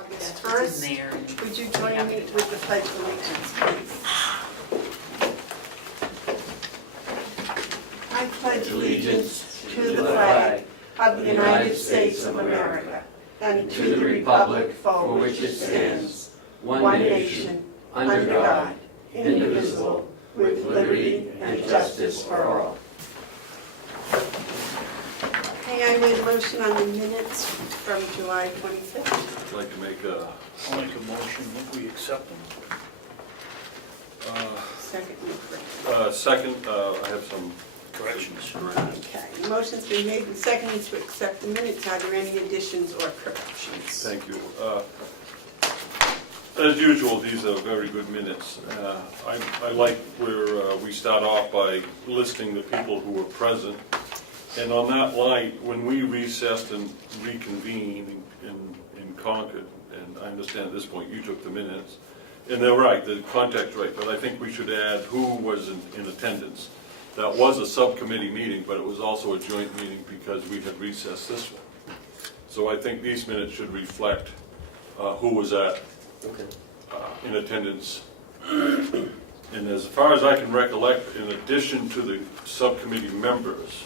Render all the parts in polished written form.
August That's what's 1st. in there. Would you join me with the Pledge of Allegiance, please? I pledge allegiance to the flag of the United States of America and to the republic for which it stands, one nation, under God, indivisible, with liberty and justice for all. Okay, I made a motion on the minutes from July 25th. I'd like to make a, I'll make a motion that we accept them. Second, second, I have some Corrections. okay. Motion's been made and seconded to accept the minutes. Are there any additions or corrections? Thank you. As usual, these are very good minutes. I like where we start off by listing the people who were present. And on that line, when we recessed and reconvened in Concord, and I understand at this point you took the minutes, and they're right, the contact's right, but I think we should add who was in attendance. That was a subcommittee meeting, but it was also a joint meeting because we had recessed this one. So I think these minutes should reflect who was in attendance. And as far as I can recollect, in addition to the subcommittee members,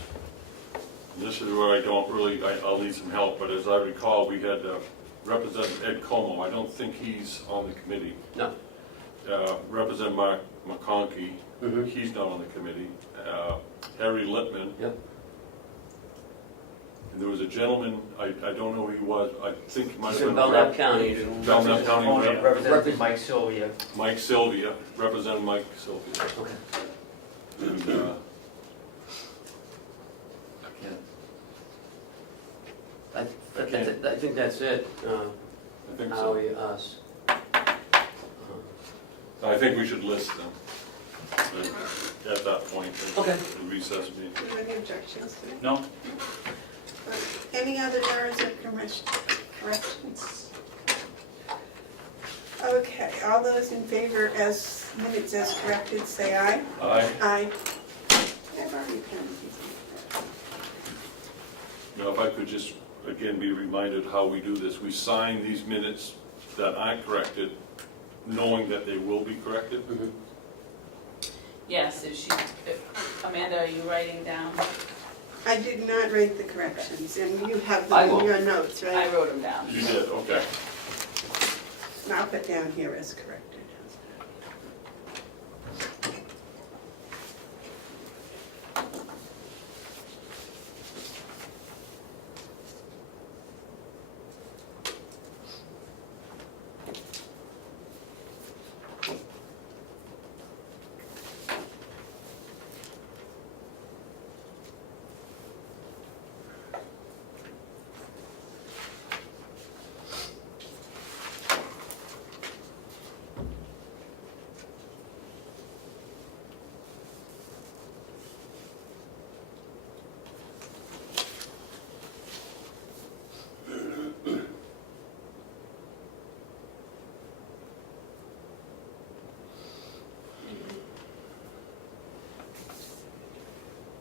this is where I don't really, I'll need some help, but as I recall, we had Representative Ed Comeau. I don't think he's on the committee. No. Representative Mark McConkey, he's not on the committee. Harry Littman. Yep. And there was a gentleman, I don't know who he was, I think he might He's have in been Belknap County. Belknap County Representative Mike Sylvia. Mike Sylvia, Representative Mike Sylvia. Okay. And I can't. I think that's it. I think so. Howie, us. I think we should list them at that point. Okay. In recess meeting. Do you have any objections to it? No? Any other errors or corrections? Okay, all those in favor as minutes as corrected, say aye. Aye. Aye. I've already done these. Now, if I could just, again, be reminded how we do this. We sign these minutes that I corrected, knowing that they will be corrected. Yes, Amanda, are you writing down? I did not write the corrections, and you have I them in will. your notes, I right? wrote them down. You did, okay. And I'll put down here as corrected.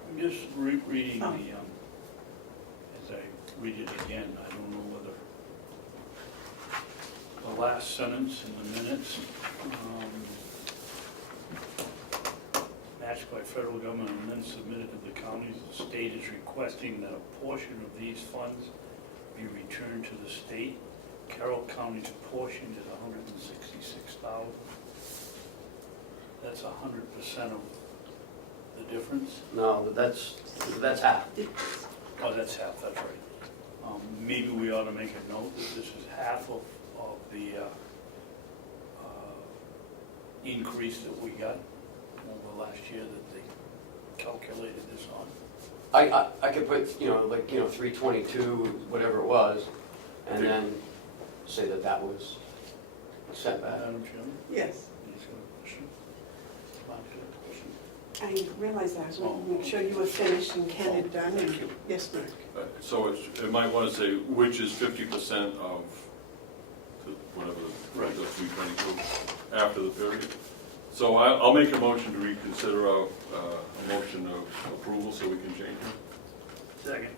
I'm just rereading the, as I read it again, I don't know whether the last sentence in the minutes, matched by federal government and then submitted to the counties, the state is requesting that a portion of these funds be returned to the state. Carroll County's portion is $166,000. That's 100% of the difference? No, that's half. Oh, that's half, that's right. Maybe we ought to make a note that this is half of the increase that we got over last year that they calculated this on. I could put, 322, whatever it was, and then say that was set back. Madam Chairman? Yes, He's got a question. Mark, you have a question? I realized that. I was wanting to make sure you were finished and Ken had done. Thank you. Yes, Mark. So it might want to say, which is 50% of whatever, right, the 322 after the period. So I'll make a motion to reconsider a motion of approval so we can change it. Second.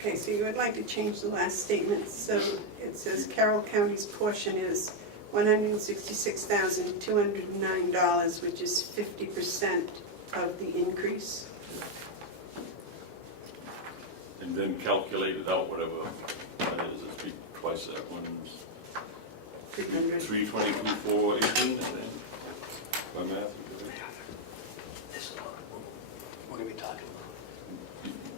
Okay, so you would like to change the last statement, so it says Carroll County's portion is $166,209, which is 50% of the increase. And then calculate it out, whatever that is, it's be twice that one. 300. 322, 418, and then, my math. This is what we're gonna be talking about.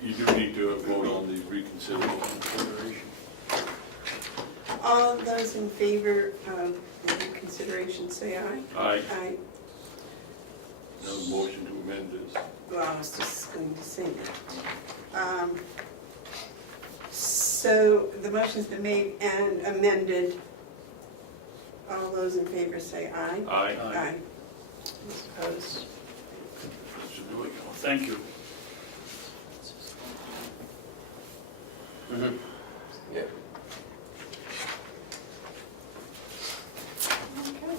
You do need to vote on the reconsideration. All those in favor of the reconsideration, say aye. Aye. Aye. Now the motion to amend is. Well, I was just going to say that. So the motion's been made and amended. All those in favor say aye. Aye. Aye. Those opposed? That should do it. Thank you. Mm-hmm. Yeah. Okay.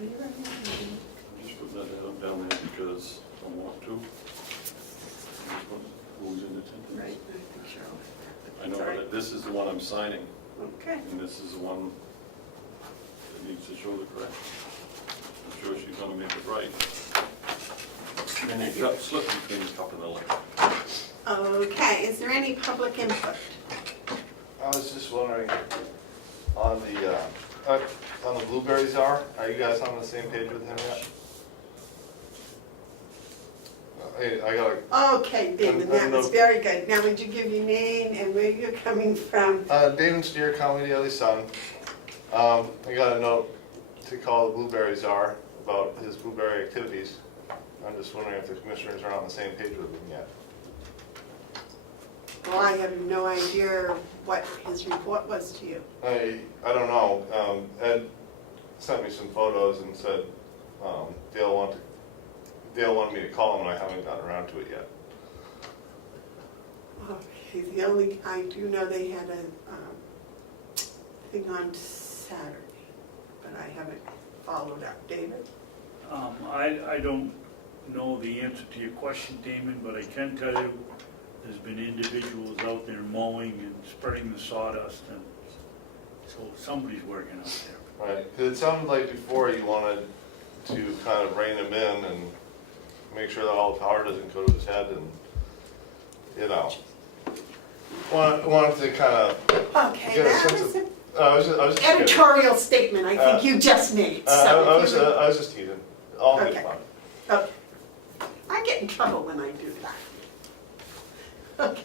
Are you ready? I'm just putting that down there because I want to. This one, who's in attendance? Right, I think Cheryl. I know, Sorry. but this is the one I'm signing, Okay. and this is the one that needs to show the correction. I'm sure she's gonna make it right. And then you got slip between the cup and the lip. Okay, is there any public input? I was just wondering, on the blueberry czar, are you guys on the same page with him yet? Hey, I got Okay, David, that was very good. Now, would you give your name and where you're coming from? David Steer, County Daily Sun. I got a note to call the blueberry czar about his blueberry activities. I'm just wondering if the commissioners are on the same page with him yet. Well, I have no idea what his report was to you. I don't know. Ed sent me some photos and said Dale wanted me to call him, and I haven't gotten around to it yet. Okay, I do know they had a thing on Saturday, but I haven't followed up. David? I don't know the answer to your question, Damon, but I can tell you there's been individuals out there mowing and spreading the sawdust, and so somebody's working out there. Right, because it sounded like before you wanted to kind of rein him in and make sure that all the power doesn't go to his head, and, you know, wanted to kind of Okay, get a that sense was of. an I was just kidding. editorial statement I think you just made. I So was if you would- I was just teasing. All in Okay. fun. Okay. I get in trouble when I do that. Okay.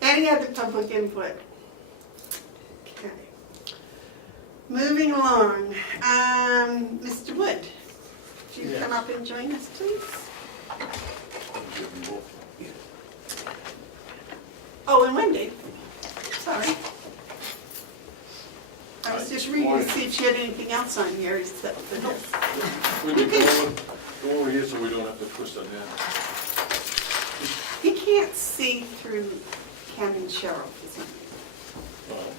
Any other public input? Okay. Moving along, Mr. Wood, would you Yes. come up and join us, please? Give them both. Oh, and Wendy, sorry. I was just reading to see if you had anything else on here except for this. We can go over here so we don't have to twist our hand. He can't see through Ken and Cheryl for some reason.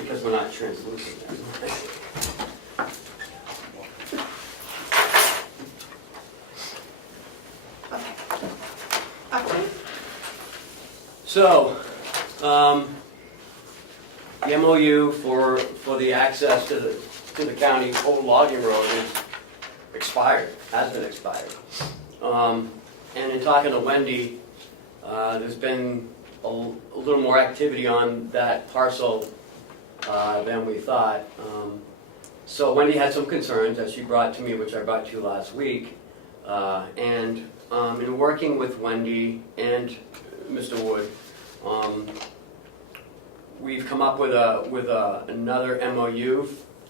Because we're not translucent. Okay. Okay. So, the MOU for the access to the county old logging road is expired, has been expired. And in talking to Wendy, there's been a little more activity on that parcel than we thought. So Wendy had some concerns that she brought to me, which I brought to you last week. And in working with Wendy and Mr. Wood, we've come up with another MOU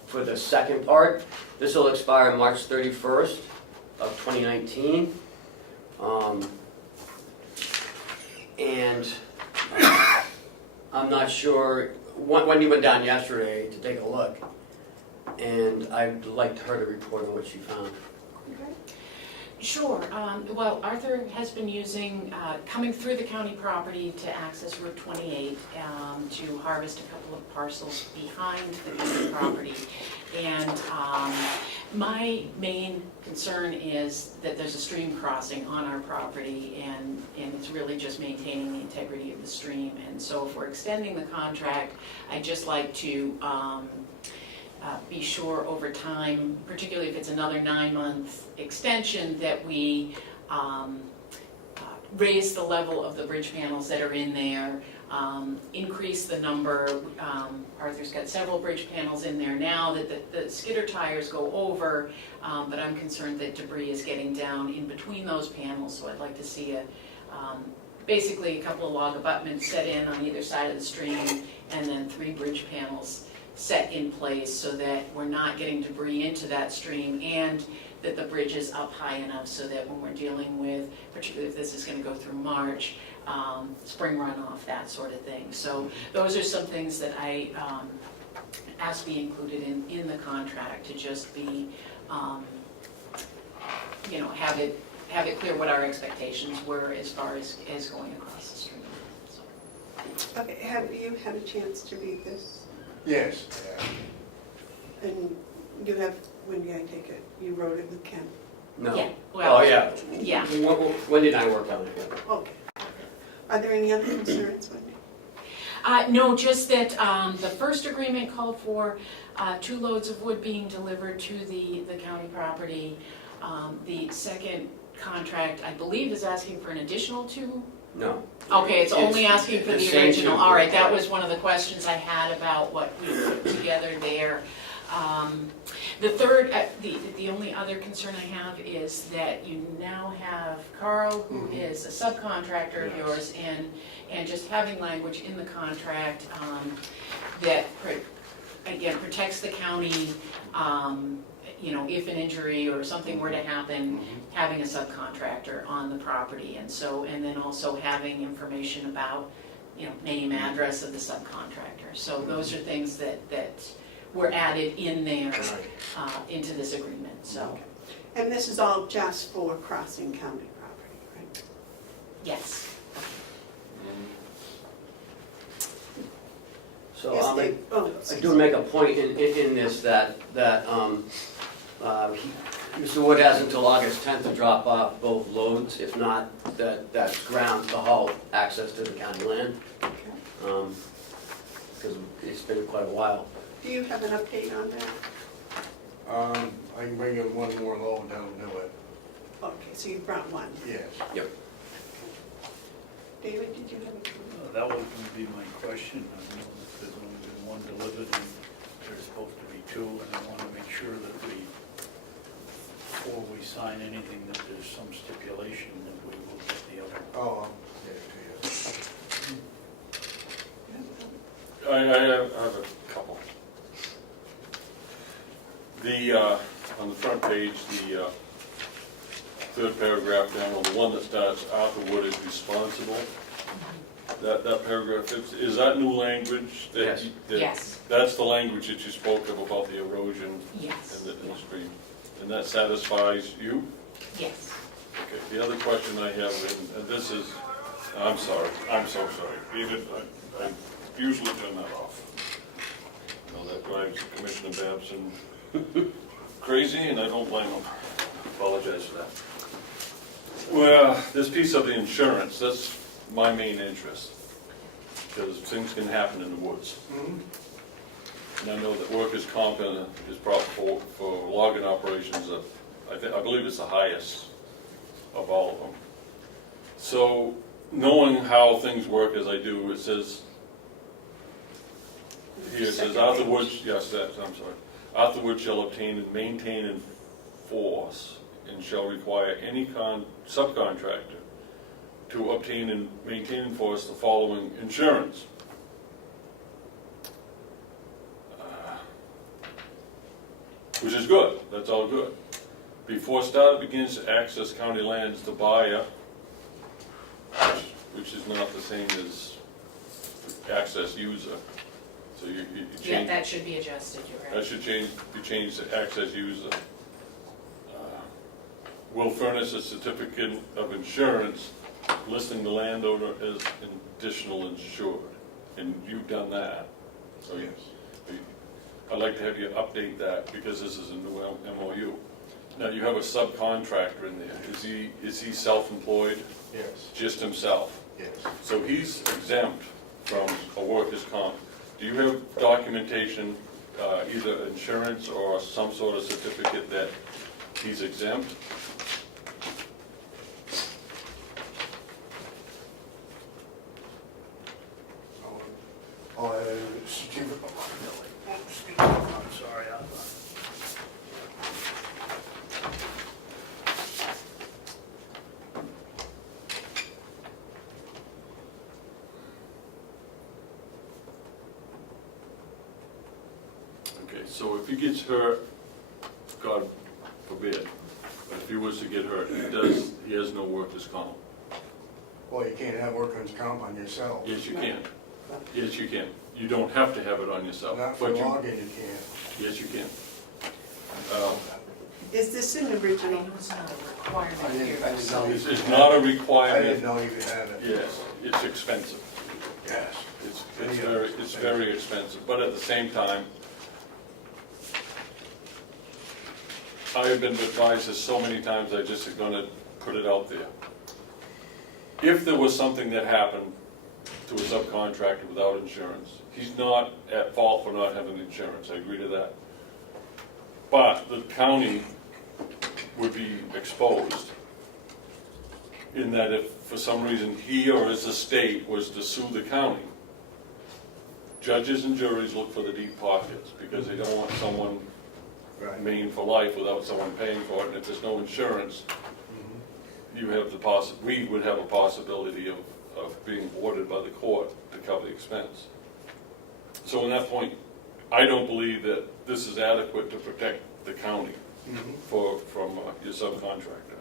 for the second part. This will expire March 31st of 2019. And I'm not sure, Wendy went down yesterday to take a look, and I'd like her to report on what she found. Sure. Well, Arthur has been using, coming through the county property to access Route 28 to harvest a couple of parcels behind the county property. And my main concern is that there's a stream crossing on our property, and it's really just maintaining the integrity of the stream. And so if we're extending the contract, I'd just like to be sure over time, particularly if it's another 9-month extension, that we raise the level of the bridge panels that are in there, increase the number. Arthur's got several bridge panels in there now that the skidder tires go over, but I'm concerned that debris is getting down in between those panels, so I'd like to see basically a couple of log abutments set in on either side of the stream, and then 3 bridge panels set in place so that we're not getting debris into that stream, and that the bridge is up high enough so that when we're dealing with, particularly if this is going to go through March, spring runoff, that sort of thing. So those are some things that I asked be included in the contract, to just be, have it clear what our expectations were as far as going across the stream. So. Okay, have you had a chance to read this? Yes. And you have, when did I take it? You wrote it with Ken? No. Yeah, well, Oh, yeah. yeah. Wendy and I worked on it, yeah. Okay. Are there any other concerns, Wendy? No, just that the first agreement called for 2 loads of wood being delivered to the county property. The second contract, I believe, is asking for an additional 2. No. Okay, it's only asking for the the same original. 2. All right, that was one of the questions I had about what we put together there. The third, the only other concern I have is that you now have Carl, who is a subcontractor of yours, and just having language in the contract that, again, protects the county, if an injury or something were to happen, having a subcontractor on the property, and then also having information about, name, address of the subcontractor. So those are things that were added in there into this agreement. So And this is all just for crossing county property, right? yes. So Yes, I'll they- make, oh, I do make a point in this that Mr. Wood has until August 10th to drop off both loads. If not, that's grounds to halt access to the county land, Okay. because it's been quite a while. Do you have an update on that? I can bring in one more load down to it. Okay, so you brought one. Yes. David, did you have a comment? That was going to be my question. I know that there's only been 1 delivered, and there's supposed to be 2, and I want to make sure that before we sign anything, that there's some stipulation that we will get the other. Oh, yeah, 2 years. I have a couple. On the front page, the 3rd paragraph down, on the one that starts, Arthur Wood is responsible. That paragraph, is that new language? Yes. Yes. That's the language that you spoke of about the erosion Yes. and the stream. And that satisfies you? Yes. Okay, the other question I have, and this is, I'm so sorry, David, I usually turn that off. That drives Commissioner Babson crazy, and I don't blame him. Apologize for that. Well, this piece of the insurance, that's my main interest, because things can happen in the woods. And I know that workers' comp is proper for logging operations. I believe it's the highest of all of them. So, knowing how things work as I do, it says, here it says, Arthur Wood, yes, I'm sorry. Arthur Wood shall obtain and maintain and force, and shall require any subcontractor to obtain and maintain and force the following insurance. which is good, that's all good. Before starter begins to access county lands, the buyer, which is not the same as access user, so you Yeah, change, that should be adjusted, you're that right. should be changed to access user. Will furnish a certificate of insurance listing the landowner as an additional insured, and you've done that. So Yes. I'd like to have you update that, because this is a new MOU. Now, you have a subcontractor in there. Is he self-employed, Yes, just himself? yes. So he's exempt from a workers' comp. Do you have documentation, either insurance or some sort of certificate that he's exempt? Oh, certificate of liability. I'm sorry, Okay, so if he gets hurt, God forbid, but if he was to get hurt, he has no workers' comp. Well, you can't have workers' comp on yourself. Yes, you can. Yes, you can. You don't have to have it on yourself. Not for but you- logging, you can't. Yes, you can. Is this an I original? know it's not a requirement I here, didn't know so. It's not a I didn't requirement. know you could have it. Yes, it's expensive. Yes. It's very expensive, but at the same time, I have been advised this so many times, I just am gonna put it out there. If there was something that happened to a subcontractor without insurance, he's not at fault for not having insurance, I agree to that. But the county would be exposed in that if for some reason he or his estate was to sue the county, judges and juries look for the deep pockets because they don't want someone Right. maimed for life without someone paying for it. And if there's no insurance, you have the we would have a possibility of being ordered by the court to cover the expense. So in that point, I don't believe that this is adequate to protect the county from your subcontractor.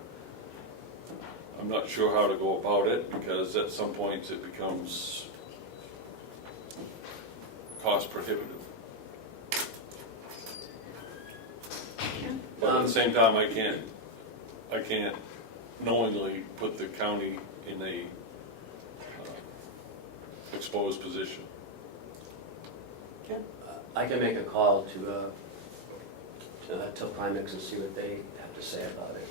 I'm not sure how to go about it, because at some points it becomes cost prohibitive. But at the same time, I can't knowingly put the county in a exposed position. I can make a call to Climax and see what they have to say about it.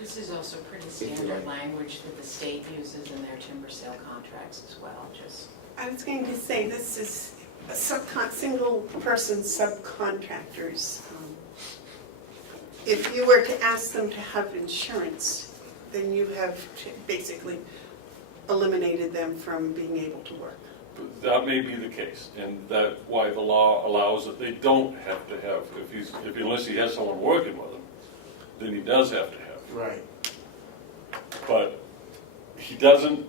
This is also pretty standard language that the state uses in their timber sale contracts as well, just. I was going to say, this is a single person subcontractors. If you were to ask them to have insurance, then you have basically eliminated them from being able to work. But that may be the case, and that's why the law allows that they don't have to have, unless he has someone working with him, then he does have to have. Right. But he doesn't,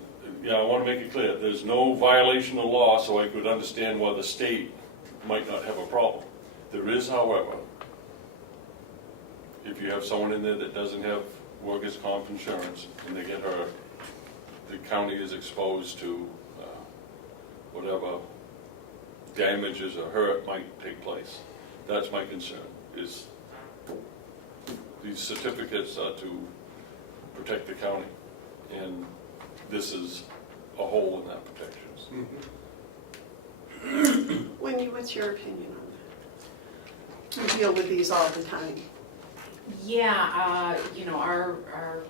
I want to make it clear, there's no violation of law, so I could understand why the state might not have a problem. There is, however, if you have someone in there that doesn't have workers' comp insurance and they get hurt, the county is exposed to whatever damages or hurt might take place. That's my concern, is these certificates are to protect the county, and this is a hole in that protection. Wendy, what's your opinion on that? You deal with these all the time. Yeah, our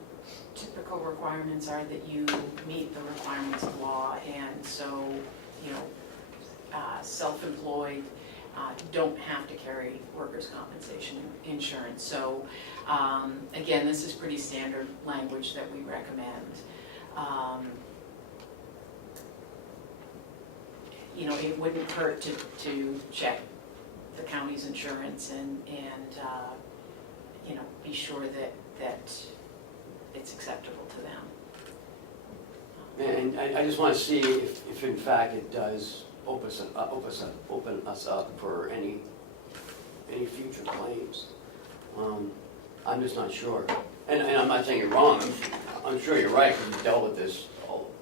typical requirements are that you meet the requirements of law, and so, self-employed don't have to carry workers' compensation insurance. So, again, this is pretty standard language that we recommend. It wouldn't hurt to check the county's insurance and be sure that it's acceptable to them. And I just want to see if in fact it does open us up for any future claims. I'm just not sure. And I'm not saying you're wrong, I'm sure you're right, because you've dealt with this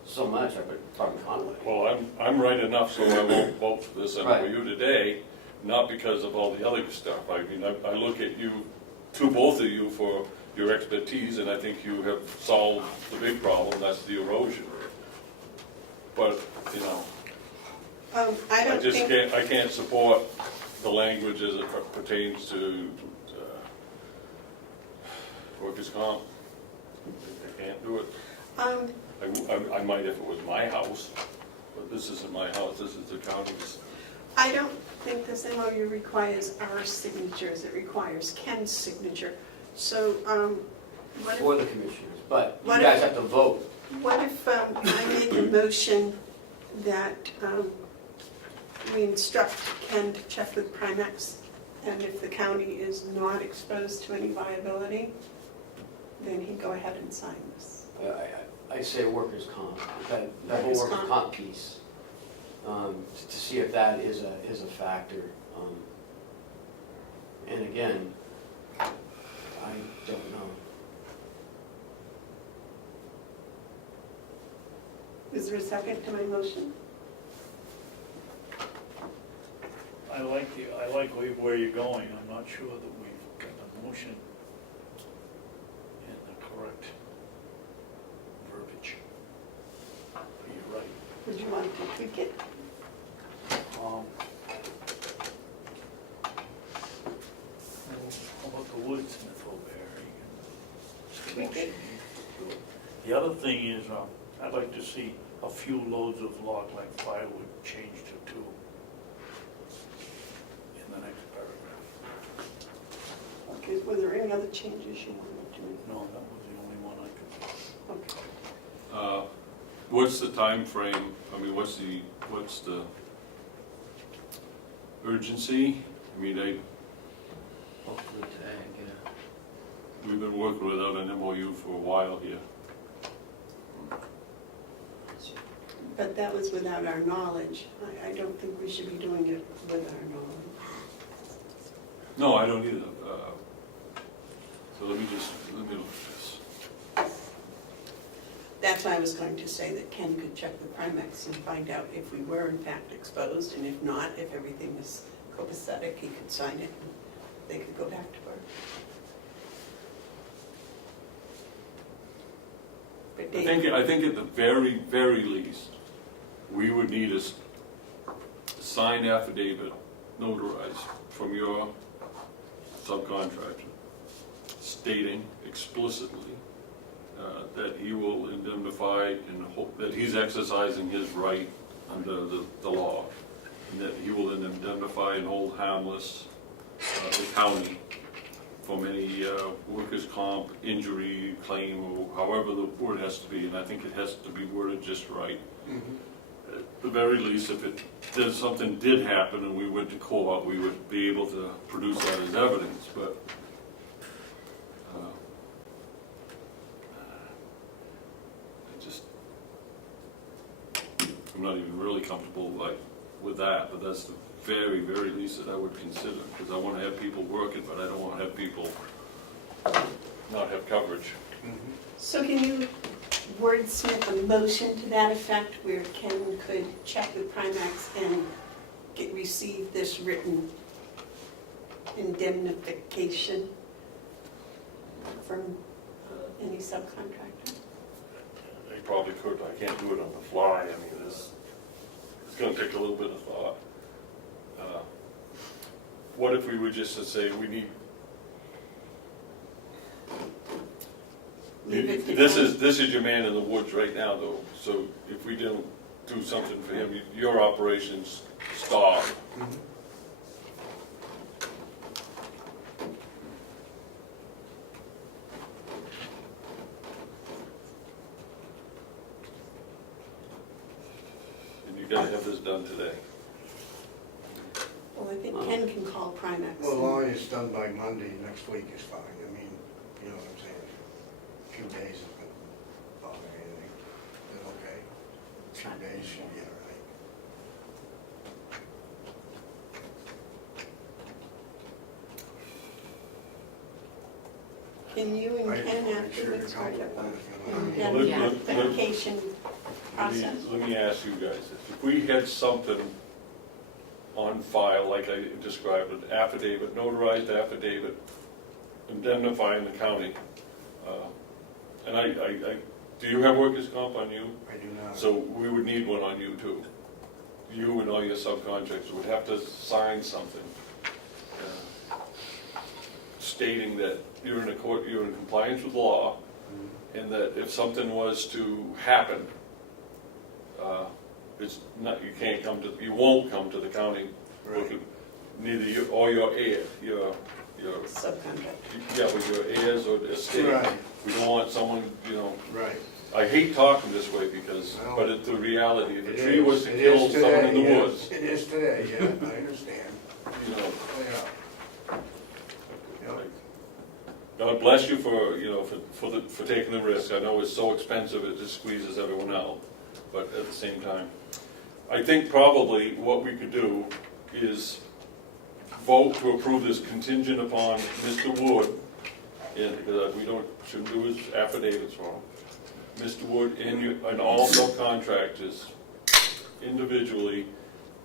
so much, I've been talking to Conway. Well, I'm right enough so I won't vote for this Right. MOU today, not because of all the other stuff. I mean, I look at you, to both of you, for your expertise, and I think you have solved the big problem, that's the erosion. But, you know, I don't think, I can't support the language as it pertains to workers' comp. I can't do it. I might if it was my house, but this isn't my house, this is the county's. I don't think this MOU requires our signatures, it requires Ken's signature. So, what For if, the commissioners, but you What guys if- have to vote. what if I made the motion that we instruct Ken to check with Primex, and if the county is not exposed to any liability, then he'd go ahead and sign this. I say workers' comp, that whole Workers' workers' comp. comp piece, to see if that is a factor. And again, I don't know. Is there a second to my motion? I like where you're going. I'm not sure that we've got a motion in the correct verbiage. But you're right. Would you want to tweak it? How about the wordsmith over here? Tweak it. The other thing is, I'd like to see a few loads of log-like firewood changed to 2 in the next paragraph. Okay, were there any other changes you wanted to make? No, that was the only one I could. Okay. What's the time frame? I mean, what's the urgency? I mean, Hopefully today I get a. we've been working without an MOU for a while here. But that was without our knowledge. I don't think we should be doing it with our knowledge. No, I don't either. So let me look at this. That's why I was going to say that Ken could check with Primex and find out if we were in fact exposed, and if not, if everything was copacetic, he could sign it and they could go back to work. But Dave, I think at the very, very least, we would need a signed affidavit notarized from your subcontractor stating explicitly that he will indemnify and hope that he's exercising his right under the law, and that he will indemnify and hold harmless the county from any workers' comp injury claim, or however the word has to be, and I think it has to be worded just right. At the very least, if something did happen and we went to court, we would be able to produce that as evidence, but I'm not even really comfortable with that, but that's the very, very least that I would consider, because I want to have people working, but I don't want to have people not have coverage. so can you wordsmith a motion to that effect where Ken could check with Primex and receive this written indemnification from any subcontractor? They probably could, but I can't do it on the fly. I mean, it's going to take a little bit of thought. What if we were just to say we need? Leave it to This Ken. is your man in the woods right now, though. So if we don't do something for him, your operations stop. And you gotta have this done today. Well, I think Ken can call Primex. Well, as long as it's done by Monday, next week is fine. I mean, you know what I'm saying? A few days isn't bother anything. Is that okay? days should be all right. Can you and I just Ken wanna make sure afterwards the write council up is a gonna- Look, Yeah. identification Let process? me ask you guys, if we had something on file, like I described, an affidavit, notarized affidavit, indemnifying the county, and do you have workers' comp on you? I do not. So we would need one on you too. You and all your subcontractors would have to sign something stating that you're in compliance with law, and that if something was to happen, it's not, you won't come to the county. Right. Neither you or your heir, your, Subcontract. yeah, with your heirs or the estate. Right. We don't want someone, Right. I hate talking this way because, No. but it's the reality. If It a tree is. was to It kill is someone in today, the yes. woods, It is today, yeah, I understand. you know, Yeah. Yep. like, God bless you for, for taking the risk. I know it's so expensive, it just squeezes everyone out, but at the same time. I think probably what we could do is vote to approve this contingent upon Mr. Wood, and because we shouldn't do his affidavits for him. Mr. Wood and all subcontractors individually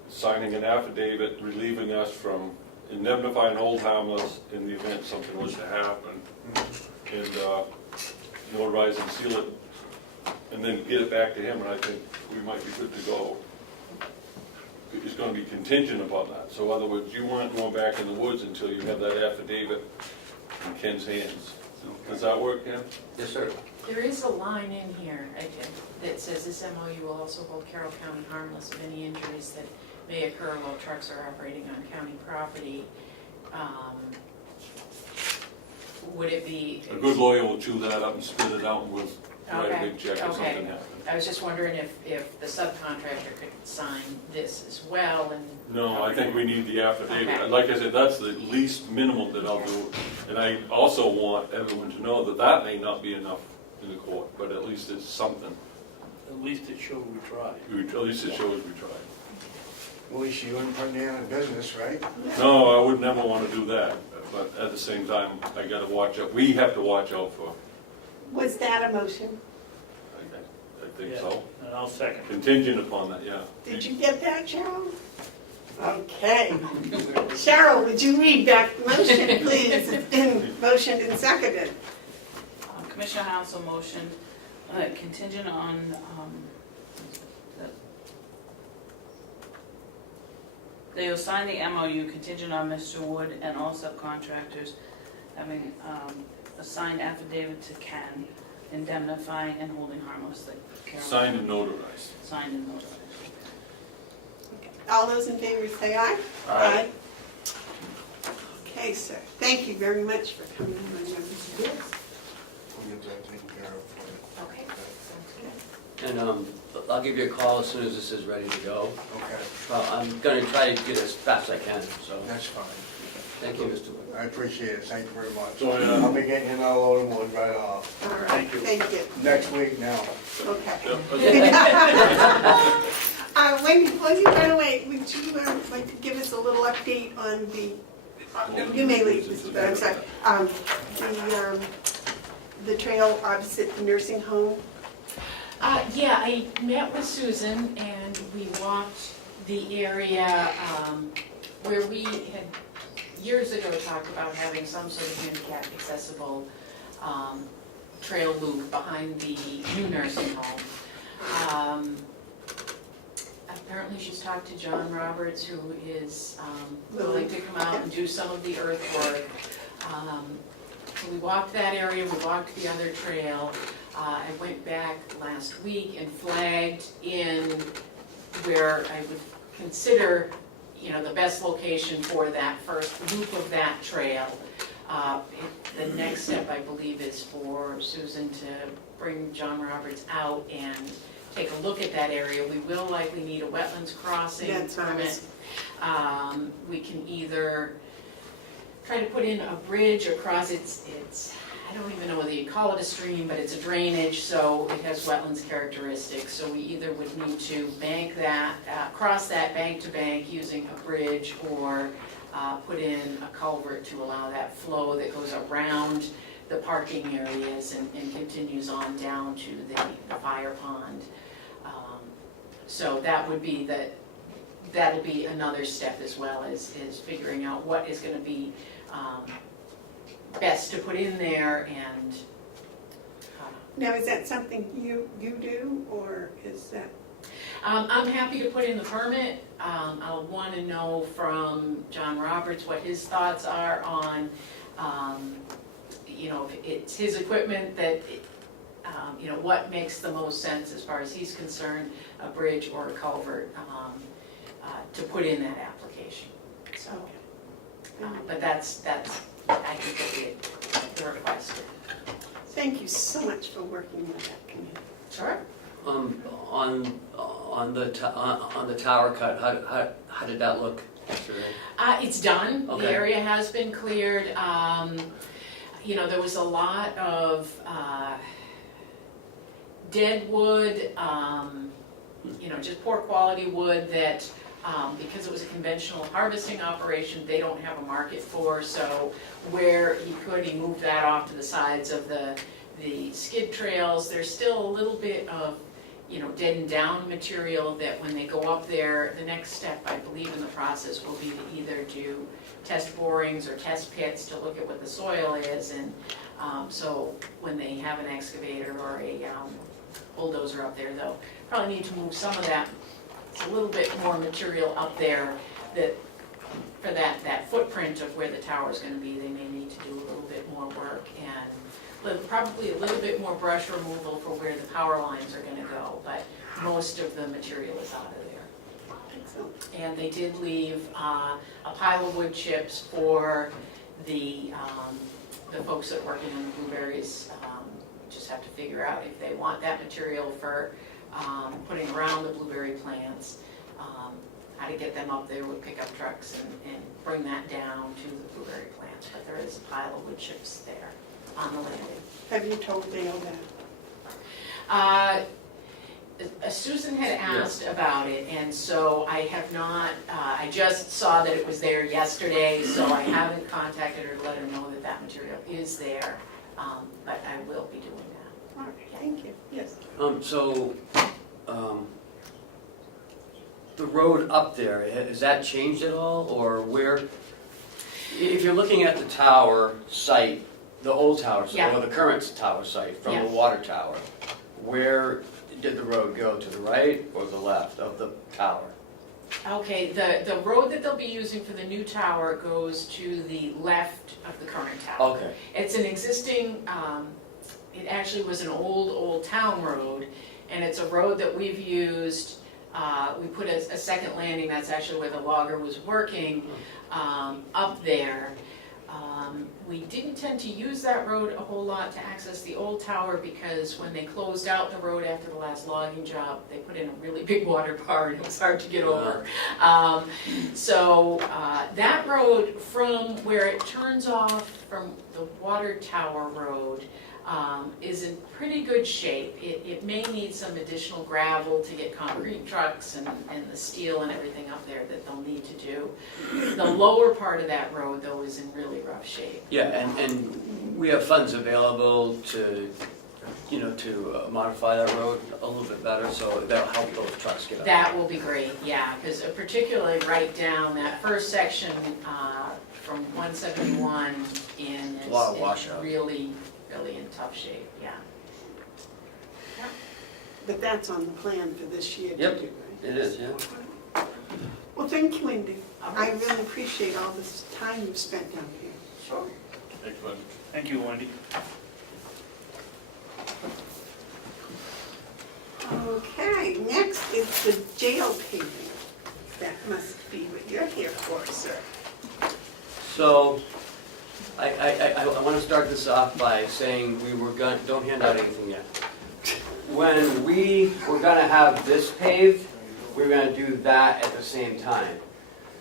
signing an affidavit relieving us from indemnifying hold harmless in the event something was to happen, and notarize and seal it, and then get it back to him, and I think we might be good to go. It's gonna be contingent upon that, so in other words, you weren't going back in the woods until you have that affidavit in Ken's hands. Does that work, Ken? Yes, sir. There is a line in here that says this MOU will also hold Carroll County harmless of any injuries that may occur while trucks are operating on county property. Would it be? A good lawyer will chew that up and spit it out and we'll write a Okay, big check if okay. something happens. I was just wondering if the subcontractor could sign this as well and. No, I think we need the affidavit. Okay. Like I said, that's the least minimum that I'll do. And I also want everyone to know that that may not be enough in the court, but at least it's something. At least it showed we tried. At least it shows we tried. At least you wouldn't put me out of business, right? No, I would never want to do that, but at the same time, I gotta watch out. We have to watch out for, Was that a motion? I think so. And I'll second. Contingent upon that, yeah. Did you get that, Cheryl? Okay. Cheryl, would you read back the motion, please? It's been motioned and seconded. Commissioner Hounsell motion contingent on, they will sign the MOU contingent on Mr. Wood and all subcontractors having a signed affidavit to Ken indemnifying and holding harmless the Carroll. Signed and notarized. Signed and notarized. All those in favor say aye. Aye. Okay, sir. Thank you very much for coming on your business. We'll get that taken care of for Okay, sounds good. And I'll give you a call as soon as this is ready to go. you. Okay, I'm gonna try to get as fast as I can, so, that's fine. thank you, Mr. Wood. I appreciate it, thank you very much. So, I'll be getting you another load of wood right off. All right, Thank you. thank you. Next week now. Okay. Wendy, before you run away, would you like to give us a little update on the, you may leave this, but I'm sorry, the trail opposite the nursing home? Yeah, I met with Susan and we walked the area where we had years ago talked about having some sort of handicap accessible trail loop behind the new nursing home. Apparently she's talked to John Roberts, who is willing to come out and do some of the earthwork. So we walked that area, we walked the other trail. I went back last week and flagged in where I would consider, the best location for that first loop of that trail. The next step, I believe, is for Susan to bring John Roberts out and take a look at that area. We will likely need a wetlands crossing That's permit. nice. We can either try to put in a bridge across, it's I don't even know whether you call it a stream, but it's a drainage, so it has wetlands characteristics. So we either would need to bank that, cross that bank to bank using a bridge, or put in a culvert to allow that flow that goes around the parking areas and continues on down to the fire pond. So that would be that'll be another step, as well as figuring out what is gonna be best to put in there. And Now, is that something you do, or is that? I'm happy to put in the permit. I'll want to know from John Roberts what his thoughts are on, if it's his equipment that, what makes the most sense as far as he's concerned, a bridge or a culvert, to put in that application. So, but that's, I think that'd be the request. Thank you so much for working with that committee. Sure. On the tower cut, how did that look yesterday? It's done. Okay. The area has been cleared. There was a lot of dead wood, just poor quality wood that, because it was a conventional harvesting operation, they don't have a market for. So where he could, he moved that off to the sides of the skid trails. There's still a little bit of dead and down material that when they go up there, the next step, I believe, in the process will be to either do test borings or test pits to look at what the soil is. And so when they have an excavator or a bulldozer up there, they'll probably need to move some of that. It's a little bit more material up there that for that footprint of where the tower is going to be, they may need to do a little bit more work, and probably a little bit more brush removal for where the power lines are going to go, but most of the material is out of there. Excellent. And they did leave a pile of wood chips for the folks that are working on the blueberries. Just have to figure out if they want that material for putting around the blueberry plants, how to get them up there with pickup trucks and bring that down to the blueberry plants. But there is a pile of wood chips there on the landing. Have you told Dale that? Susan had asked about it, and so I have not, I just saw that it was there yesterday, so I haven't contacted her to let her know that that material is there, but I will be doing that. All right, thank you. Yes. The road up there, has that changed at all, or where? If you're looking at the tower site, the old tower site, Yeah. or the current tower site from Yeah. the water tower, where did the road go, to the right or the left of the tower? Okay, the road that they'll be using for the new tower goes to the left of the current tower. Okay, It's an existing, it actually was an old town road, and it's a road that we've used. We put a second landing, that's actually where the logger was working, up there. We didn't tend to use that road a whole lot to access the old tower, because when they closed out the road after the last logging job, they put in a really big water bar and it was hard to get over. So that road, from where it turns off from the water tower road, is in pretty good shape. It may need some additional gravel to get concrete trucks and the steel and everything up there that they'll need to do. The lower part of that road, though, is in really rough shape. yeah, and we have funds available to, modify that road a little bit better, so that'll help those trucks get up. That will be great, yeah, because particularly right down that first section from 171 in A lot of is washout. really in tough shape, yeah. But that's on the plan for this year to Yep. do, right? It is, yeah. Well, thank you, Wendy. All I right. really appreciate all this time you've spent down here. Sure. Excellent. Thank you, Wendy. Okay, next is the jail paving. That must be what you're here for, sir. So, I want to start this off by saying don't hand out anything yet. When we were going to have this paved, we were going to do that at the same time.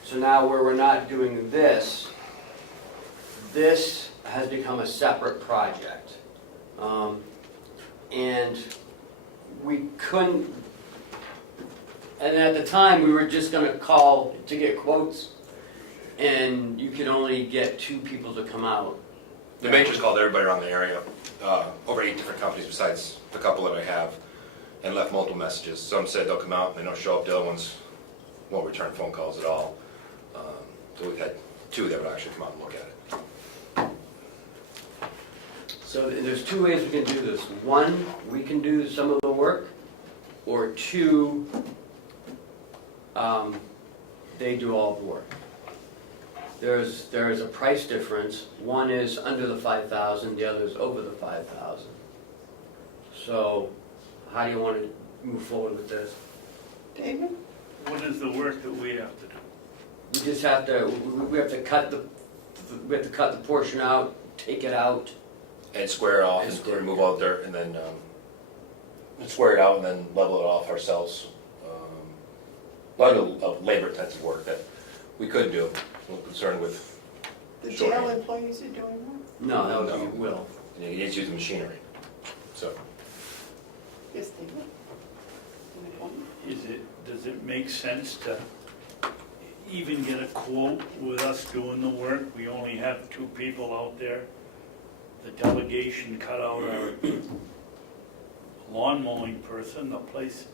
So now where we're not doing this has become a separate project. And we couldn't, and at the time, we were just gonna call to get quotes, and you could only get 2 people to come out. The Majors called everybody around the area, over 8 different companies besides the couple that I have, and left multiple messages. Some said they'll come out, and they don't show up. The other ones won't return phone calls at all. So we've had 2 that would actually come out and look at it. So there's 2 ways we can do this. 1, we can do some of the work, or 2, they do all the work. There is a price difference. One is under the 5,000, the other is over the 5,000. So how do you want to move forward with this? David? What is the work that we have to do? We just have to, we have to cut the portion out, take it out. And square it off, And and square it, remove all the dirt, and then square it out, and then level it off ourselves. A lot of labor-intensive work that we could do. I'm concerned with, The Sure. jail employees are doing that? No, that would No. be Will. you need to use the machinery. So, Yes, David? Does it make sense to even get a quote with us doing the work? We only have 2 people out there. The delegation cut out our lawn mowing person, the place,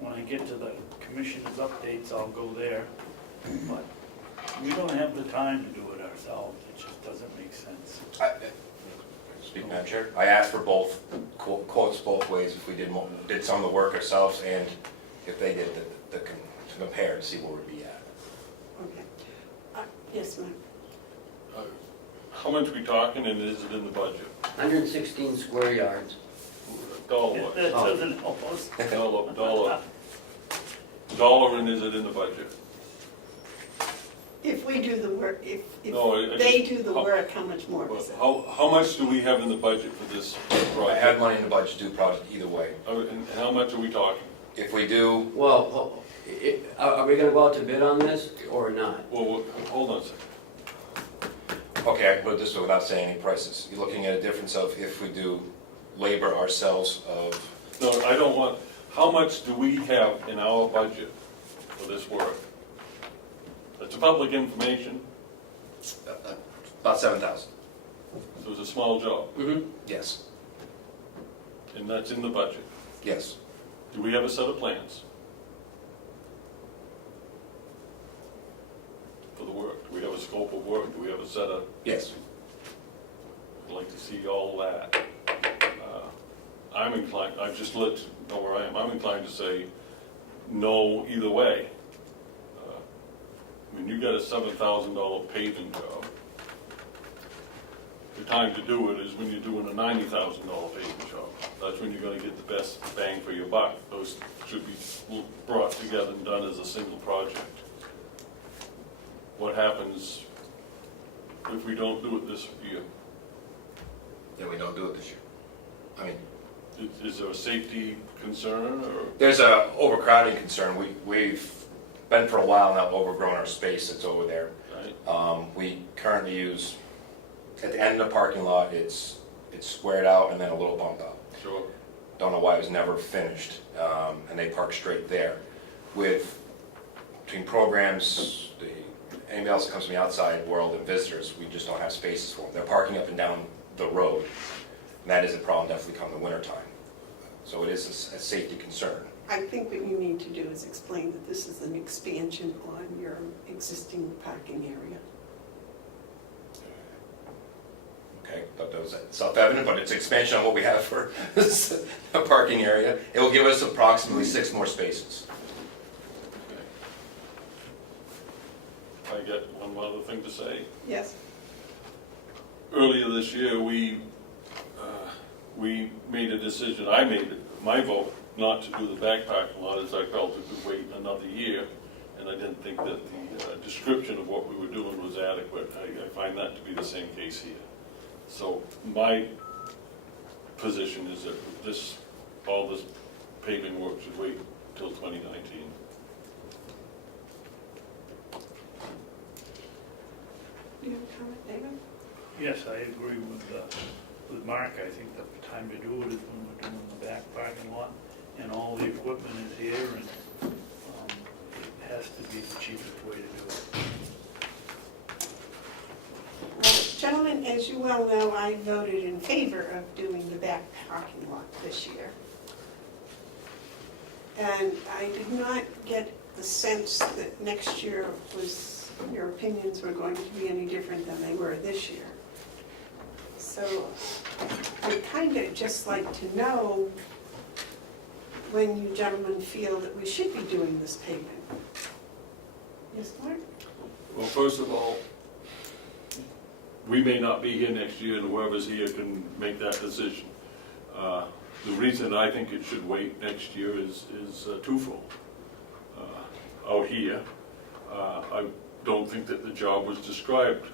when I get to the commissioner's updates, I'll go there. But we don't have the time to do it ourselves, it just doesn't make sense. speak, Madam Chair, I asked for both quotes both ways, if we did some of the work ourselves, and if they did to compare to see where we'd be at. Okay. Yes, ma'am. How much we talking, and is it in the budget? 116 square yards. Dollar, That doesn't help us. dollar, and is it in the budget? If we do the work, if No, I they just- do the work, how much more Well, is it? how much do we have in the budget for this I have project? money in the budget to do project either way. And how much are we talking? If we do, Well, are we gonna go out to bid on this or not? Well, hold on a second. okay, I can put it this way without saying any prices. You're looking at a difference of if we do labor ourselves of, No, I don't want, how much do we have in our budget for this work? It's public information, about 7,000. so it's a small job, Mm-hmm. Yes, and that's in the budget. yes. Do we have a set of plans for the work? Do we have a scope of work? Do we have a set of, Yes. I'd like to see all that. I'm inclined, I've just let you know where I am, I'm inclined to say no either way. I mean, you got a $7,000 paving job. The time to do it is when you're doing a $90,000 paving job. That's when you're gonna get the best bang for your buck. Those should be brought together and done as a single project. What happens if we don't do it this year? Then we don't do it this year. I mean, Is there a safety concern, or? there's a overcrowding concern. We've been for a while now overgrown our space that's over there. Right. We currently use, at the end of the parking lot, it's squared out and then a little bump out. Sure. Don't know why it was never finished, and they park straight there. Between programs, anybody else that comes from the outside world and visitors, we just don't have spaces for them. They're parking up and down the road, and that is a problem definitely come the winter time. So it is a safety concern. I think what you need to do is explain that this is an expansion on your existing parking area. Okay, thought that was self-evident, but it's expansion on what we have for a parking area. It will give us approximately 6 more spaces. I get one other thing to say. Yes? Earlier this year, we made a decision, I made it, my vote, not to do the back parking lot, as I felt it could wait another year, and I didn't think that the description of what we were doing was adequate. I find that to be the same case here. So my position is that all this paving work should wait until 2019. Do you have a comment, David? Yes, I agree with Mark. I think the time to do it is when we're doing the back parking lot and all the equipment is here, and it has to be the cheapest way to do it. Well, gentlemen, as you well know, I voted in favor of doing the back parking lot this year. And I did not get the sense that next year your opinions were going to be any different than they were this year. So I'd kind of just like to know when you gentlemen feel that we should be doing this paving. Yes, Mark? Well, first of all, we may not be here next year, and whoever's here can make that decision. The reason I think it should wait next year is twofold. Out here, I don't think that the job was described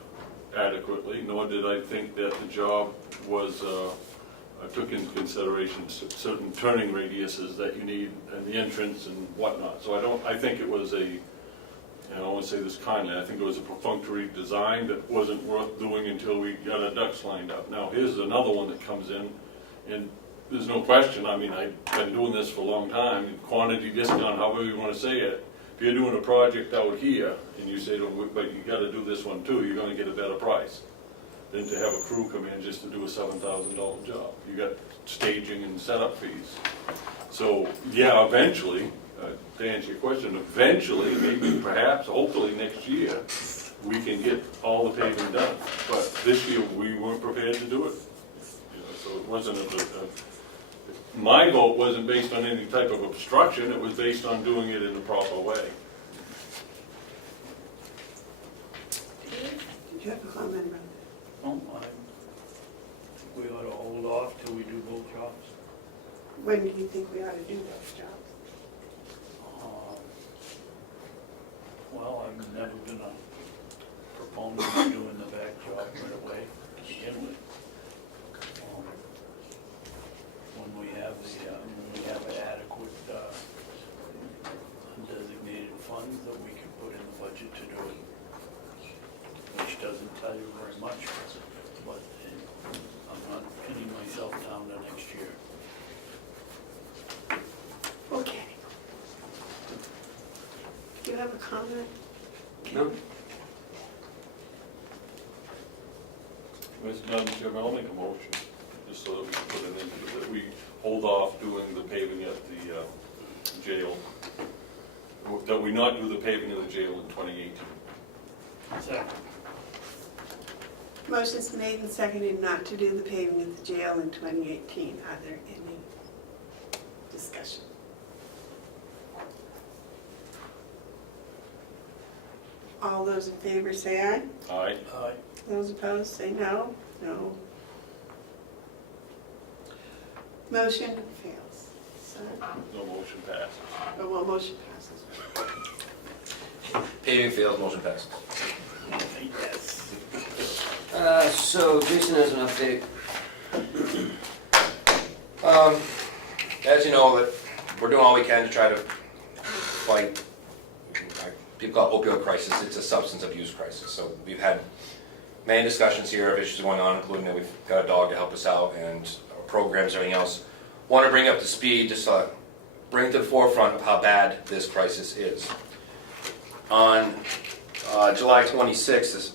adequately, nor did I think that the job was, took into consideration certain turning radiuses that you need and the entrance and whatnot. So I think it was and I want to say this kindly, I think it was a perfunctory design that wasn't worth doing until we got our ducks lined up. Now, here's another one that comes in, and there's no question, I mean, I've been doing this for a long time, quantity discount, however you want to say it. If you're doing a project out here, and you say, but you got to do this one too, you're going to get a better price than to have a crew come in just to do a $7,000 job. You got staging and setup fees. So, yeah, eventually, to answer your question, eventually, maybe perhaps, hopefully next year, we can get all the paving done. But this year, we weren't prepared to do it. So it wasn't my vote wasn't based on any type of obstruction, it was based on doing it in the proper way. Did you have a comment about I think we ought to hold off till we do both jobs. that? When do you think we ought to do those jobs? Well, I've never been a proponent of doing the back job right away to begin with. When we have adequate undesignated funds that we can put in the budget to do it, which doesn't tell you very much, but I'm not pinning myself down to next year. Okay. Do you have a comment? No? Madam Chairman, I'll make a motion, just so that we can put it in, that we hold off doing the paving at the jail, that we not do the paving in the jail in 2018. Second. Motion's made and seconded not to do the paving at the jail in 2018. Are there any discussion? All those in favor say aye. Aye. Aye. Those opposed say no. No. Motion fails. So, No motion passes. oh, well, motion passes. Paving fails, motion passes. Yes. So Jason has an update. As you know, that we're doing all we can to try to fight, people call it opioid crisis, it's a substance abuse crisis. So we've had many discussions here of issues going on, including that we've got a dog to help us out and programs, everything else. Want to bring up to speed, just bring to the forefront of how bad this crisis is. On July 26th,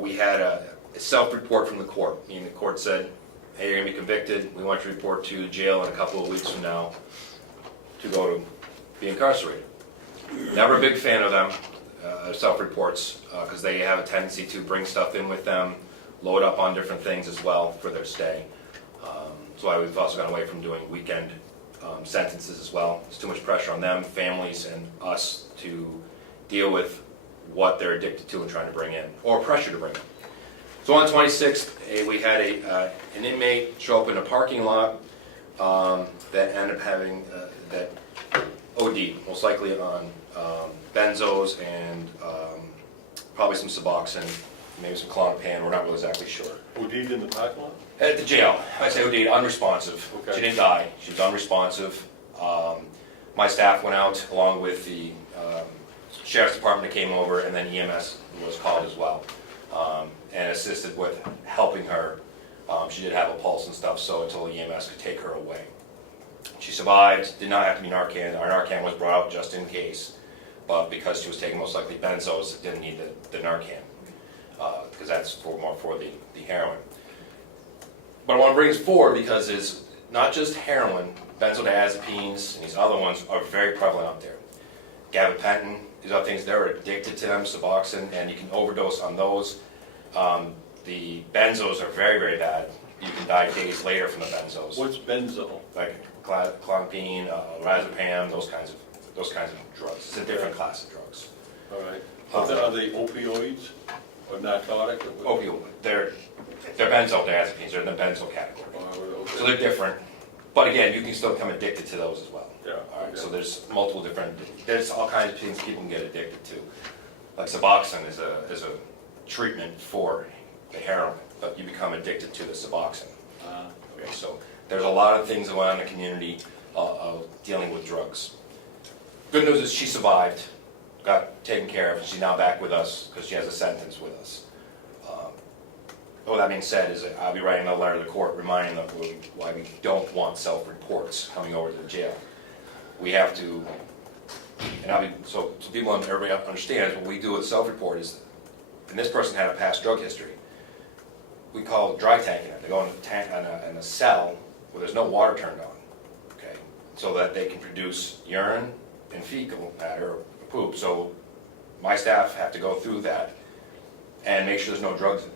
we had a self-report from the court. Meaning the court said, hey, you're going to be convicted. We want you to report to jail in a couple of weeks from now to go to be incarcerated. Never a big fan of them, self-reports, because they have a tendency to bring stuff in with them, load up on different things as well for their stay. So we've also gone away from doing weekend sentences as well. There's too much pressure on them, families, and us to deal with what they're addicted to and trying to bring in, or pressure to bring in. So on the 26th, we had an inmate show up in a parking lot that ended up having that OD, most likely on benzos and probably some Suboxone, maybe some Klonopin, we're not really exactly sure. OD'd in the parking lot? At the jail, I say OD, unresponsive. Okay. She didn't die, she was unresponsive. My staff went out along with the sheriff's department that came over, and then EMS was called as well. and assisted with helping her. She did have a pulse and stuff, so until EMS could take her away. She survived, did not have to be Narcan. Our Narcan was brought out just in case, but because she was taking most likely benzos, it didn't need the Narcan, because that's more for the heroin. But I want to bring this forward because it's not just heroin, benzodiazepines and these other ones are very prevalent out there. Gabapentin, these other things, they're addicted to them, Suboxone, and you can overdose on those. The benzos are very, very bad. You can die days later from the benzos. What's benzo? Like clonopine, razapam, those kinds of drugs. It's a different class of drugs. All right. Are they opioids or narcotic? Opioid. They're benzodiazepines. They're in the benzo category. Okay. So they're different. But again, you can still become addicted to those as well. Yeah. All right. Okay. So there's multiple different. There's all kinds of things people can get addicted to. Like Suboxone is a treatment for the heroin, but you become addicted to the Suboxone. Okay. So there's a lot of things going on in the community dealing with drugs. Good news is she survived, got taken care of, and she's now back with us because she has a sentence with us. All that being said is that I'll be writing a letter to the court reminding them why we don't want self-reports coming over to the jail. We have to, and so people and everybody understands what we do with self-report is, and this person had a past drug history, we call it dry tanking it. They go in a cell where there's no water turned on, okay, so that they can produce urine and fecal matter or poop. So my staff have to go through that and make sure there's no drugs in it.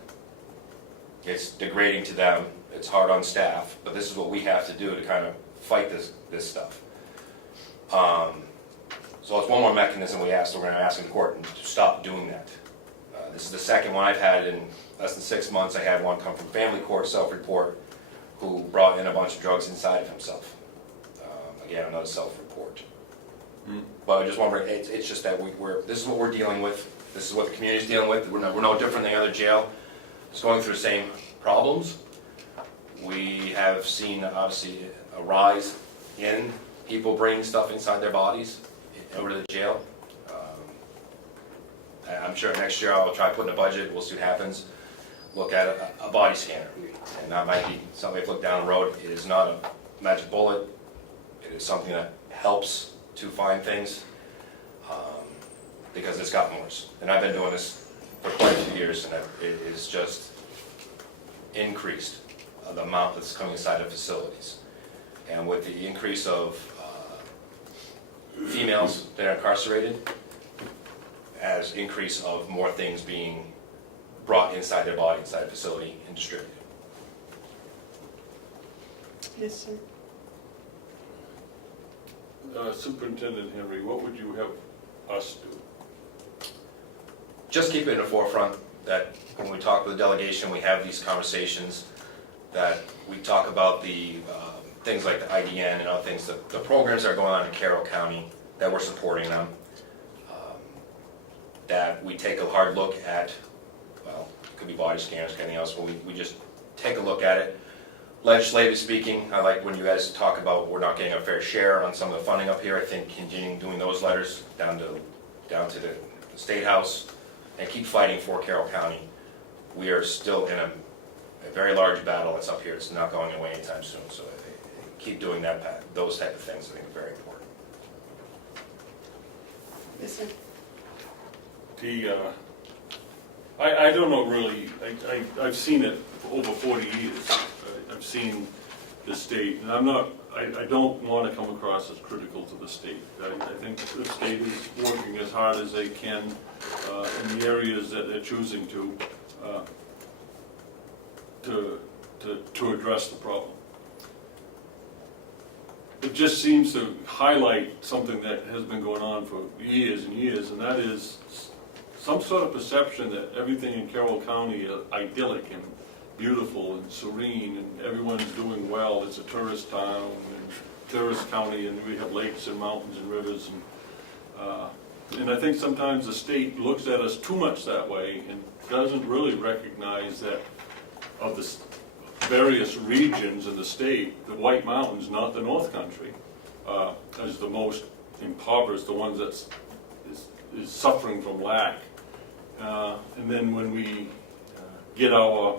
It's degrading to them, it's hard on staff, but this is what we have to do to kind of fight this stuff. So it's one more mechanism we're going to ask the court to stop doing that. This is the second one I've had in less than 6 months. I had one come from family court, self-report, who brought in a bunch of drugs inside of himself. Again, another self-report. But I just want to bring, it's just that this is what we're dealing with. This is what the community's dealing with. We're no different than any other jail. It's going through the same problems. We have seen, obviously, a rise in people bringing stuff inside their bodies over to the jail. I'm sure next year I'll try to put in a budget, we'll see what happens. Look at a body scanner. And that might be something to look down the road. It is not a magic bullet. It is something that helps to find things because it's gotten worse. And I've been doing this for quite a few years, and it is just increased the amount that's coming inside of facilities. And with the increase of females that are incarcerated, as increase of more things being brought inside their body, inside the facility, and distributed. Yes, sir. Superintendent Henry, what would you have us do? Just keep it in the forefront that when we talk with the delegation, we have these conversations, that we talk about the things like the IDN and other things, the programs that are going on in Carroll County, that we're supporting them. That we take a hard look at, well, it could be body scanners, anything else, but we just take a look at it. Legislatively speaking, I like when you guys talk about we're not getting a fair share on some of the funding up here. I think continuing doing those letters down to the State House and keep fighting for Carroll County. We are still in a very large battle that's up here. It's not going away anytime soon. So keep doing that. Those type of things I think are very important. Yes, sir. I don't know really, I've seen it for over 40 years. I've seen the state, and I don't want to come across as critical to the state. I think the state is working as hard as they can in the areas that they're choosing to address the problem. It just seems to highlight something that has been going on for years and years, and that is some sort of perception that everything in Carroll County is idyllic and beautiful and serene, and everyone's doing well. It's a tourist town and tourist county, and we have lakes and mountains and rivers, and I think sometimes the state looks at us too much that way and doesn't really recognize that of the various regions in the state, the White Mountains, not the North Country, is the most impoverished, the ones that is suffering from lack. And then when we get our,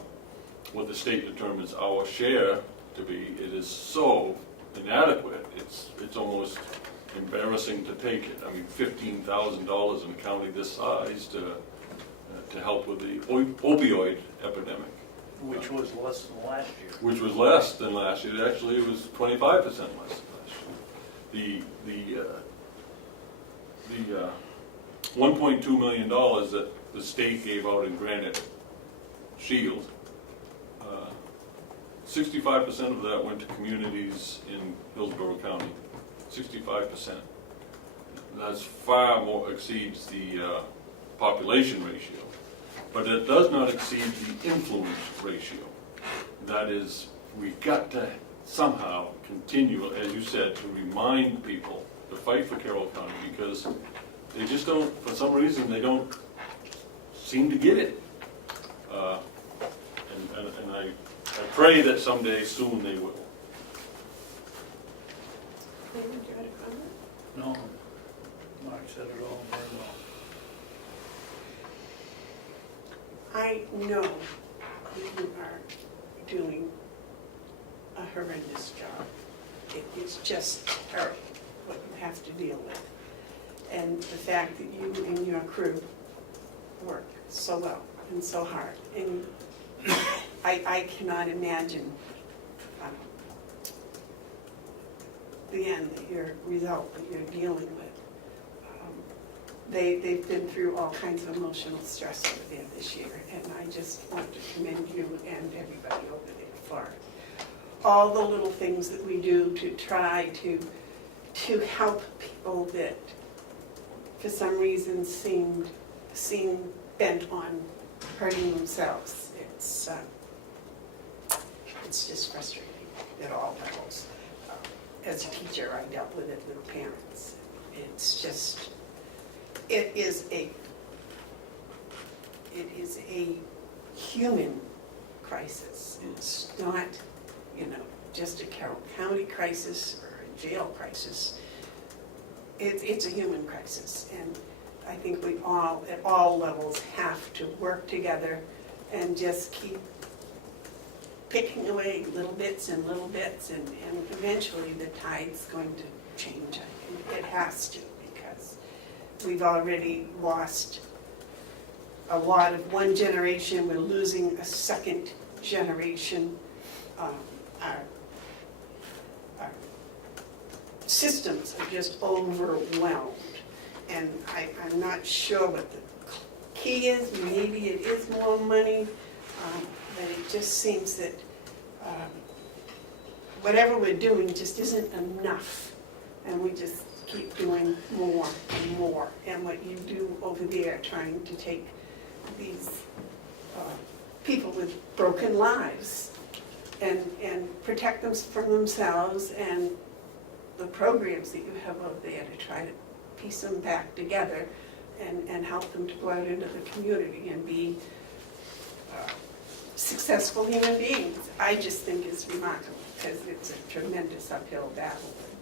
what the state determines our share to be, it is so inadequate, it's almost embarrassing to take it. I mean, $15,000 in a county this size to help with the opioid epidemic. Which was less than last year. Which was less than last year. Actually, it was 25% less than last year. The $1.2 million that the state gave out in Granite Shield, 65% of that went to communities in Hillsborough County. 65%. That's far more exceeds the population ratio. But it does not exceed the influence ratio. That is, we've got to somehow continue, as you said, to remind people to fight for Carroll County, because they just don't, for some reason, they don't seem to get it. And I pray that someday soon they will. David, you had a comment? No, Mark said it all very well. I know you are doing a horrendous job. It is just terrible what you have to deal with. And the fact that you and your crew work so well and so hard. And I cannot imagine the end, your result that you're dealing with. They've been through all kinds of emotional stress over there this year, and I just want to commend you and everybody over there for all the little things that we do to try to help people that for some reason seem bent on hurting themselves. It's just frustrating at all levels. As a teacher, I dealt with it with parents. It's just, it is a human crisis. It's not, just a Carroll County crisis or a jail crisis. It's a human crisis, and I think we all, at all levels, have to work together and just keep picking away little bits, and eventually the tide's going to change. I think it has to, because we've already lost a lot of one generation. We're losing a second generation. Our systems are just overwhelmed, and I'm not sure what the key is. Maybe it is more money, but it just seems that whatever we're doing just isn't enough, and we just keep doing more and more. And what you do over there, trying to take these people with broken lives and protect them from themselves, and the programs that you have over there to try to piece them back together and help them to go out into the community and be successful human beings, I just think is remarkable, because it's a tremendous uphill battle. And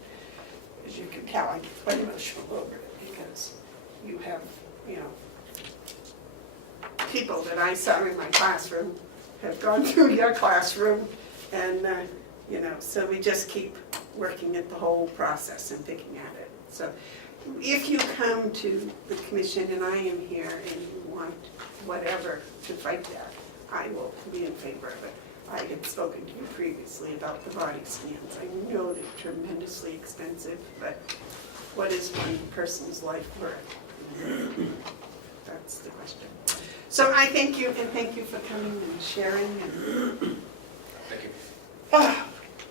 as you can tell, I get quite emotional over it, because you have, people that I saw in my classroom have gone through your classroom, and so we just keep working at the whole process and picking at it. So if you come to the commission and I am here and you want whatever to fight that, I will be in favor of it. I had spoken to you previously about the body scans. I know they're tremendously expensive, but what is one person's life worth? That's the question. So I thank you, and thank you for coming and sharing. Thank you.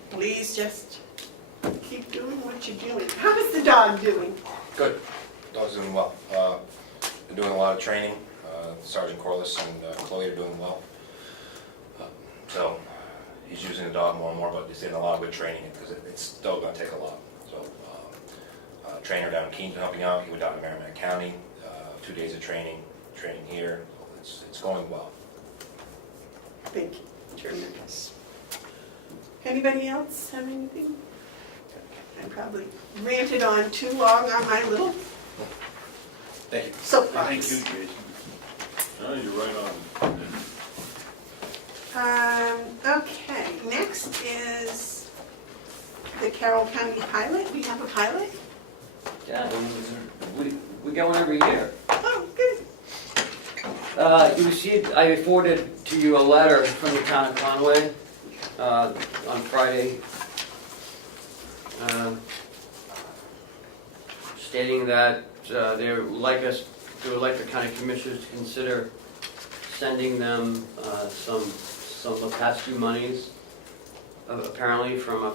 Please just keep doing what you're doing. How is the dog doing? Good. Dog's doing well. Been doing a lot of training. Sergeant Corliss and Chloe are doing well. So he's using the dog more and more, but he's getting a lot of good training, because it's still going to take a lot. So trainer down in Keene helping out. He went down to Merrimack County, 2 days of training here. It's going well. Thank you. Tremendous. Anybody else have anything? I probably ranted on too long on my little Thank you. soapbox. Thank you, Jason. No, you're right on. Okay, next is the Carroll County pilot. We have a pilot? Yeah, we get one every year. Oh, good. You received, I forwarded to you a letter from the town of Conway on Friday stating that they would like the county commissioners to consider sending them some of the past due monies, apparently from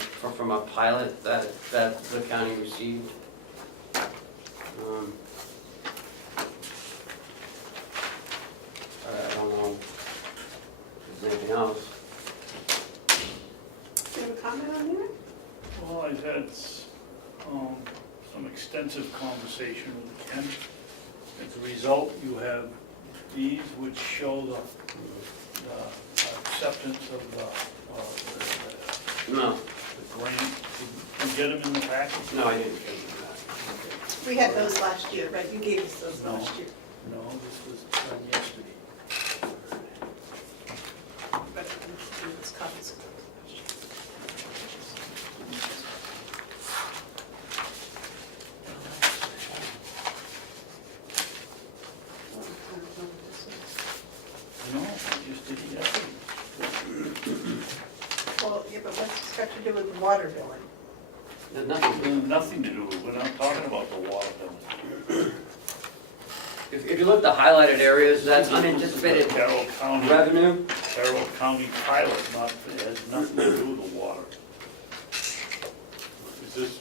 a pilot that the county received. I don't know if there's anything else. Do you have a comment on that? Well, I've had some extensive conversation with Ken. As a result, you have these which show the acceptance of No, the grant. Did you get them in the package? no, I didn't get that. We had those last year, right? You gave us those No. last year. No, this was done yesterday. But it's copies. No, I just did it yesterday. Well, yeah, but what's this got to do with the water billing? There's nothing. Nothing to do with it. We're not talking about the water bill. If you look at the highlighted areas, that's unanticipated Carroll County. revenue. Carroll County pilot, not, it has nothing to do with the water. Is this,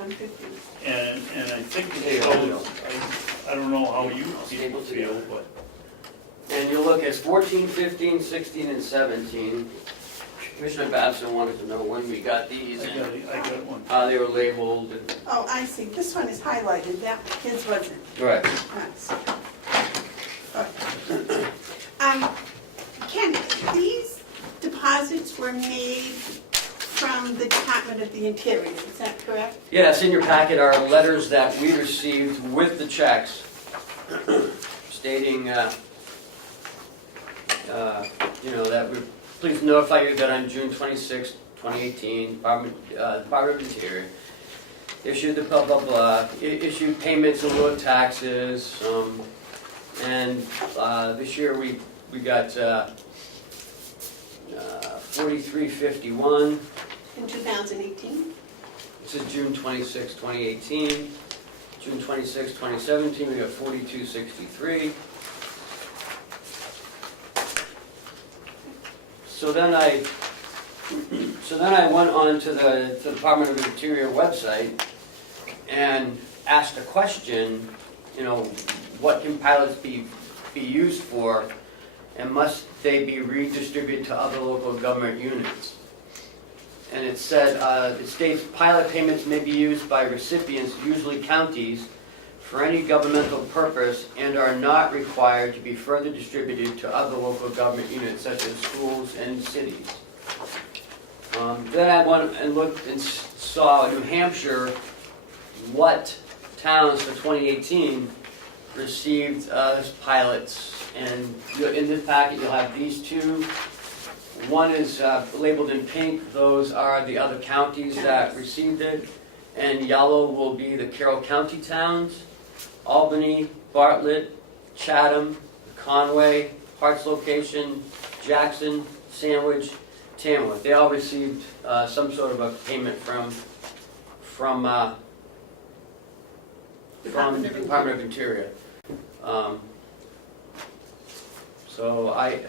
I'm confused. And I think it shows, I don't know how you people feel, but And you look at 14, 15, 16, and 17. Commissioner Babson wanted to know when we got these and I got one. how they were labeled. And Oh, I see. This one is highlighted. That, his wasn't. right. That's- okay. Ken, these deposits were made from the Department of the Interior, is that correct? Yes, in your packet are letters that we received with the checks stating, that we please notify you that on June 26, 2018, Department of Interior issued the blah, blah, blah, issued payments in lieu of taxes, and this year we got 4351. In 2018? This is June 26, 2018. June 26, 2017, we got 4263. So then I went on to the Department of Interior website and asked a question, what can pilots be used for, and must they be redistributed to other local government units? And it said, it states pilot payments may be used by recipients, usually counties, for any governmental purpose and are not required to be further distributed to other local government units such as schools and cities. Then I went and looked and saw New Hampshire, what towns for 2018 received as pilots. And in this packet you'll have these two. One is labeled in pink, those are the other counties that received it. And yellow will be the Carroll County towns, Albany, Bartlett, Chatham, Conway, Harts Location, Jackson, Sandwich, Tamworth. They all received some sort of a payment from Department Department of Interior. So I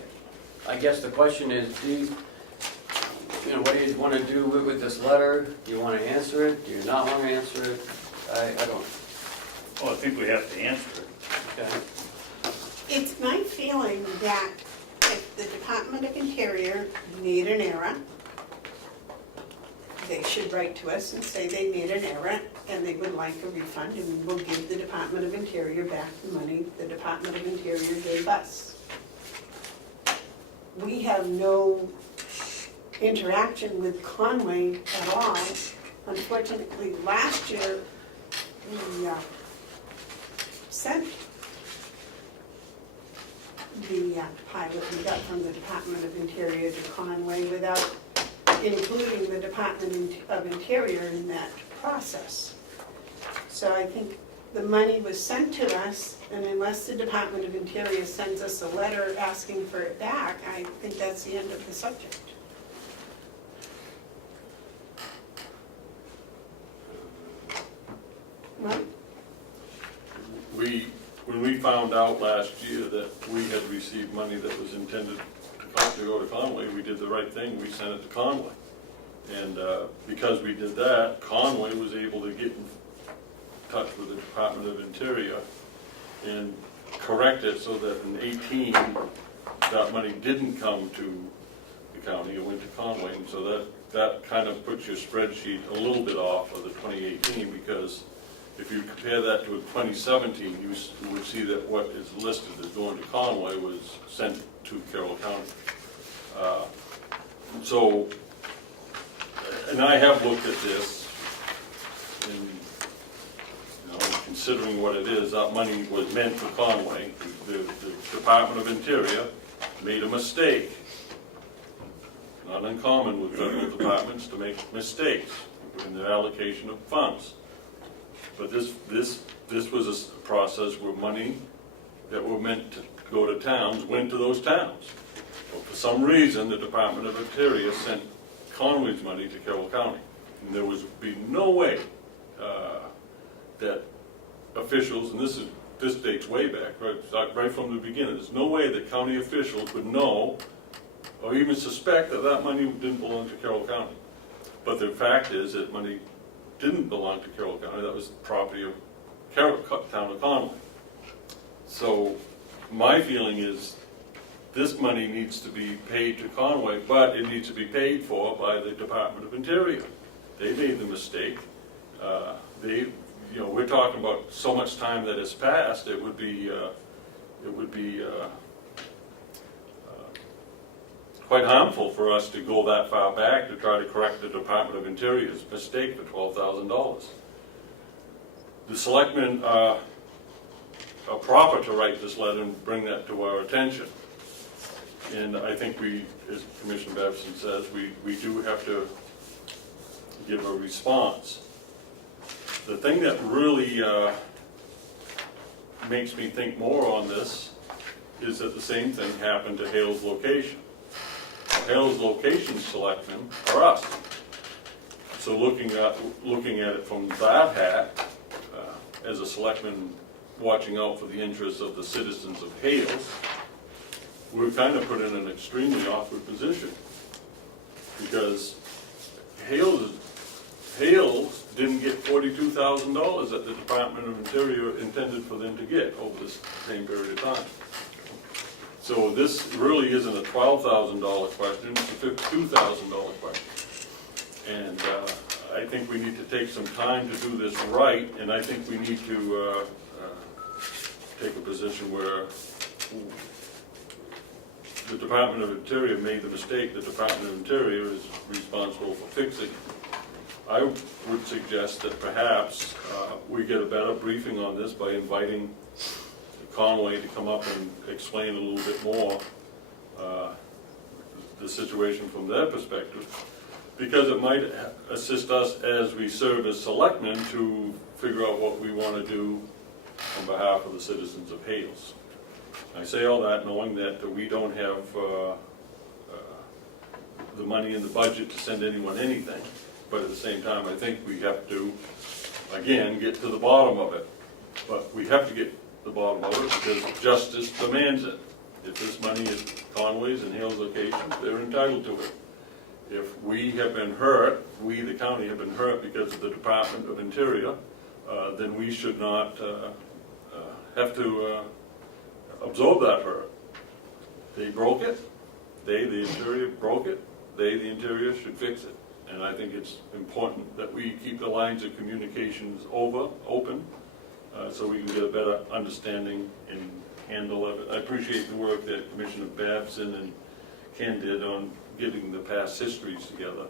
guess the question is, what do you want to do with this letter? Do you want to answer it? Do you not want to answer it? I don't. Well, I think we have to answer it. Okay. It's my feeling that if the Department of Interior made an error, they should write to us and say they made an error and they would like a refund, and we'll give the Department of Interior back the money the Department of Interior gave us. We have no interaction with Conway at all. Unfortunately, last year, we sent the pilot we got from the Department of Interior to Conway without including the Department of Interior in that process. So I think the money was sent to us, and unless the Department of Interior sends us a letter asking for it back, I think that's the end of the subject. Right? When we found out last year that we had received money that was intended to go to Conway, we did the right thing, we sent it to Conway. And because we did that, Conway was able to get in touch with the Department of Interior and correct it so that in 18, that money didn't come to the county, it went to Conway. And so that kind of puts your spreadsheet a little bit off of the 2018, because if you compare that to 2017, you would see that what is listed as going to Conway was sent to Carroll County. And I have looked at this, and considering what it is, that money was meant for Conway. The Department of Interior made a mistake. Not uncommon with federal departments to make mistakes in their allocation of funds. But this was a process where money that were meant to go to towns went to those towns. Well, for some reason, the Department of Interior sent Conway's money to Carroll County. And there would be no way that officials, and this dates way back, right from the beginning, there's no way that county officials would know or even suspect that that money didn't belong to Carroll County. But the fact is that money didn't belong to Carroll County, that was the property of town of Conway. So my feeling is this money needs to be paid to Conway, but it needs to be paid for by the Department of Interior. They made the mistake. We're talking about so much time that has passed. It would be quite harmful for us to go that far back to try to correct the Department of Interior's mistake for $12,000. The selectmen are proper to write this letter and bring that to our attention. And I think we, as Commissioner Babson says, we do have to give a response. The thing that really makes me think more on this is that the same thing happened to Hale's Location. Hale's Location selectmen are us. So looking at it from that hat, as a selectman watching out for the interests of the citizens of Hales, we're kind of put in an extremely awkward position, because Hales didn't get $42,000 that the Department of Interior intended for them to get over this same period of time. So this really isn't a $12,000 question, it's a $52,000 question. And I think we need to take some time to do this right, and I think we need to take a position where the Department of Interior made the mistake. The Department of Interior is responsible for fixing it. I would suggest that perhaps we get a better briefing on this by inviting Conway to come up and explain a little bit more the situation from their perspective, because it might assist us as we serve as selectmen to figure out what we want to do on behalf of the citizens of Hales. I say all that knowing that we don't have the money in the budget to send anyone anything, but at the same time I think we have to, again, get to the bottom of it. But we have to get the bottom of it because justice demands it. If this money is Conway's and Hale's locations, they're entitled to it. If we have been hurt, we, the county, have been hurt because of the Department of Interior, then we should not have to absorb that hurt. They broke it. They, the Interior, broke it. They, the Interior, should fix it. And I think it's important that we keep the lines of communications open, so we can get a better understanding and handle of it. I appreciate the work that Commissioner Babson and Ken did on getting the past histories together.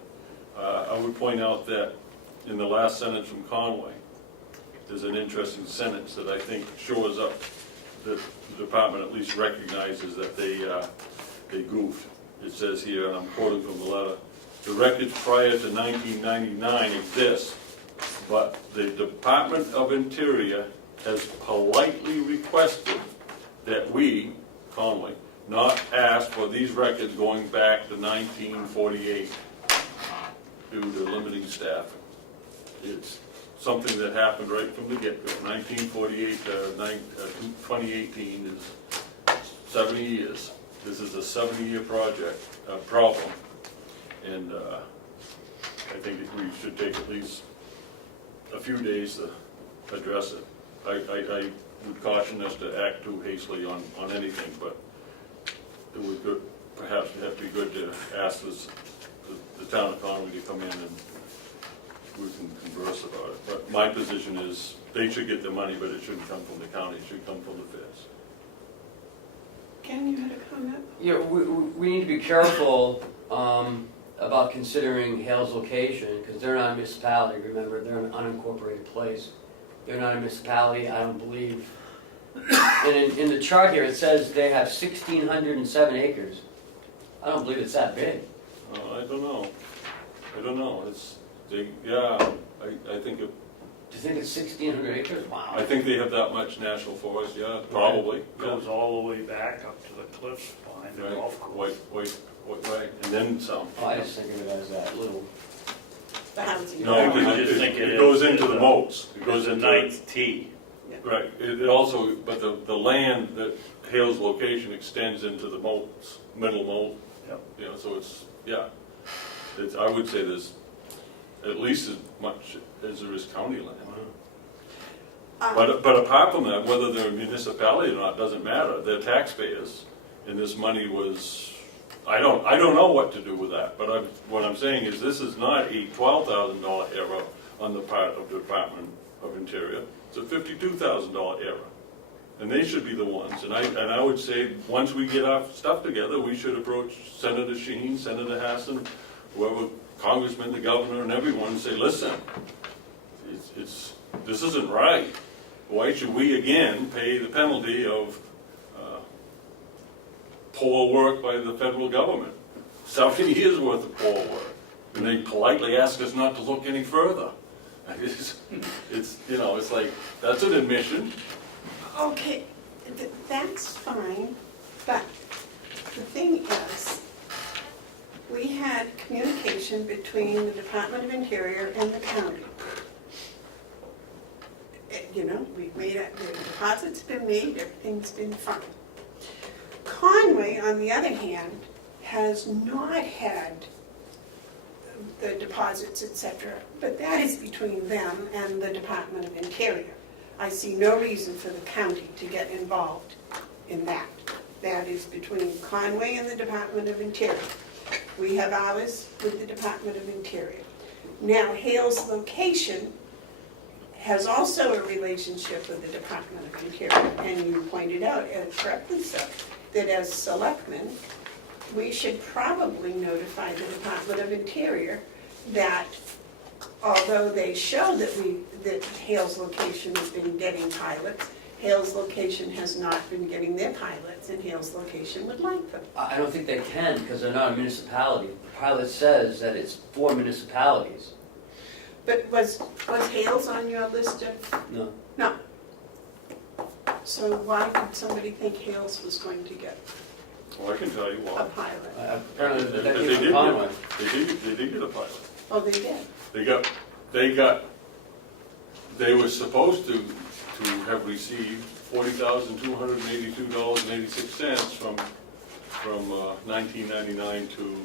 I would point out that in the last sentence from Conway, there's an interesting sentence that I think shores up the department at least recognizes that they goofed. It says here, and I'm quoting from the letter, "The records prior to 1999 exist, but the Department of Interior has politely requested that we, Conway, not ask for these records going back to 1948 due to limiting staffing." It's something that happened right from the get-go. 1948 to 2018 is 70 years. This is a 70-year problem, and I think we should take at least a few days to address it. I would caution us to act too hastily on anything, but it would perhaps have to be good to ask the town of Conway to come in and we can converse about it. But my position is they should get the money, but it shouldn't come from the county, it should come from the feds. Ken, you had a comment? Yeah, we need to be careful about considering Hale's location, because they're not a municipality, remember, they're an unincorporated place. They're not a municipality, I don't believe. And in the chart here, it says they have 1,607 acres. I don't believe it's that big. I don't know. I think Do you think it's 1,600 acres? Wow. I think they have that much national forest, yeah, probably. Goes all the way back up to the cliffs behind the golf course. Right, and then some. Oh, I just think of it as that little, The housing. No, I because just think it goes into the moats. It Goes goes the into, ninth tee. right, it also, but the land that Hale's location extends into the moats, middle moat. Yep. You know, so I would say there's at least as much as there is county land. But apart from that, whether they're a municipality or not, doesn't matter. They're taxpayers, and this money was, I don't know what to do with that, but what I'm saying is this is not a $12,000 error on the part of the Department of Interior. It's a $52,000 error. And they should be the ones. And I would say, once we get our stuff together, we should approach Senator Sheen, Senator Hassan, whoever, Congressman, the governor, and everyone, and say, listen, this isn't right. Why should we again pay the penalty of poor work by the federal government? 70 years worth of poor work. And they politely ask us not to look any further. It's like, that's an admission. Okay, that's fine, but the thing is, we had communication between the Department of Interior and the county. We've made it, the deposit's been made, everything's been fine. Conway, on the other hand, has not had the deposits, etc., but that is between them and the Department of Interior. I see no reason for the county to get involved in that. That is between Conway and the Department of Interior. We have ours with the Department of Interior. Now, Hale's location has also a relationship with the Department of Interior, and you pointed out, and correctly so, that as selectmen, we should probably notify the Department of Interior that although they show that Hale's location has been getting pilots, Hale's location has not been getting their pilots, and Hale's location would like them. I don't think they can, because they're not a municipality. The pilot says that it's for municipalities. But was Hale's on your list of? No. No. So why did somebody think Hale's was going to get Well, I can tell you a why. pilot? Apparently, They that did came from Conway. they did get a pilot. Oh, they did? They were supposed to have received $40,282.86 from 1999 to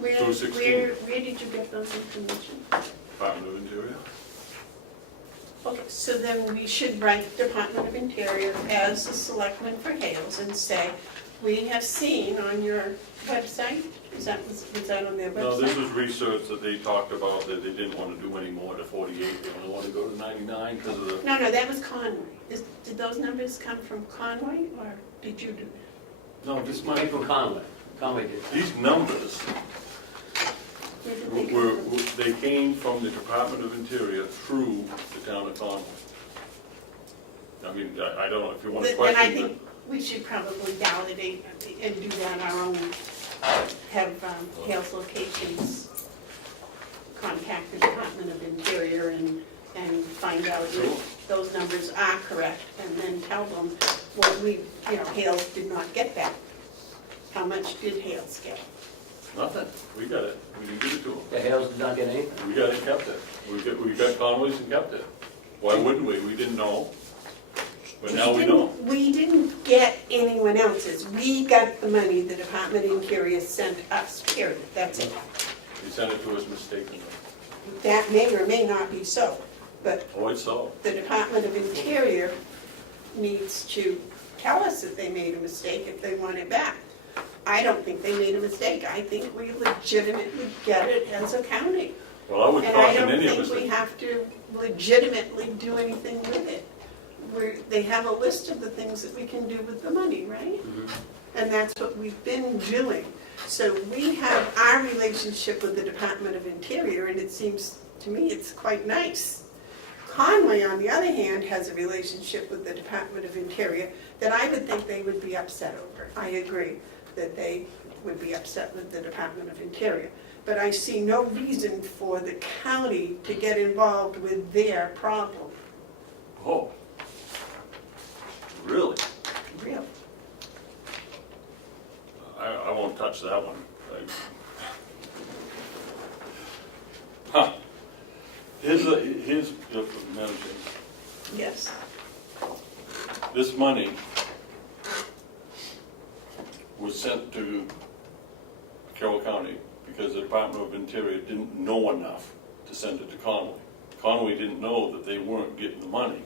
through 16. Where did you get those information? Department of Interior. Okay, so then we should write Department of Interior as a selectman for Hales and say, we have seen on your website, was that on their website? No, this was research that they talked about, that they didn't want to do any more to 48, they only want to go to 99 because of the... No, that was Conway. Did those numbers come from Conway, or did you do that? No, this Came might... from Conway. Conway did. These numbers Where did they come from? they came from the Department of Interior through the town of Conway. I mean, I don't know if you want to Then I question think it. we should probably validate and do that our own, have Hales Locations contact the Department of Interior and find out if those numbers are correct, and then tell them what we, Hales did not get that. How much did Hales get? Nothing, we got it, we didn't give it to them. The Hales did not get anything. We got it, kept it. We got Conway's and kept it. Why wouldn't we? We didn't know. But now we know. We didn't get anyone else's. We got the money the Department of Interior sent us, period. That's it. They sent it to us mistakenly. That may or may not be so, but Oh, it's so. the Department of Interior needs to tell us if they made a mistake, if they want it back. I don't think they made a mistake. I think we legitimately get it as a county. Well, I would And I caution don't any of us think we that, have to legitimately do anything with it. They have a list of the things that we can do with the money, right? And that's what we've been doing. So we have our relationship with the Department of Interior, and it seems to me it's quite nice. Conway, on the other hand, has a relationship with the Department of Interior that I would think they would be upset over. I agree that they would be upset with the Department of Interior. But I see no reason for the county to get involved with their problem, oh, really? really. I won't touch that one. Huh. Madam Chair, Yes. this money was sent to Carroll County because the Department of Interior didn't know enough to send it to Conway. Conway didn't know that they weren't getting the money.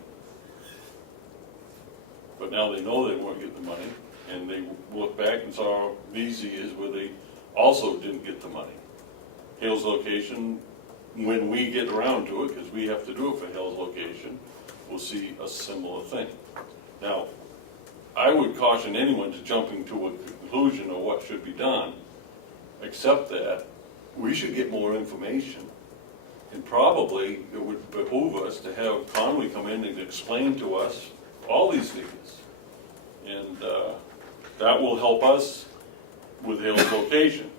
But now they know they weren't getting the money, and they look back and saw these years where they also didn't get the money. Hales Location, when we get around to it, because we have to do it for Hales Location, we'll see a similar thing. Now, I would caution anyone to jumping to a conclusion of what should be done, except that we should get more information. And probably it would behoove us to have Conway come in and explain to us all these things. And that will help us with Hales Location.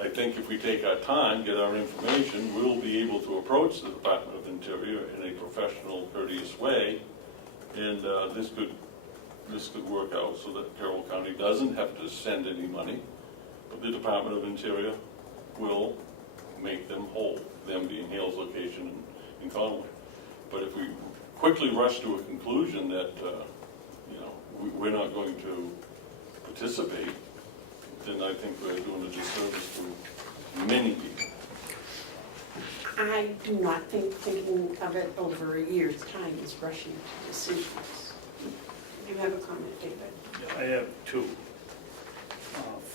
I think if we take our time, get our information, we'll be able to approach the Department of Interior in a professional, courteous way, and this could work out so that Carroll County doesn't have to send any money, but the Department of Interior will make them whole, them being Hales Location and Conway. But if we quickly rush to a conclusion that we're not going to participate, then I think we're doing a disservice to many people. I do not think thinking of it over a year's time is rushing to decisions. You have a comment, David? I have two.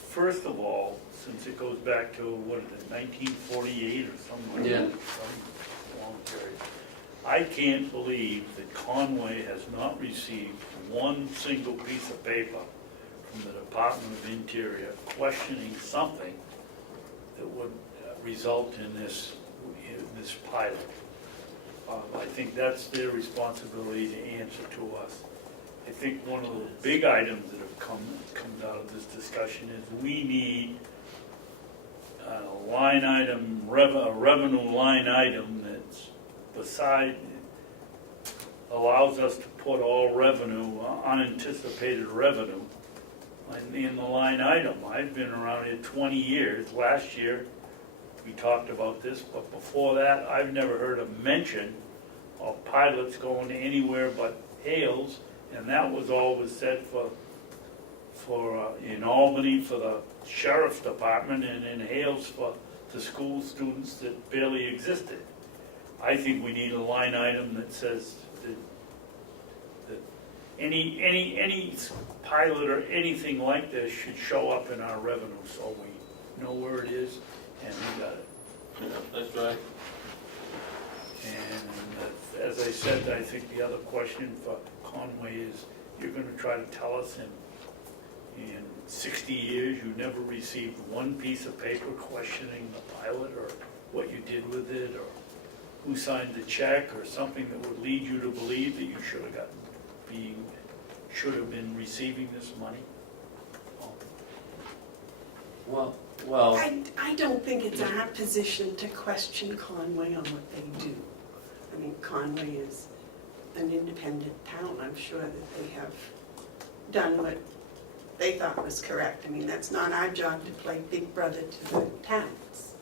First of all, since it goes back to, 1948 or something? Yeah. Some long period. I can't believe that Conway has not received one single piece of paper from the Department of Interior questioning something that would result in this pilot. I think that's their responsibility to answer to us. I think one of the big items that have comes out of this discussion is we need a line item, a revenue line item that's beside, allows us to put all revenue, unanticipated revenue, in the line item. I've been around here 20 years. Last year, we talked about this, but before that, I've never heard a mention of pilots going to anywhere but Hales, and that was always said for in Albany for the sheriff's department, and in Hales for the school students that barely existed. I think we need a line item that says that any pilot or anything like this should show up in our revenue, so we know where it is and we got it. Yeah, that's right. And as I said, I think the other question for Conway is, you're going to try to tell us in 60 years you never received one piece of paper questioning the pilot or what you did with it, or who signed the check or something that would lead you to believe that you should have been receiving this money? Well, I don't think it's our position to question Conway on what they do. I mean, Conway is an independent town. I'm sure that they have done what they thought was correct. I mean, that's not our job to play big brother to the towns.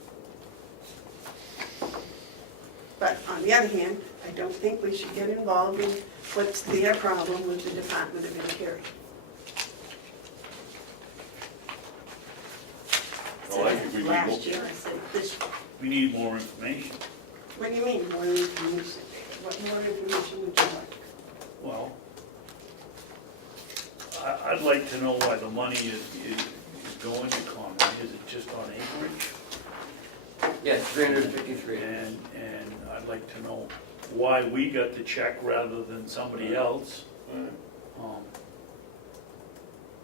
But on the other hand, I don't think we should get involved in what's their problem with the Department of Interior. Well, I think we need more. Last year, I said this. We need more information. What do you mean, more information? What more information would you like? Well, I'd like to know why the money is going to Conway. Is it just on acreage? yeah, 353. And I'd like to know why we got the check rather than somebody else.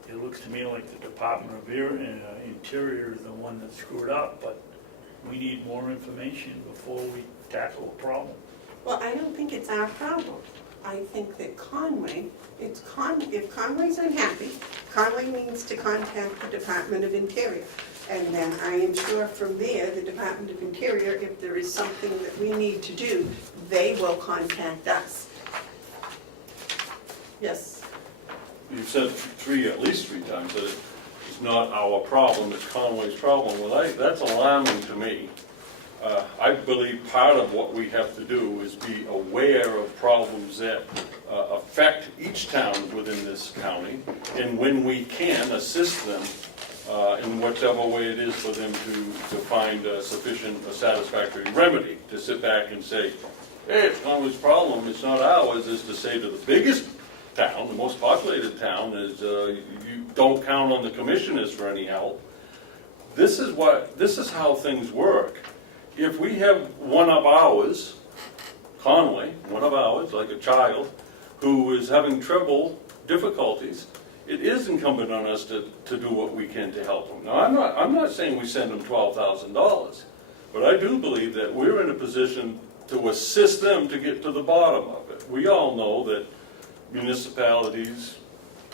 It looks to me like the Department of Interior is the one that screwed up, but we need more information before we tackle a problem. Well, I don't think it's our problem. I think that Conway, if Conway's unhappy, Conway needs to contact the Department of Interior. And then I am sure from there, the Department of Interior, if there is something that we need to do, they will contact us. Yes? You've said at least three times that it's not our problem, it's Conway's problem. Well, that's alarming to me. I believe part of what we have to do is be aware of problems that affect each town within this county, and when we can, assist them in whichever way it is for them to find a satisfactory remedy. To sit back and say, hey, it's Conway's problem, it's not ours, is to say to the biggest town, the most populated town, is you don't count on the commissioners for any help. This is how things work. If we have one of ours, Conway, one of ours, like a child, who is having difficulties, it is incumbent on us to do what we can to help them. Now, I'm not saying we send them $12,000, but I do believe that we're in a position to assist them to get to the bottom of it. We all know that municipalities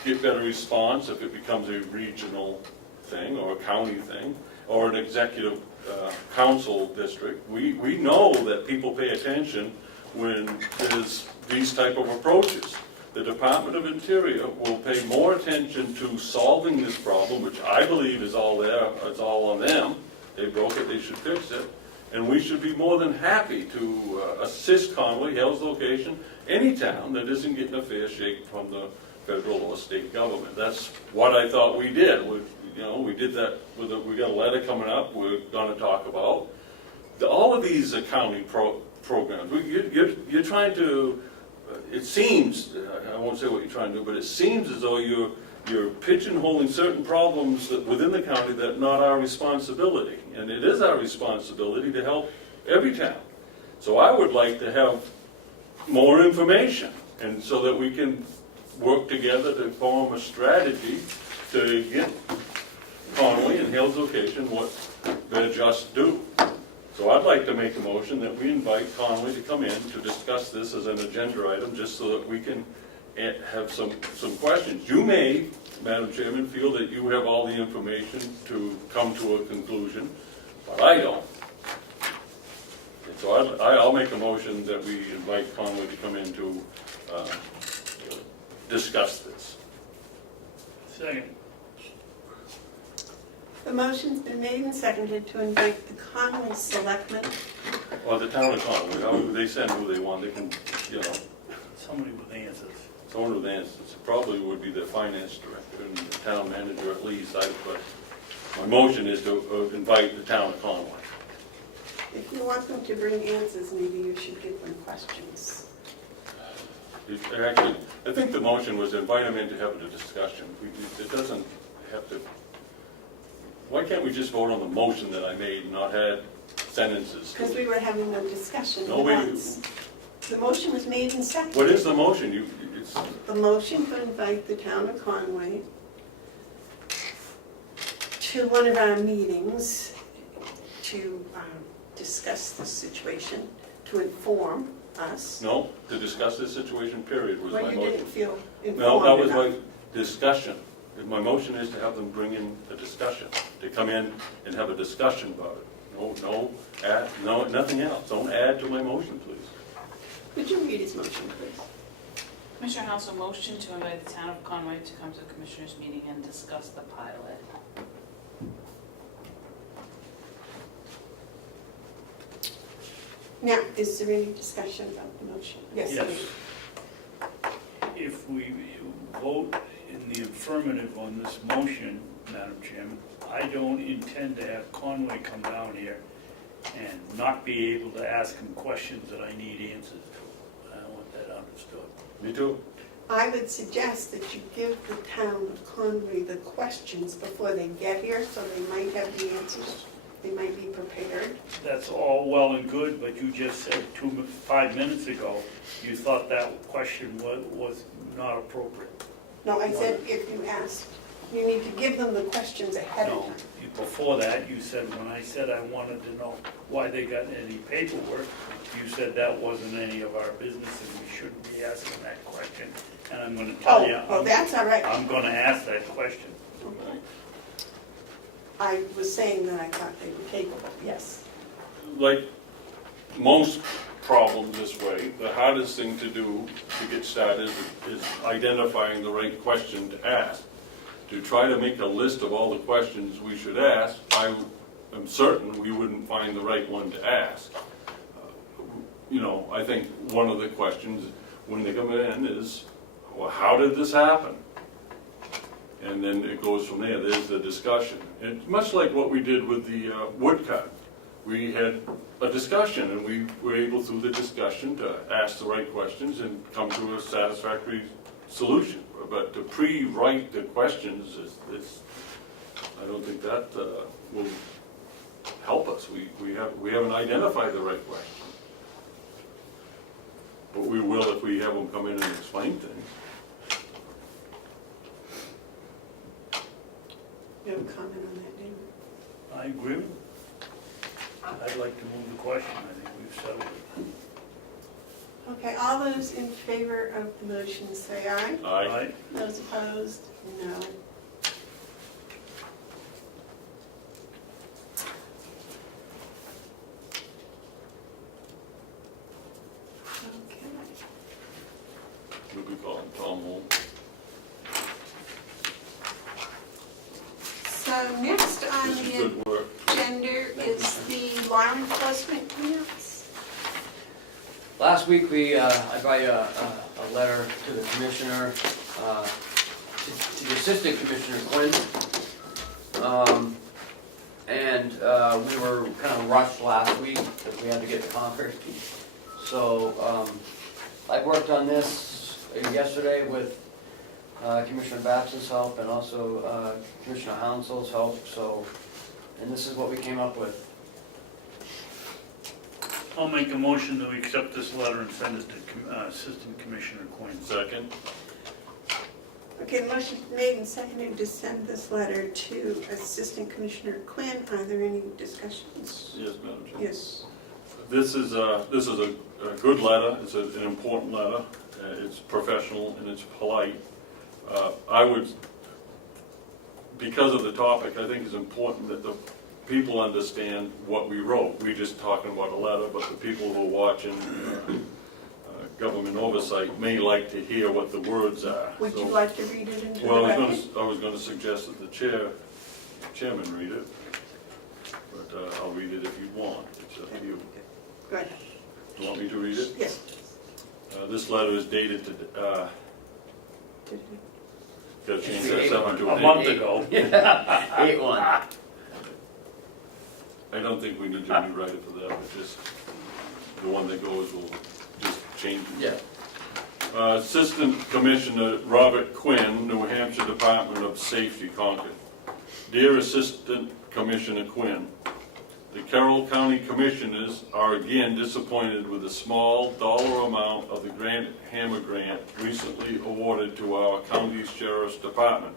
get better response if it becomes a regional thing or a county thing or an executive council district. We know that people pay attention when there's these type of approaches. The Department of Interior will pay more attention to solving this problem, which I believe is all there, it's all on them. They broke it, they should fix it. And we should be more than happy to assist Conway, Hell's Location, any town that isn't getting a fair shake from the federal or state government. That's what I thought we did. We did that we got a letter coming up we're going to talk about. All of these county programs, you're trying to, it seems, I won't say what you're trying to do, but it seems as though you're pigeonholing certain problems within the county that are not our responsibility. And it is our responsibility to help every town. So I would like to have more information, and so that we can work together to form a strategy to get Conway and Hill's Location what they're just due. So I'd like to make a motion that we invite Conway to come in to discuss this as an agenda item, just so that we can have some questions. You may, Madam Chairman, feel that you have all the information to come to a conclusion, but I don't. And so I'll make a motion that we invite Conway to come in to discuss this. Second. The motion's been made and seconded to invite the Conway Selectmen. Or the town of Conway, they send who they want, they can, Somebody with answers. someone with answers. It probably would be the finance director and the town manager at least, but my motion is to invite the town of Conway. If you want them to bring answers, maybe you should give them questions. Actually, I think the motion was invite them in to have a discussion. It doesn't have to, why can't we just vote on the motion that I made and not add sentences? Because we were having a discussion No, once. The motion was made and seconded. What is the motion? The motion to invite the town of Conway to one of our meetings to discuss the situation, to to inform us. No, to discuss this situation, period, was my Well, you motion. didn't feel No, that informed was enough. my discussion. My motion is to have them bring in a discussion, to come in and have a discussion about it. No, nothing else. Don't add to my motion, please. Would you read his motion, please? Commissioner Hounsell motion to invite the town of Conway to come to the commissioners' meeting and discuss the pilot. Now, is there any discussion about the motion? Yes. Yes. Lee. If we vote in the affirmative on this motion, Madam Chairman, I don't intend to have Conway come down here and not be able to ask him questions that I need answers to. I want that understood. Me too. I would suggest that you give the town of Conway the questions before they get here, so they might have the answers. They might be prepared. That's all well and good, but you just said 5 minutes ago, you thought that question was not appropriate. No, I said if you asked, you need to give them the questions ahead of No, time. before that, you said, when I said I wanted to know why they got any paperwork, you said that wasn't any of our business and we shouldn't be asking that question. And I'm gonna tell you, Oh, that's all right. I'm gonna ask that question. I was saying that I thought they were capable, yes. Like most problems this way, the hardest thing to do to get started is identifying the right question to ask. To try to make a list of all the questions we should ask, I am certain we wouldn't find the right one to ask. I think one of the questions when they come in is, well, how did this happen? And then it goes from there. There's the discussion. It's much like what we did with the woodcut. We had a discussion, and we were able through the discussion to ask the right questions and come to a satisfactory solution. But to pre-write the questions, I don't think that will help us. We haven't identified the right question. But we will if we have them come in and explain things. You have a comment on that, David? I agree with you. I'd like to move the question. I think we've settled it. Okay, all those in favor of the motion say aye. Aye. Those opposed, no. Okay. We'll be calling Tom home. So next on This is the good work. agenda is the law enforcement clearance. Last week, I brought you a letter to the commissioner, to the assistant commissioner Quinn. And we were kind of rushed last week because we had to get to Concord. So I worked on this yesterday with Commissioner Babson's help and also Commissioner Hounsell's help. And this is what we came up with. I'll make a motion that we accept this letter and send it to Assistant Commissioner Quinn. Second. Okay, the motion made and seconded to send this letter to Assistant Commissioner Quinn. Are there any discussions? Yes, Madam Chair. Yes. This is a good letter. It's an important letter. It's professional and it's polite. I would, because of the topic, I think it's important that the people understand what we wrote. We're just talking about a letter, but the people who are watching government oversight may like to hear what the words are. Would you like to read it into the Well, record? I was going to suggest that the chairman read it, but I'll read it if you want. It's up to you. Go ahead. Do you want me to read it? Yes. This letter is dated to, got to change that 7 to A an month 8. ago. 8-1. I don't think we need to rewrite it for that, but just the one that goes will just change it. Yeah. Assistant Commissioner Robert Quinn, New Hampshire Department of Safety, Concord. Dear Assistant Commissioner Quinn, the Carroll County Commissioners are again disappointed with the small dollar amount of the Grant Hammer Grant recently awarded to our county's Sheriff's Department.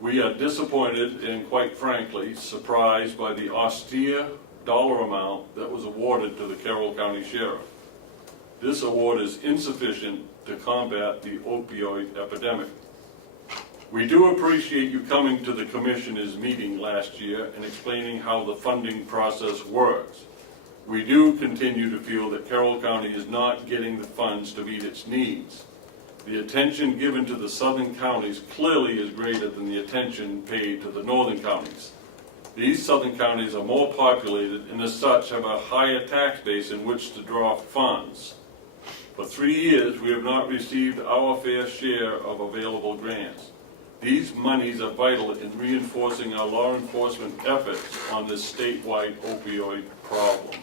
We are disappointed and, quite frankly, surprised by the austere dollar amount that was awarded to the Carroll County Sheriff. This award is insufficient to combat the opioid epidemic. We do appreciate you coming to the Commissioners' meeting last year and explaining how the funding process works. We do continue to feel that Carroll County is not getting the funds to meet its needs. The attention given to the southern counties clearly is greater than the attention paid to the northern counties. These southern counties are more populated and as such have a higher tax base in which to draw funds. For 3 years, we have not received our fair share of available grants. These monies are vital in reinforcing our law enforcement efforts on this statewide opioid problem.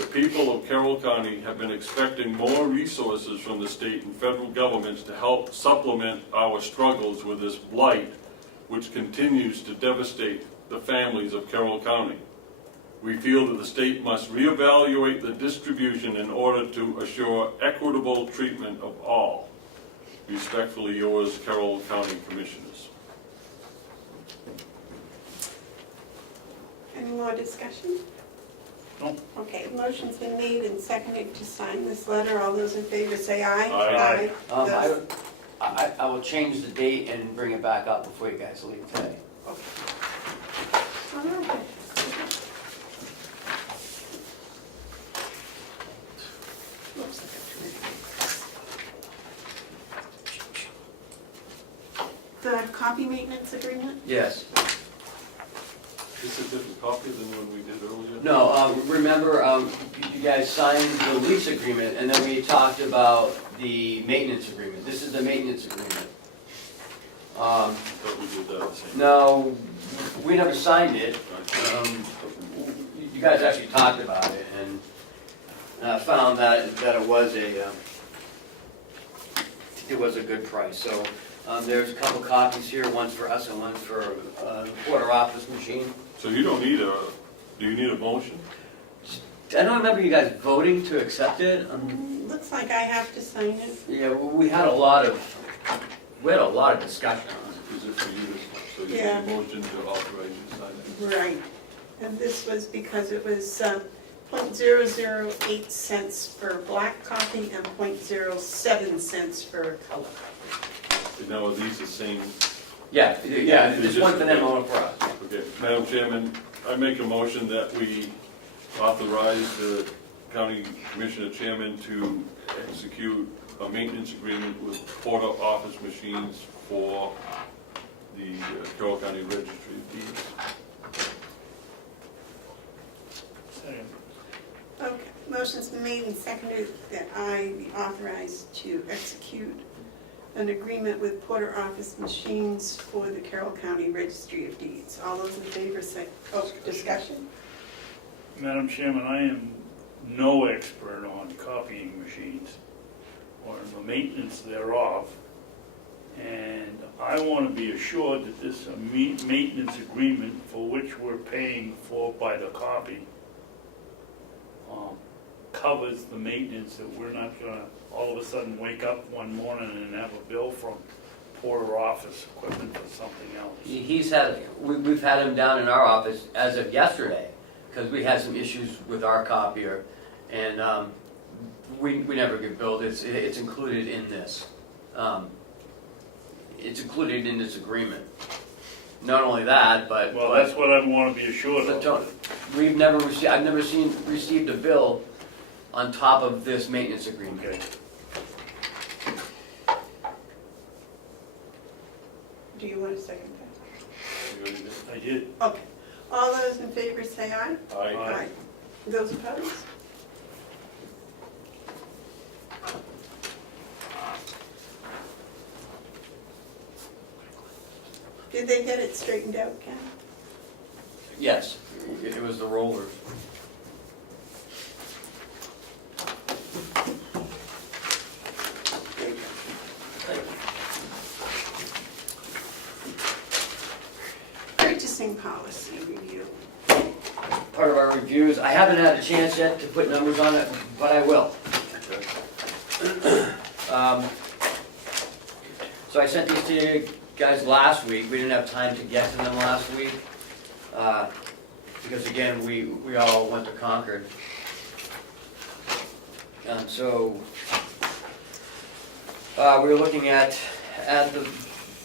The people of Carroll County have been expecting more resources from the state and federal governments to help supplement our struggles with this blight, which continues to devastate the families of Carroll County. We feel that the state must reevaluate the distribution in order to assure equitable treatment of all. Respectfully yours, Carroll County Commissioners. Any more discussion? No. Okay, motion's been made and seconded to sign this letter. All those in favor say aye. Aye. Those- I will change the date and bring it back up before you guys leave today. All right. Looks like a committee. The copy maintenance agreement? Yes. Is this a different copy than one we did earlier? No, remember, you guys signed the lease agreement, and then we talked about the maintenance agreement. This is the maintenance agreement. I thought we did that the same. No, we never signed it. You guys actually talked about it, and found that it was a good price. So there's a couple copies here, one's for us and one's for the quarter office machine. So you don't need do you need a motion? I don't remember you guys voting to accept it. Looks like I have to sign it. Yeah, we had a lot of discussion on it. Is it for you? So you Yeah. need a motion to authorize you to sign it? Right. And this was because it was .008 cents for black copy and .07 cents for color. Now, are these the same? Yeah, this one for them, one for us. Okay, Madam Chairman, I make a motion that we authorize the County Commissioner Chairman to execute a maintenance agreement with Porter Office Machines for the Carroll County Registry of Deeds. Second. Okay, motion's been made and seconded that I be authorized to execute an agreement with Porter Office Machines for the Carroll County Registry of Deeds. All those in favor say, discussion? Madam Chairman, I am no expert on copying machines or the maintenance thereof. And I want to be assured that this maintenance agreement for which we're paying for by the copy covers the maintenance, that we're not going to all of a sudden wake up one morning and have a bill from Porter Office Equipment for something else. We've had him down in our office as of yesterday, because we had some issues with our copier, and we never get billed. It's included in this. It's included in this agreement. Not only that, but Well, that's what I want to be assured but of. I've never received a bill on top of this maintenance agreement. Okay. Do you want to second that? You already did? I did. Okay. All those in favor say aye. Aye. Those opposed? Did they get it straightened out, Ken? Yes, it was the rollers. Purchasing policy review. Part of our reviews, I haven't had a chance yet to put numbers on it, but I will. So I sent these to you guys last week. We didn't have time to get to them last week. because again, we all went to Concord. So, we were looking at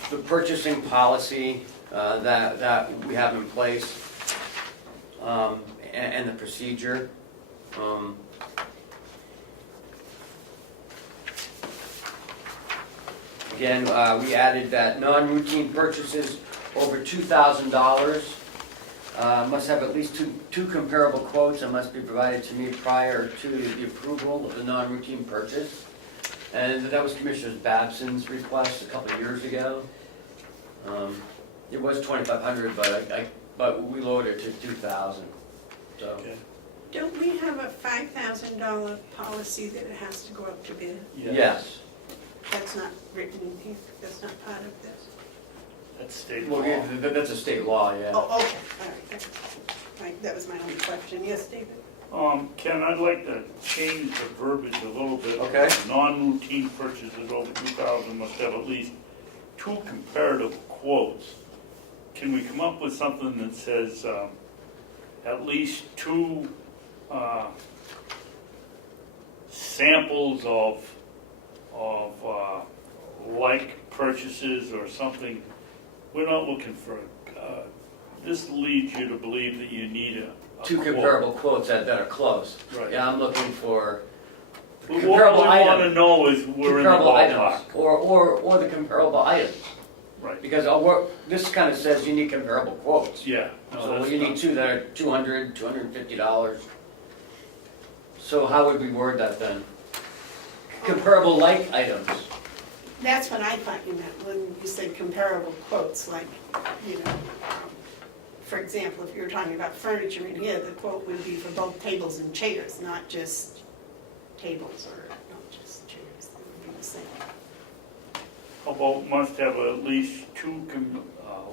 the purchasing policy that we have in place, and the procedure. Again, we added that non-routine purchases over $2,000 must have at least two comparable quotes and must be provided to me prior to the approval of the non-routine purchase. And that was Commissioner Babson's request a couple of years ago. It was $2,500, but we lowered it to $2,000. So. Okay. Don't we have a $5,000 policy that it has to go up to bid? Yes. That's not written in here, that's not part of this. That's state law. Well, yeah, that's a state law, yeah. Oh, okay, all right, right, that was my only question. Yes, David? Ken, I'd like to change the verbiage a little bit. Okay. Non-routine purchases over 2,000 must have at least 2 comparative quotes. Can we come up with something that says at least 2 samples of like purchases or something? We're not looking for, this leads you to believe that you need a 2 quote. comparable quotes that are close. Right. Yeah, I'm looking for What we comparable want to items. know is we're in the Comparable ballpark. items, or the comparable items. Right. Because this kind of says you need comparable quotes. Yeah. No, So that's you need not- 2 that are $200, $250. So how would we word that then? Comparable like items. That's what I thought you meant when you said comparable quotes, like, you know, for example, if you were talking about furniture in here, the quote would be for both tables and chairs, not just tables or not just chairs. That would be the same. How about must have at least 2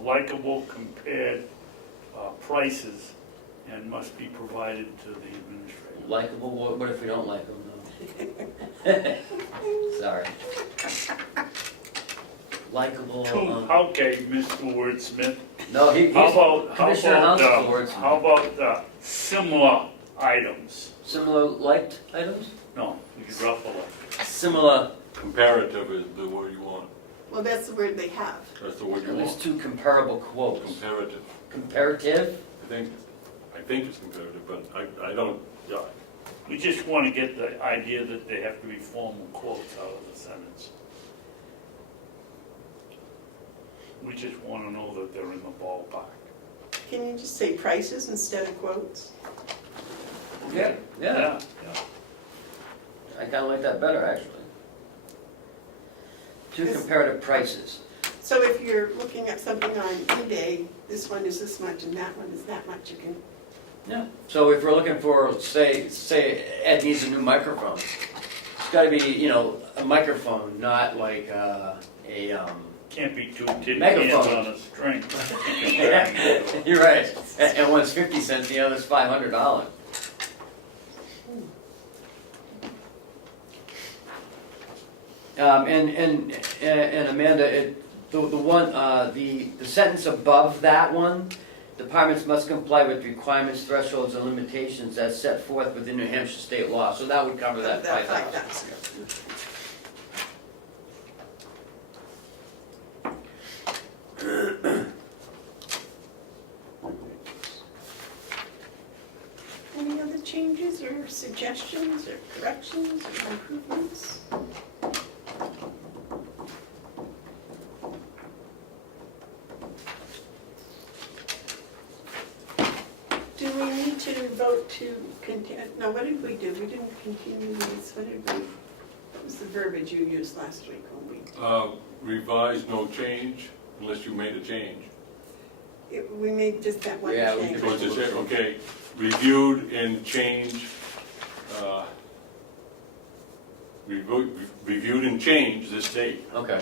likable compared prices and must be provided to the administrator. Likable, what if we don't like them though? Sorry. Likable. Okay, Mr. Wordsmith. No, he's Commissioner Hounsell's words. How about similar items? Similar liked items? No, you could ruffle it. Similar, Comparative is the word you want. Well, that's the word they have. That's the word you at want. least 2 comparable quotes. Comparative. Comparative? I think it's comparative, but I don't, yeah. We just want to get the idea that they have to be formal quotes out of the sentence. We just want to know that they're in the ballpark. Can you just say prices instead of quotes? Yeah. Yeah. I kind of like that better, actually. 2 comparative prices. So if you're looking at something on eBay, this one is this much and that one is that much, you can, Yeah. So if we're looking for, say Ed needs a new microphone, it's got to be, you know, a microphone, not like a. Can't be 2 tin Megaphone. cans on a string. You're right. And one's 50 cents, the other's $500. And Amanda, the sentence above that one, departments must comply with requirements, thresholds, and limitations as set forth within New Hampshire state law. So that would cover that 5,000. Any other changes or suggestions or corrections or improvements? Do we need to vote to continue? No, what did we do? We didn't continue this. What was the verbiage you used last week when we? Revise, no change, unless you made a change. We made just that one Yeah, we change. did. What's it say? Okay, reviewed and changed, reviewed and changed this date, Okay.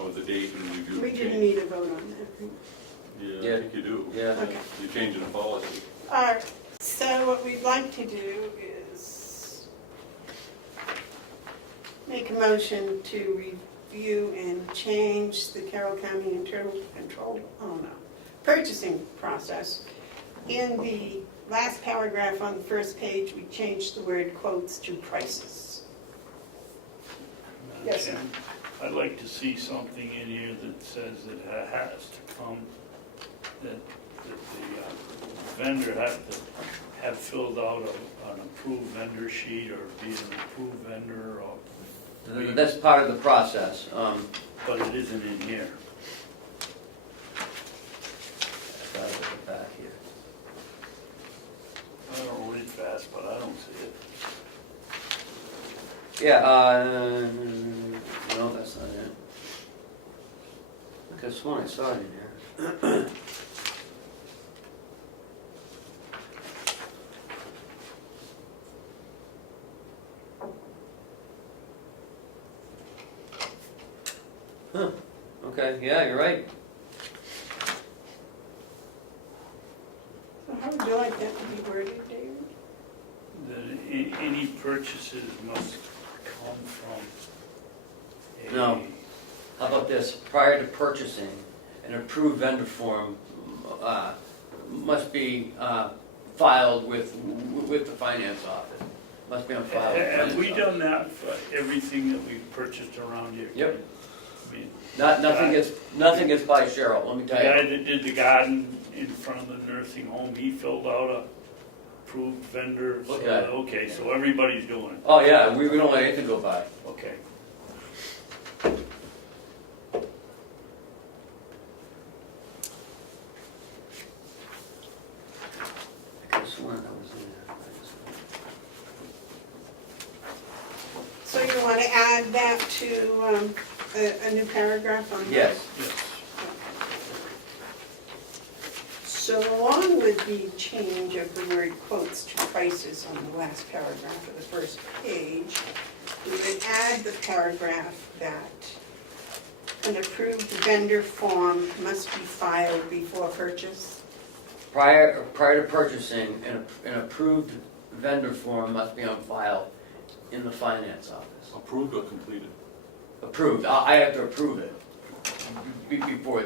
or the date and reviewed We and didn't changed. need a vote on that. Yeah, I think you do. Yeah. Okay. You're changing the policy. All right, so what we'd like to do is make a motion to review and change the Carroll County internal control, purchasing process In the last paragraph on the first page, we changed the word quotes to prices. Madam Yes, sir. Chairman, I'd like to see something in here that says that it has to come, that the vendor has to have filled out an approved vendor sheet or be an approved vendor, or, That's part of the process. but it isn't in here. Gotta look at back here. I don't read fast, but I don't see it. Yeah, no, that's not it. I could have sworn I saw it in here. Huh, okay, yeah, you're right. So how would you like that to be worded, David? That any purchases must come from a... No. How about this? Prior to purchasing, an approved vendor form must be filed with the finance office. Must be on file with the Have finance we office. done that for everything that we've purchased around here? Yep. I mean, Nothing gets by Cheryl, let me the tell guy you. that did the garden in front of the nursing home, he filled out a approved vendor. So, Okay. okay, so everybody's doing it. Oh, yeah, we don't let anything go by. Okay. I could have sworn that was in there. So you want to add that to a new paragraph on that? Yes. Yes. So along with the change of the word quotes to prices on the last paragraph of the first page, we would add the paragraph that an approved vendor form must be filed before purchase. Prior to purchasing, an approved vendor form must be on file in the finance office. Approved or completed? Approved, I have to approve it before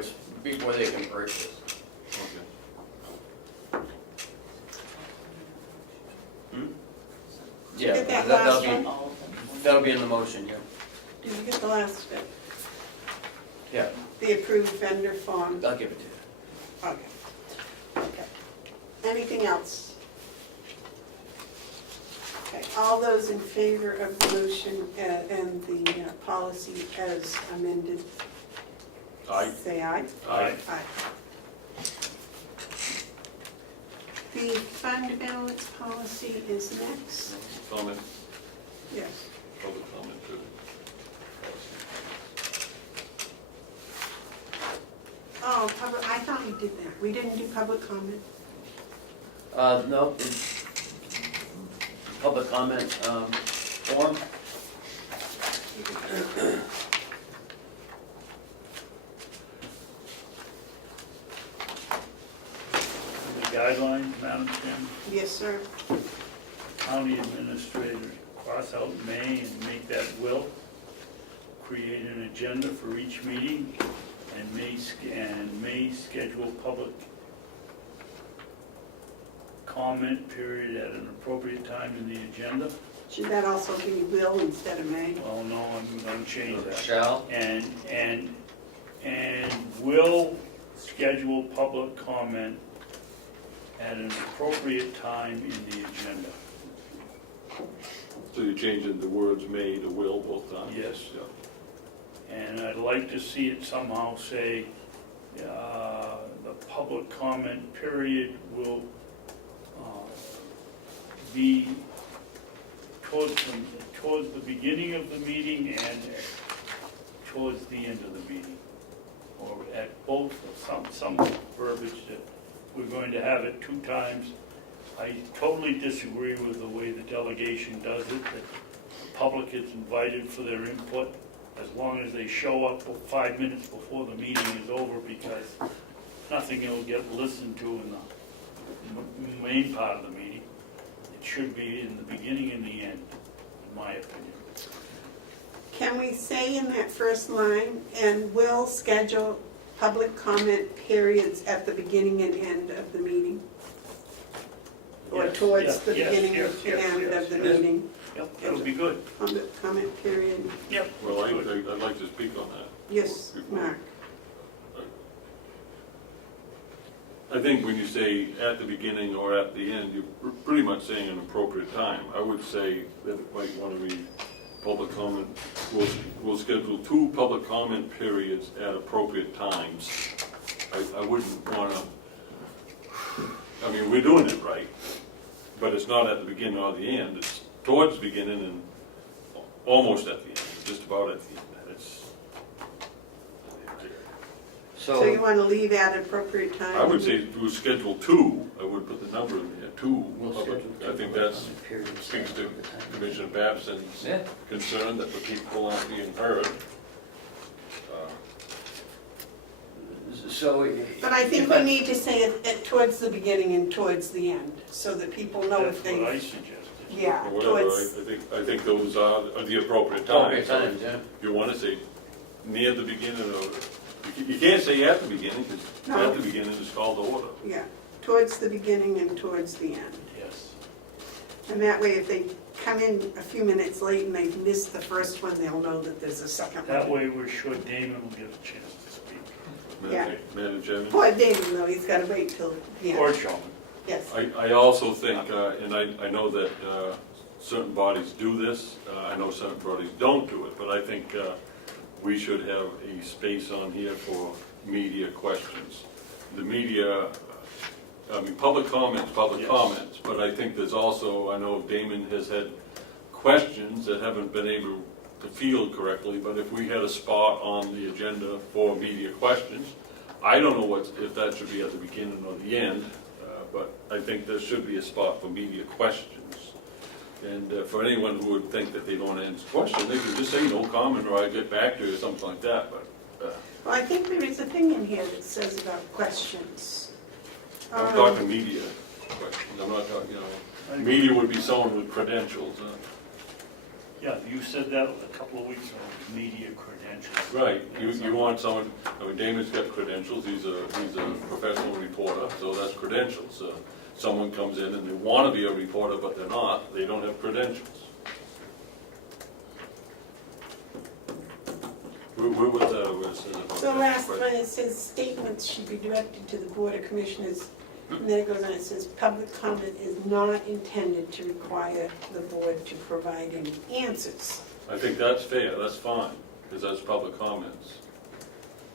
they can purchase. Okay. Yeah, Get that that'll last be, one? All of them. that'll be in the motion, yeah. Did you get the last bit? Yeah, The approved vendor form? I'll give it to you. Okay. Okay. Anything else? Okay, all those in favor of the motion and the policy as amended? Aye. Say aye. Aye. Aye. The fund balance policy is next. Comment, Yes. public comment too. Oh, I thought we did that. We didn't do public comment. No, public comment form. The guidelines, Madam Chairman, Yes, sir. county administrator, cross out may and make that will. Create an agenda for each meeting and may schedule public comment period at an appropriate time in the agenda. Should that also be will instead of may? Oh, no, I'm gonna change that. Shall. And will schedule public comment at an appropriate time in the agenda. So you're changing the words may to will both times? Yes. Yeah. And I'd like to see it somehow say, the public comment period will be towards the beginning of the meeting and towards the end of the meeting. Or at both, some verbiage that we're going to have it 2 times. I totally disagree with the way the delegation does it, that the public is invited for their input as long as they show up 5 minutes before the meeting is over, because nothing will get listened to in the main part of the meeting. It should be in the beginning and the end, in my opinion. Can we say in that first line, and will schedule public comment periods at the beginning and end of the meeting? or Yes, towards the yes, beginning yes, of the yes, end yes, of the yes. meeting, Yep, that'll be good. comment period. Yep. Well, I'd like to speak on that. Yes, Before- Mark. I think when you say at the beginning or at the end, you're pretty much saying an appropriate time. I would say that it might want to be public comment, we'll schedule 2 public comment periods at appropriate times. I wouldn't want to, I mean, we're doing it right, but it's not at the beginning or the end. It's towards the beginning and almost at the end, just about at the end. So you want to leave at appropriate time? I would say we'll schedule 2, I would put the number in there, 2 We'll public. schedule I think two that's, public periods. speaks to Commissioner Babson's Yeah. concern that the people aren't being heard. So. But I think if we need to say it towards the beginning and towards the end, so that people know if That's what I they, suggested. yeah, Or whatever, towards, I think those are the appropriate Appropriate times. times, yeah. If you want to say near the beginning or, you can't say at the beginning, because No. at the beginning is called to order. yeah, towards the beginning and towards the end. Yes. And that way, if they come in a few minutes late and they've missed the first one, they'll know that there's a second one. That way we're sure Damon will get a chance to speak. Yeah. Madam Chairman? Poor David, though, he's gotta wait till the Or end. Sean. Yes. I also think, and I know that certain bodies do this, I know certain bodies don't do it, but I think we should have a space on here for media questions. The media, I mean, public comments, Yes. but I think there's also, I know Damon has had questions that haven't been able to field correctly, but if we had a spot on the agenda for media questions, I don't know if that should be at the beginning or the end, but I think there should be a spot for media questions. And for anyone who would think that they don't answer a question, they could just say no comment or I get back to you or something like that, but Well, I think there is a thing in here that says about questions. I'm talking media questions, I'm not talking, media would be someone with credentials. Yeah, you said that a couple of weeks ago, media credentials. Right, you want someone, I mean, Damon's got credentials, he's a professional reporter, so that's credentials. Someone comes in and they want to be a reporter, but they're not, they don't have credentials. Where was that, where it says about So that? last one, it says statements should be directed to the Board of Commissioners. And then it goes on, it says, public comment is not intended to require the board to provide any answers. I think that's fair, that's fine, because that's public comments.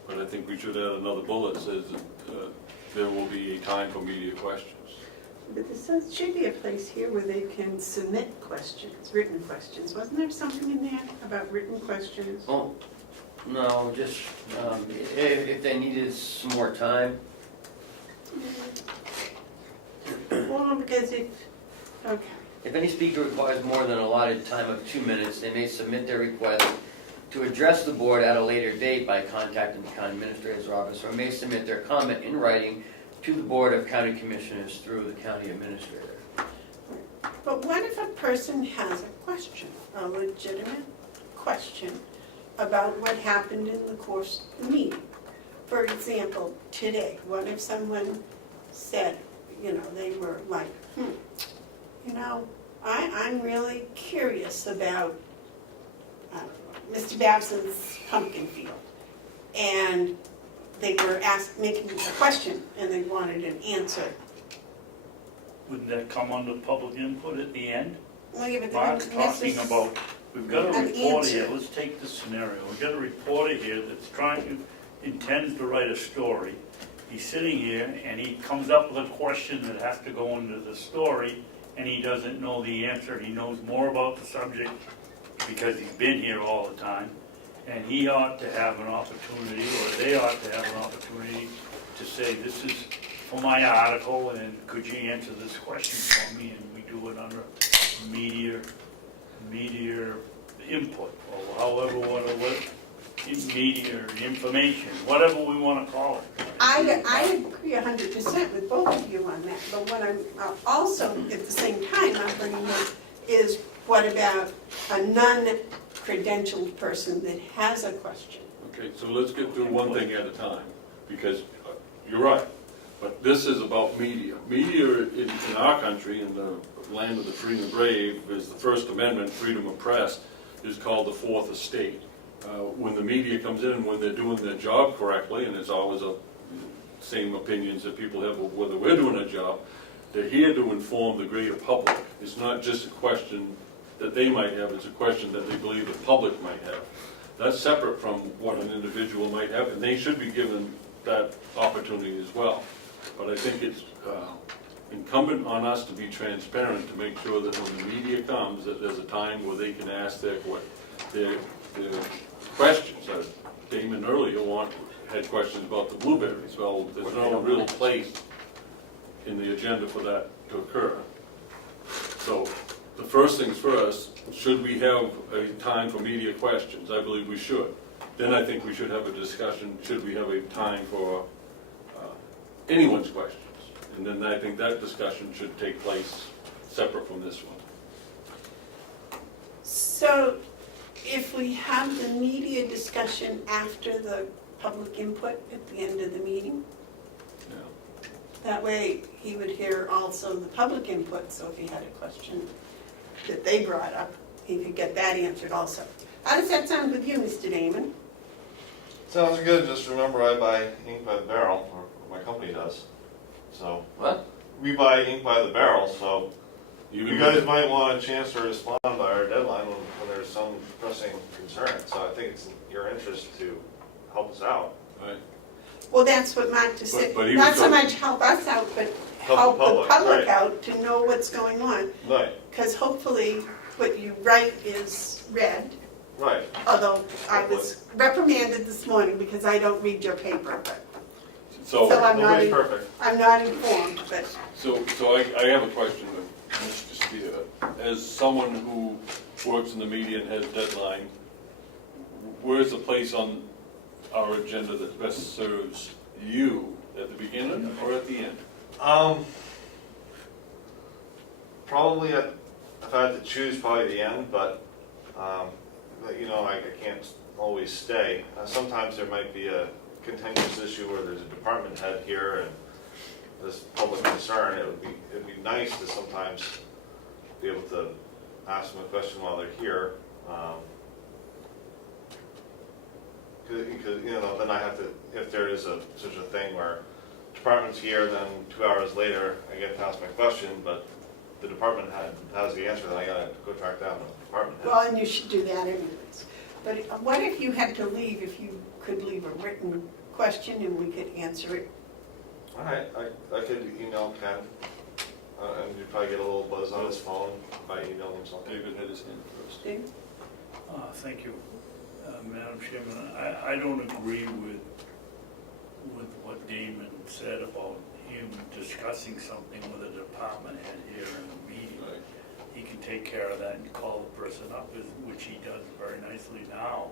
But I think we should add another bullet that says that there will be a time for media questions. But there says, should be a place here where they can submit questions, written questions. Wasn't there something in there about written questions? Oh, no, just, if they needed some more time. Well, because if, okay. If any speaker requires more than allotted time of 2 minutes, they may submit their request to address the board at a later date by contacting the county administrator's office, or may submit their comment in writing to the Board of County Commissioners through the county administrator. But what if a person has a question, a legitimate question about what happened in the course of the meeting? For example, today, what if someone said, they were like, I'm really curious about, Mr. Babson's pumpkin field. And they were making a question and they wanted an answer. Wouldn't that come under public input at the end? Well, yeah, but Mark's then this talking is- about, we've got a An reporter here, answer. let's take this scenario. We've got a reporter here that's intends to write a story. He's sitting here and he comes up with a question that has to go into the story and he doesn't know the answer. He knows more about the subject because he's been here all the time. And he ought to have an opportunity, or they ought to have an opportunity to say, this is for my article and could you answer this question for me? And we do it under media input, or however media information, whatever we want to call it. I agree 100% with both of you on that, but what I'm also, at the same time, I'm bringing up is, what about a non-credentialed person that has a question? Okay, so let's get through one thing at a time, because you're right. But this is about media. Media in our country, in the land of the free and the brave, is the First Amendment, freedom of press, is called the fourth estate. When the media comes in, when they're doing their job correctly, and it's always the same opinions that people have of whether we're doing a job, they're here to inform the greater public. It's not just a question that they might have, it's a question that they believe the public might have. That's separate from what an individual might have, and they should be given that opportunity as well. But I think it's incumbent on us to be transparent, to make sure that when the media comes, that there's a time where they can ask their questions. Damon earlier had questions about the blueberries. Well, there's no real place in the agenda for that to occur. So the first things first, should we have a time for media questions? I believe we should. Then I think we should have a discussion, should we have a time for anyone's questions? And then I think that discussion should take place separate from this one. So if we have the media discussion after the public input at the end of the meeting, Yeah. that way he would hear also the public input, so if he had a question that they brought up, he could get that answered also. How does that sound with you, Mr. Damon? Sounds good, just remember I buy ink by the barrel, or my company does. So, What? we buy ink by the barrel, so you guys might want a chance to respond by our deadline when there's some pressing concern. So I think it's in your interest to help us out. Right. Well, that's what Mark just said. But he Not was so talking- much help us out, but Help help the the public, public right. out to know what's going on. Right, Because hopefully what you write is read, right. although I was reprimanded this morning because I don't read your paper, but, So so I'm not, Nobody's perfect. I'm not informed, but So I have a question of Mr. Spear. As someone who works in the media and has deadline, where's the place on our agenda that best serves you? At the beginning or at the end? Probably if I had to choose, probably the end, but you know, I can't always stay. Sometimes there might be a contentious issue where there's a department head here and there's public concern. It'd be nice to sometimes be able to ask them a question while they're here. Because you know, then I have to, if there is such a thing where department's here, then 2 hours later I get to ask my question, but the department head has the answer, then I gotta go track down the department head. well, and you should do that anyways. But what if you had to leave, if you could leave a written question and we could answer it? All right, I could email Ken, and you'd probably get a little buzz on his phone if I emailed him something. David had his hand first. Dave? Thank you, Madam Chairman. I don't agree with what Damon said about him discussing something with a department head here in the meeting. Right. He can take care of that and call the person up, which he does very nicely now.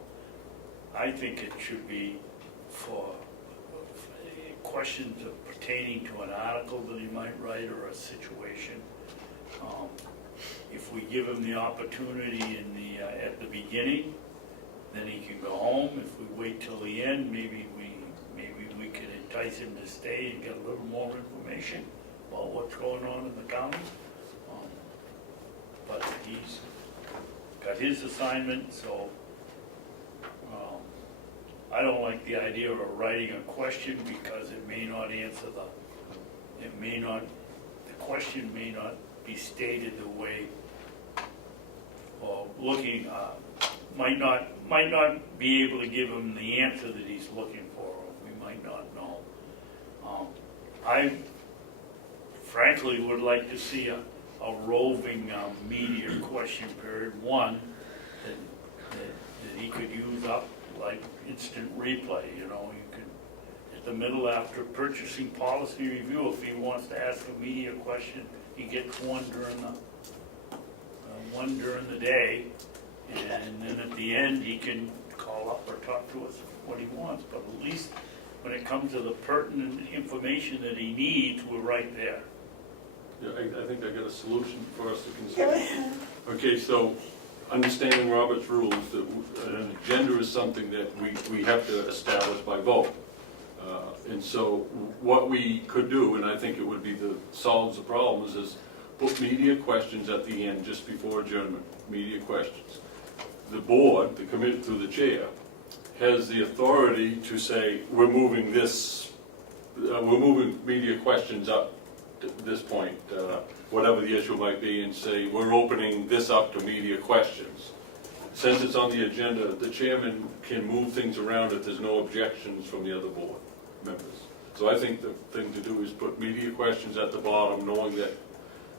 I think it should be for questions pertaining to an article that he might write or a situation. If we give him the opportunity at the beginning, then he can go home. If we wait till the end, maybe we can entice him to stay and get a little more information about what's going on in the county. But he's got his assignment, so I don't like the idea of writing a question because it may not answer the question may not be stated the way, or looking, might not be able to give him the answer that he's looking for, or we might not know. I frankly would like to see a roving media question period, one that he could use up like instant replay, you know, you could, at the middle after purchasing policy review, if he wants to ask a media question, he gets one during the day, and then at the end, he can call up or talk to us what he wants, but at least when it comes to the pertinent information that he needs, we're right there. Yeah, I think I got a solution for us to Go consider. ahead. Okay, so understanding Robert's rules, that an agenda is something that we have to establish by vote. And so what we could do, and I think it would be solves the problems, is put media questions at the end, just before adjournment, media questions. The board, the committee through the chair, has the authority to say, we're moving media questions up to this point, whatever the issue might be, and say, we're opening this up to media questions. Since it's on the agenda, the chairman can move things around if there's no objections from the other board members. So I think the thing to do is put media questions at the bottom, knowing that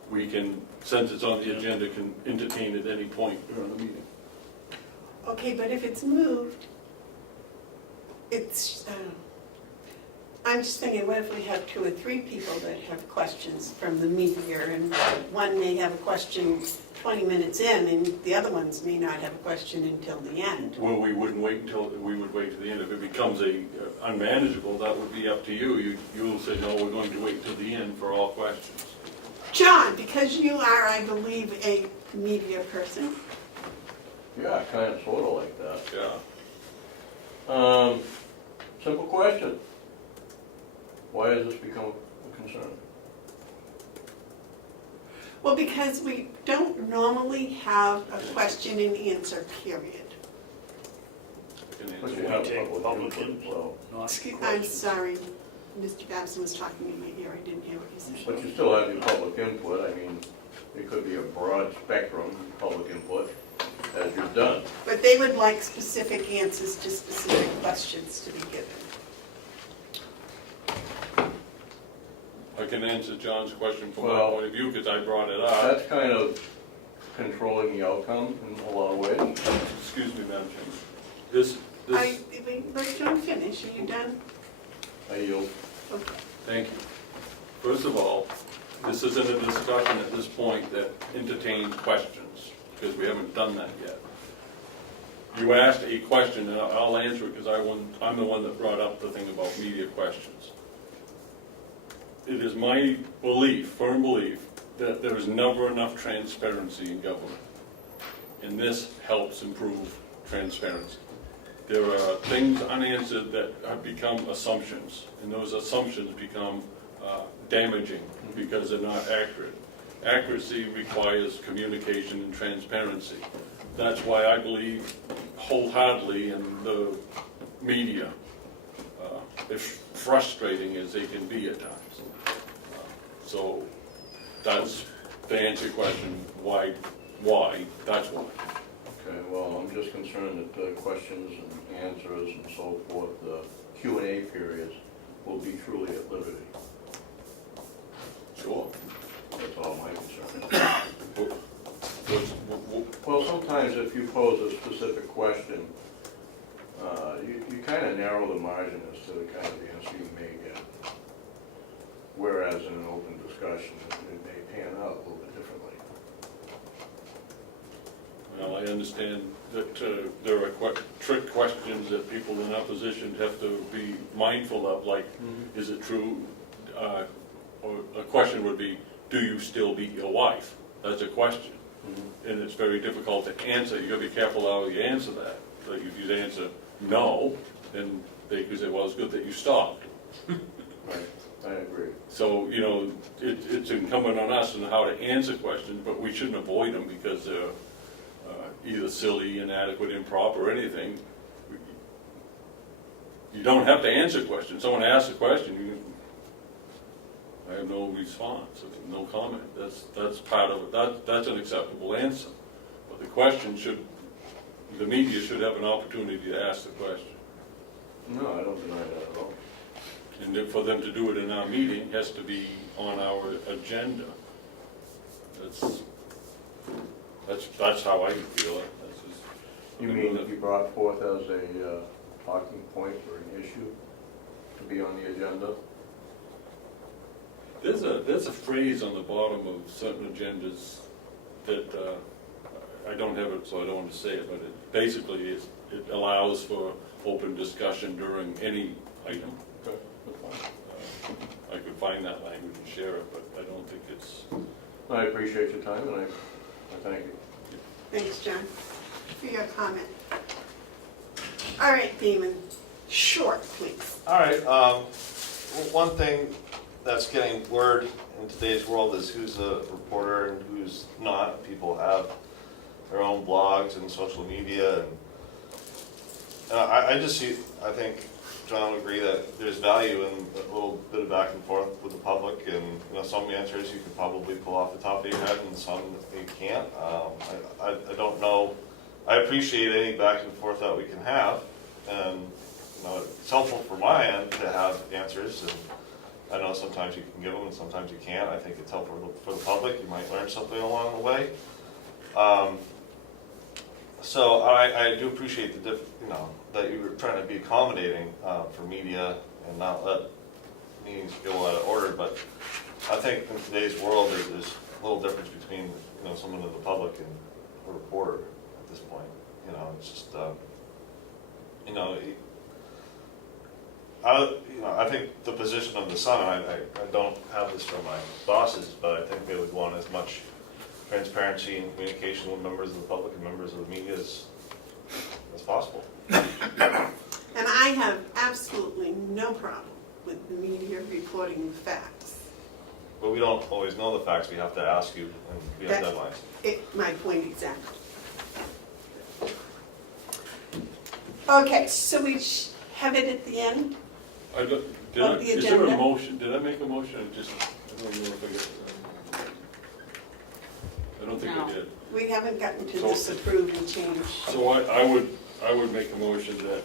we can, since it's on the agenda, can entertain at any point during the meeting. Okay, but if it's moved, I'm just thinking, what if we have 2 or 3 people that have questions from the media, and one may have a question 20 minutes in, and the other ones may not have a question until the end? Well, we would wait to the end. If it becomes unmanageable, that would be up to you. You'll say, no, we're going to wait till the end for all questions. John, because you are, I believe, a media person. Yeah, kind of, sort of like that. Yeah. Simple question. Why has this become a concern? Well, because we don't normally have a question and answer period. I can But answer you that. have public input, so. Not I'm questions. sorry, Mr. Babson was talking in my ear, I didn't hear what he said. But you still have your public input. I mean, it could be a broad spectrum public input, as you've done. But they would like specific answers to specific questions to be given. I can answer John's question from my Well, point of view, because I brought it up. That's kind of controlling the outcome in a lot of ways. Excuse me, Madam Chairman. Let John finish, are you done? I yield. Okay. Thank you. First of all, this isn't a discussion at this point that entertains questions, because we haven't done that yet. You asked a question, and I'll answer it, because I'm the one that brought up the thing about media questions. It is my belief, firm belief, that there is never enough transparency in government. And this helps improve transparency. There are things unanswered that have become assumptions, and those assumptions become damaging because they're not accurate. Accuracy requires communication and transparency. That's why I believe wholeheartedly in the media, as frustrating as they can be at times. So that's, to answer your question, why, that's why. Okay, well, I'm just concerned that questions and answers and so forth, the Q&A periods will be truly at liberty. Sure. That's all my concern. Well, sometimes if you pose a specific question, you kind of narrow the margin as to the kind of answer you may get. Whereas in an open discussion, it may pan out a little bit differently. Well, I understand that there are trick questions that people in opposition have to be mindful of, like, is it true? Or a question would be, do you still beat your wife? That's a question. And it's very difficult to answer. You've got to be careful how you answer that. Like if you answer no, then they could say, well, it's good that you stopped. Right, I agree. So, you know, it's incumbent on us on how to answer questions, but we shouldn't avoid them because they're either silly, inadequate, improper, or anything. You don't have to answer questions. Someone asks a question, I have no response, no comment. That's part of it. That's an acceptable answer. But the question the media should have an opportunity to ask the question. No, I don't deny that at all. And for them to do it in our meeting has to be on our agenda. That's how I feel it. You mean if you brought forth as a talking point or an issue to be on the agenda? There's a phrase on the bottom of certain agendas that I don't have it, so I don't want to say it, but it basically it allows for open discussion during any item. Okay, that's fine. I could find that language and share it, but I don't think it's. I appreciate your time and I thank you. Thanks, John, for your comment. All right, Damon, short, please. All right, one thing that's getting word in today's world is who's a reporter and who's not. People have their own blogs and social media, and I just see, I think John would agree that there's value in a little bit of back and forth with the public, and some answers you can probably pull off the top of your head, and some you can't. I don't know. I appreciate any back and forth that we can have, and it's helpful for my end to have answers, and I know sometimes you can give them and sometimes you can't. I think it's helpful for the public. You might learn something along the way. So I do appreciate that you were trying to be accommodating for media and not let meetings go out of order. But I think in today's world, there's a little difference between someone in the public and a reporter at this point. It's just I think the position of the Sun, I don't have this from my bosses, but I think they would want as much transparency and communication with members of the public and members of the media as possible. And I have absolutely no problem with the media reporting the facts. But we don't always know the facts. We have to ask you, and we have deadlines. My point exactly. Okay, so we have it at the end? Is there a agenda? motion? Did I make a motion? I don't know if I got I don't think No. I did. We haven't gotten to So- this approve and change. So I would make a motion that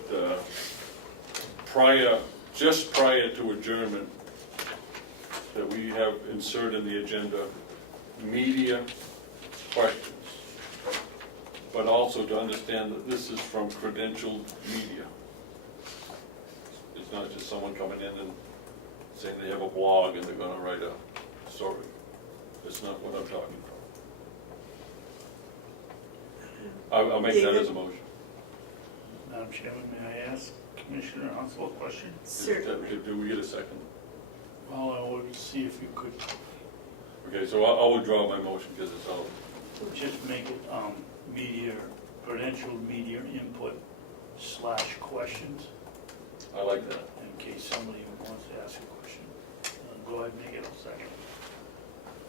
just prior to adjournment, that we have insert in the agenda media questions, but also to understand that this is from credentialed media. It's not just someone coming in and saying they have a blog and they're gonna write a story. That's not what I'm talking about. I'll make that as a motion. Madam Chairman, may I ask Commissioner Hounsell a question? Certainly. Do we get a second? Well, I wanted to see if you could Okay, so I'll withdraw my motion because it's all, just make it media, credentialed media input / questions, I like that. in case somebody wants to ask a question. Go ahead and make it a second.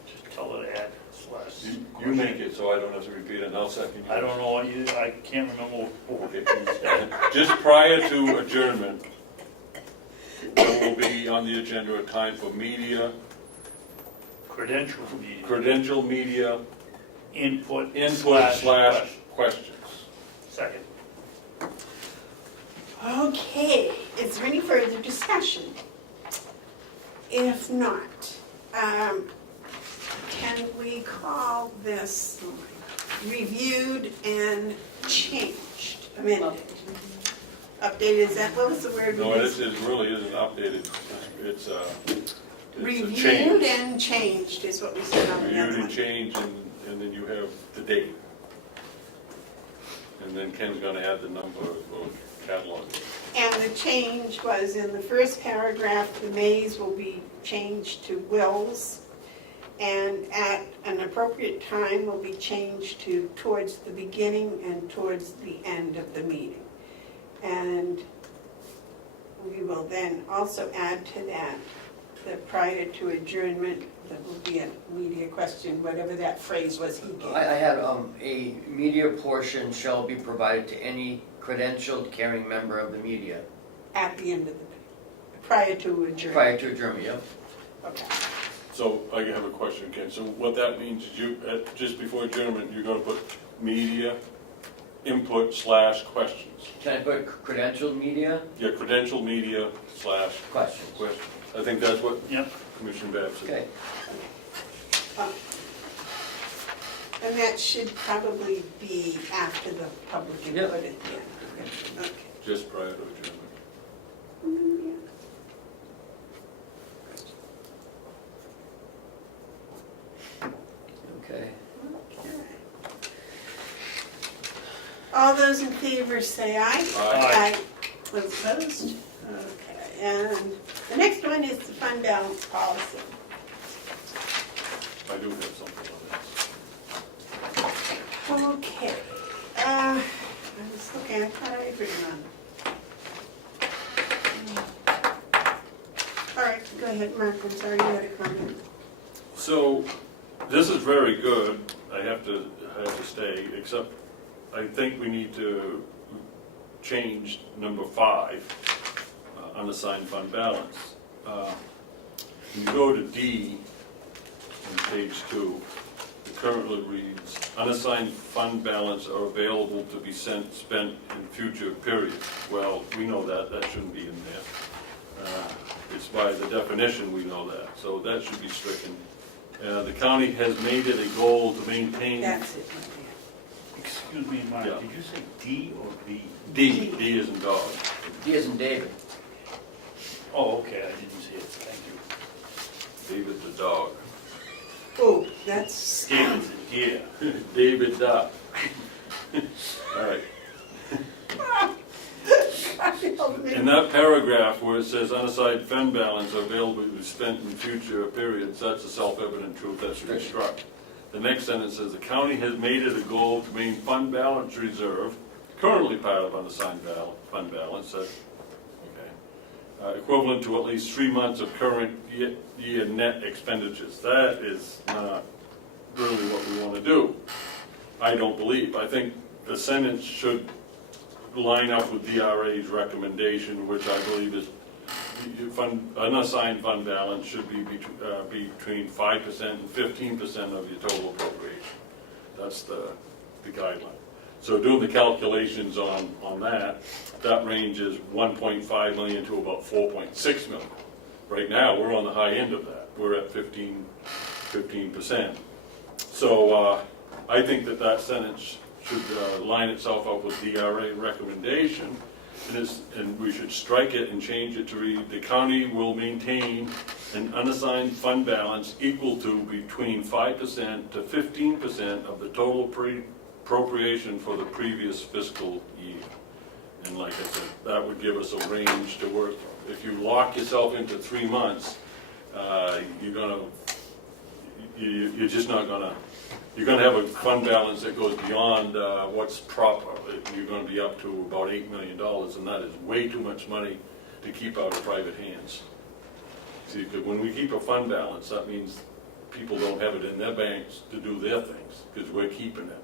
Just tell her to add / You make it so I don't have to repeat it, and I'll second you. I don't know, I can't remember what Okay, just prior to adjournment, there will be on the agenda a time for media, credential media input input / questions. Second. Okay, is there any further discussion? If not, can we call this reviewed and changed, amended? Updated, is that, what was the word? we No, it used? really isn't updated, it's a Reviewed change. and changed is what we said on the Reviewed other and one. changed, and then you have the date. And then Ken's gonna add the number of catalog. And the change was in the first paragraph, the mays will be changed to wills, and at an appropriate time will be changed to towards the beginning and towards the end of the meeting. And we will then also add to that prior to adjournment, there will be a media question, whatever that phrase was he gave. I had a media portion shall be provided to any credentialed caring member of the media At the end of the, prior to adjournment. prior to adjournment, yep. Okay. So I have a question, Ken. So what that means is you, just before adjournment, you're gonna put media input / questions. Can I put credentialed media Yeah, credential media / questions? questions. I think that's what Yep. Commissioner Babson. Okay. And that should probably be after the public input at the end. Okay. Just prior to adjournment. Okay. All those in favor say aye. Aye. Those opposed? Okay, and the next one is the fund balance policy. I do have something on that. Okay, I was looking, I thought I had written on. ahead, Mark, I'm sorry, you had a comment. So, this is very good, I have to say, except I think we need to change number 5, unassigned fund balance. When you go to D on page 2, it currently reads, unassigned fund balance are available to be spent in future periods. Well, we know that shouldn't be in there. It's by the definition we know that, so that should be stricken. The county has made it a goal to maintain. That's it, right there. Excuse me, Mark, Yeah. did you say D or B? D is in dog. D as in David. Oh, okay, I didn't see it, thank you. David the dog. Oh, that's. David's a deer. David Duck. All right. In that paragraph where it says unassigned fund balance are available to be spent in future periods, that's a self-evident truth, that should be struck. The next sentence says, the county has made it a goal to maintain fund balance reserve, currently part of unassigned fund balance, equivalent to at least 3 months of current year net expenditures. That is not really what we want to do, I don't believe. I think the sentence should line up with DRA's recommendation, which I believe is unassigned fund balance should be between 5% and 15% of your total appropriation. That's the guideline. So doing the calculations on that range is 1.5 million to about 4.6 million. Right now, we're on the high end of that. We're at 15%. So I think that sentence should line itself up with DRA recommendation, and we should strike it and change it to read, the county will maintain an unassigned fund balance equal to between 5% to 15% of the total appropriation for the previous fiscal year. And like I said, that would give us a range to work from. If you lock yourself into 3 months, you're just not gonna. You're going to have a fund balance that goes beyond what's proper. You're going to be up to about $8 million, and that is way too much money to keep out of private hands. See, because when we keep a fund balance, that means people don't have it in their banks to do their things, because we're keeping it.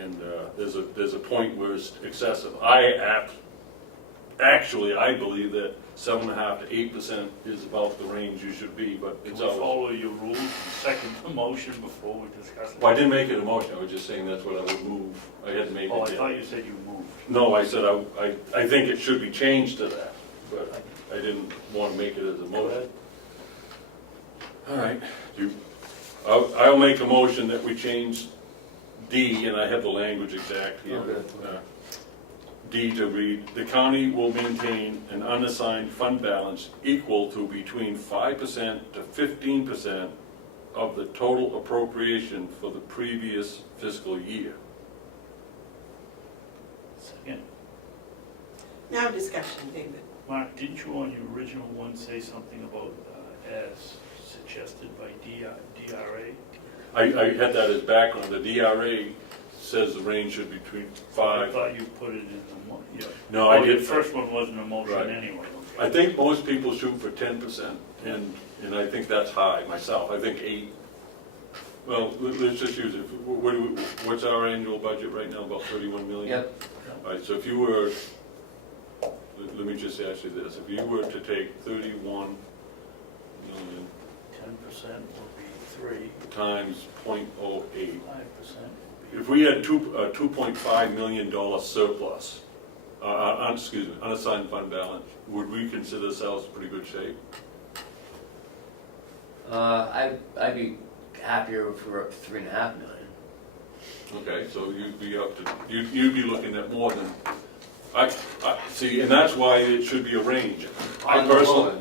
And there's a point where it's excessive. I believe that 7.5% to 8% is about the range you should be, but Can it's we always. follow your rules and second the motion before we discuss it? Well, I didn't make it a motion, I was just saying that's what I would move. I hadn't made Oh, I it yet. thought you said you moved. No, I said I think it should be changed to that, but I didn't want to make it as a motion. All right, I'll make a motion that we change D, and I have the language exact here. Okay. D to read, the county will maintain an unassigned fund balance equal to between 5% to 15% of the total appropriation for the previous fiscal year. Second. Now discussion, David. Mark, didn't you on your original one say something about as suggested by DRA? I had that as background. The DRA says the range should be between I 5. thought you put it in the, yeah. No, I Oh, did. The first one wasn't a motion Right. anyway. I think most people shoot for 10%, and I think that's high myself. I think 8. Well, let's just use it. What's our annual budget right now? About 31 million? Yep. All right, so if you were, let me just ask you this. If you were to take 31 million 10% would be 3, times 0.08, 5%. if we had a $2.5 million surplus, unassigned fund balance, would we consider ourselves in pretty good shape? I'd be happier if we were up to 3.5 million. Okay, so you'd be up to, you'd be looking at more than, I see, and that's why it should be a range. I On the low personally,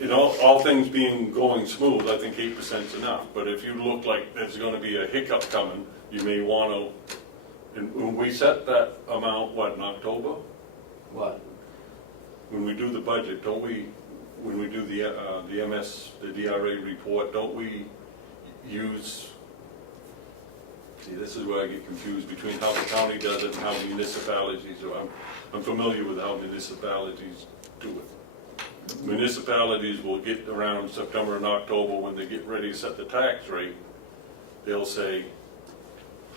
in all things being going smooth, I think 8% is enough. But if you look like there's gonna be a hiccup coming, you may wanna, and when we set that amount, what, in October? What? When we do the budget, don't we, when we do the DRA report, don't we use, see, this is where I get confused between how the county does it and how municipalities do it. I'm familiar with how municipalities do it. municipalities will get around September and October when they get ready to set the tax rate, they'll say,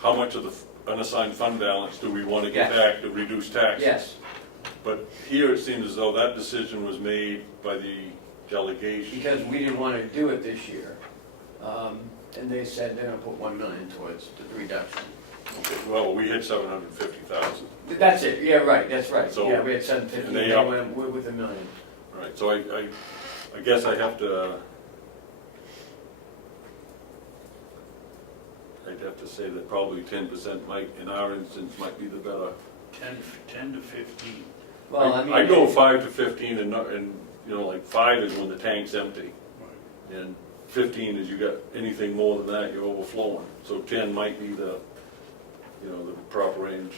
how much of the unassigned fund balance do we want to get Yes. back to reduce taxes? Yes, But here it seems as though that decision was made by the delegation. because we didn't want to do it this year. And they said they're gonna put 1 million towards the reduction. Okay, well, we hit 750,000, That's it, yeah, right, that's right. So- Yeah, we had 750, and and they they up- went with $1 million. right, so I guess I have to, I'd have to say that probably 10% might, in our instance, might be the better. 10 to 15. Well, I mean. I'd go 5 to 15 and, you know, like 5 is when the tank's empty. And 15 is you got anything more than that, you're overflowing. So 10 might be the, you know, the proper range,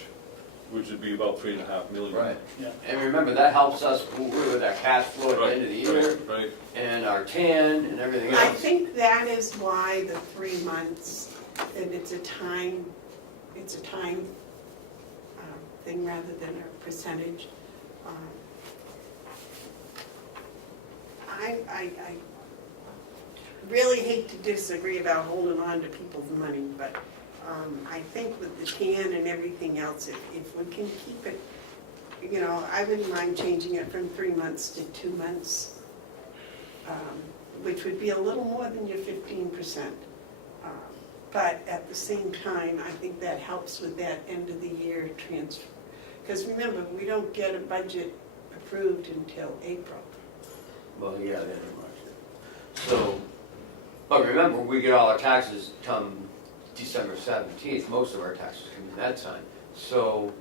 which would be about 3.5 million. Right. Yeah. And remember, that helps us with our cash flow at the end of the year, Right, and our tan, and everything I else. think that is why the 3 months, and it's a time thing rather than a percentage. I really hate to disagree about holding on to people's money, but I think with the tan and everything else, if we can keep it, you know, I wouldn't mind changing it from 3 months to 2 months, which would be a little more than your 15%. But at the same time, I think that helps with that end of the year transfer. Because remember, we don't get a budget approved until April. Well, yeah, the end of March. So, but remember, we get all our taxes come December 17th, most of our taxes come in that time. So,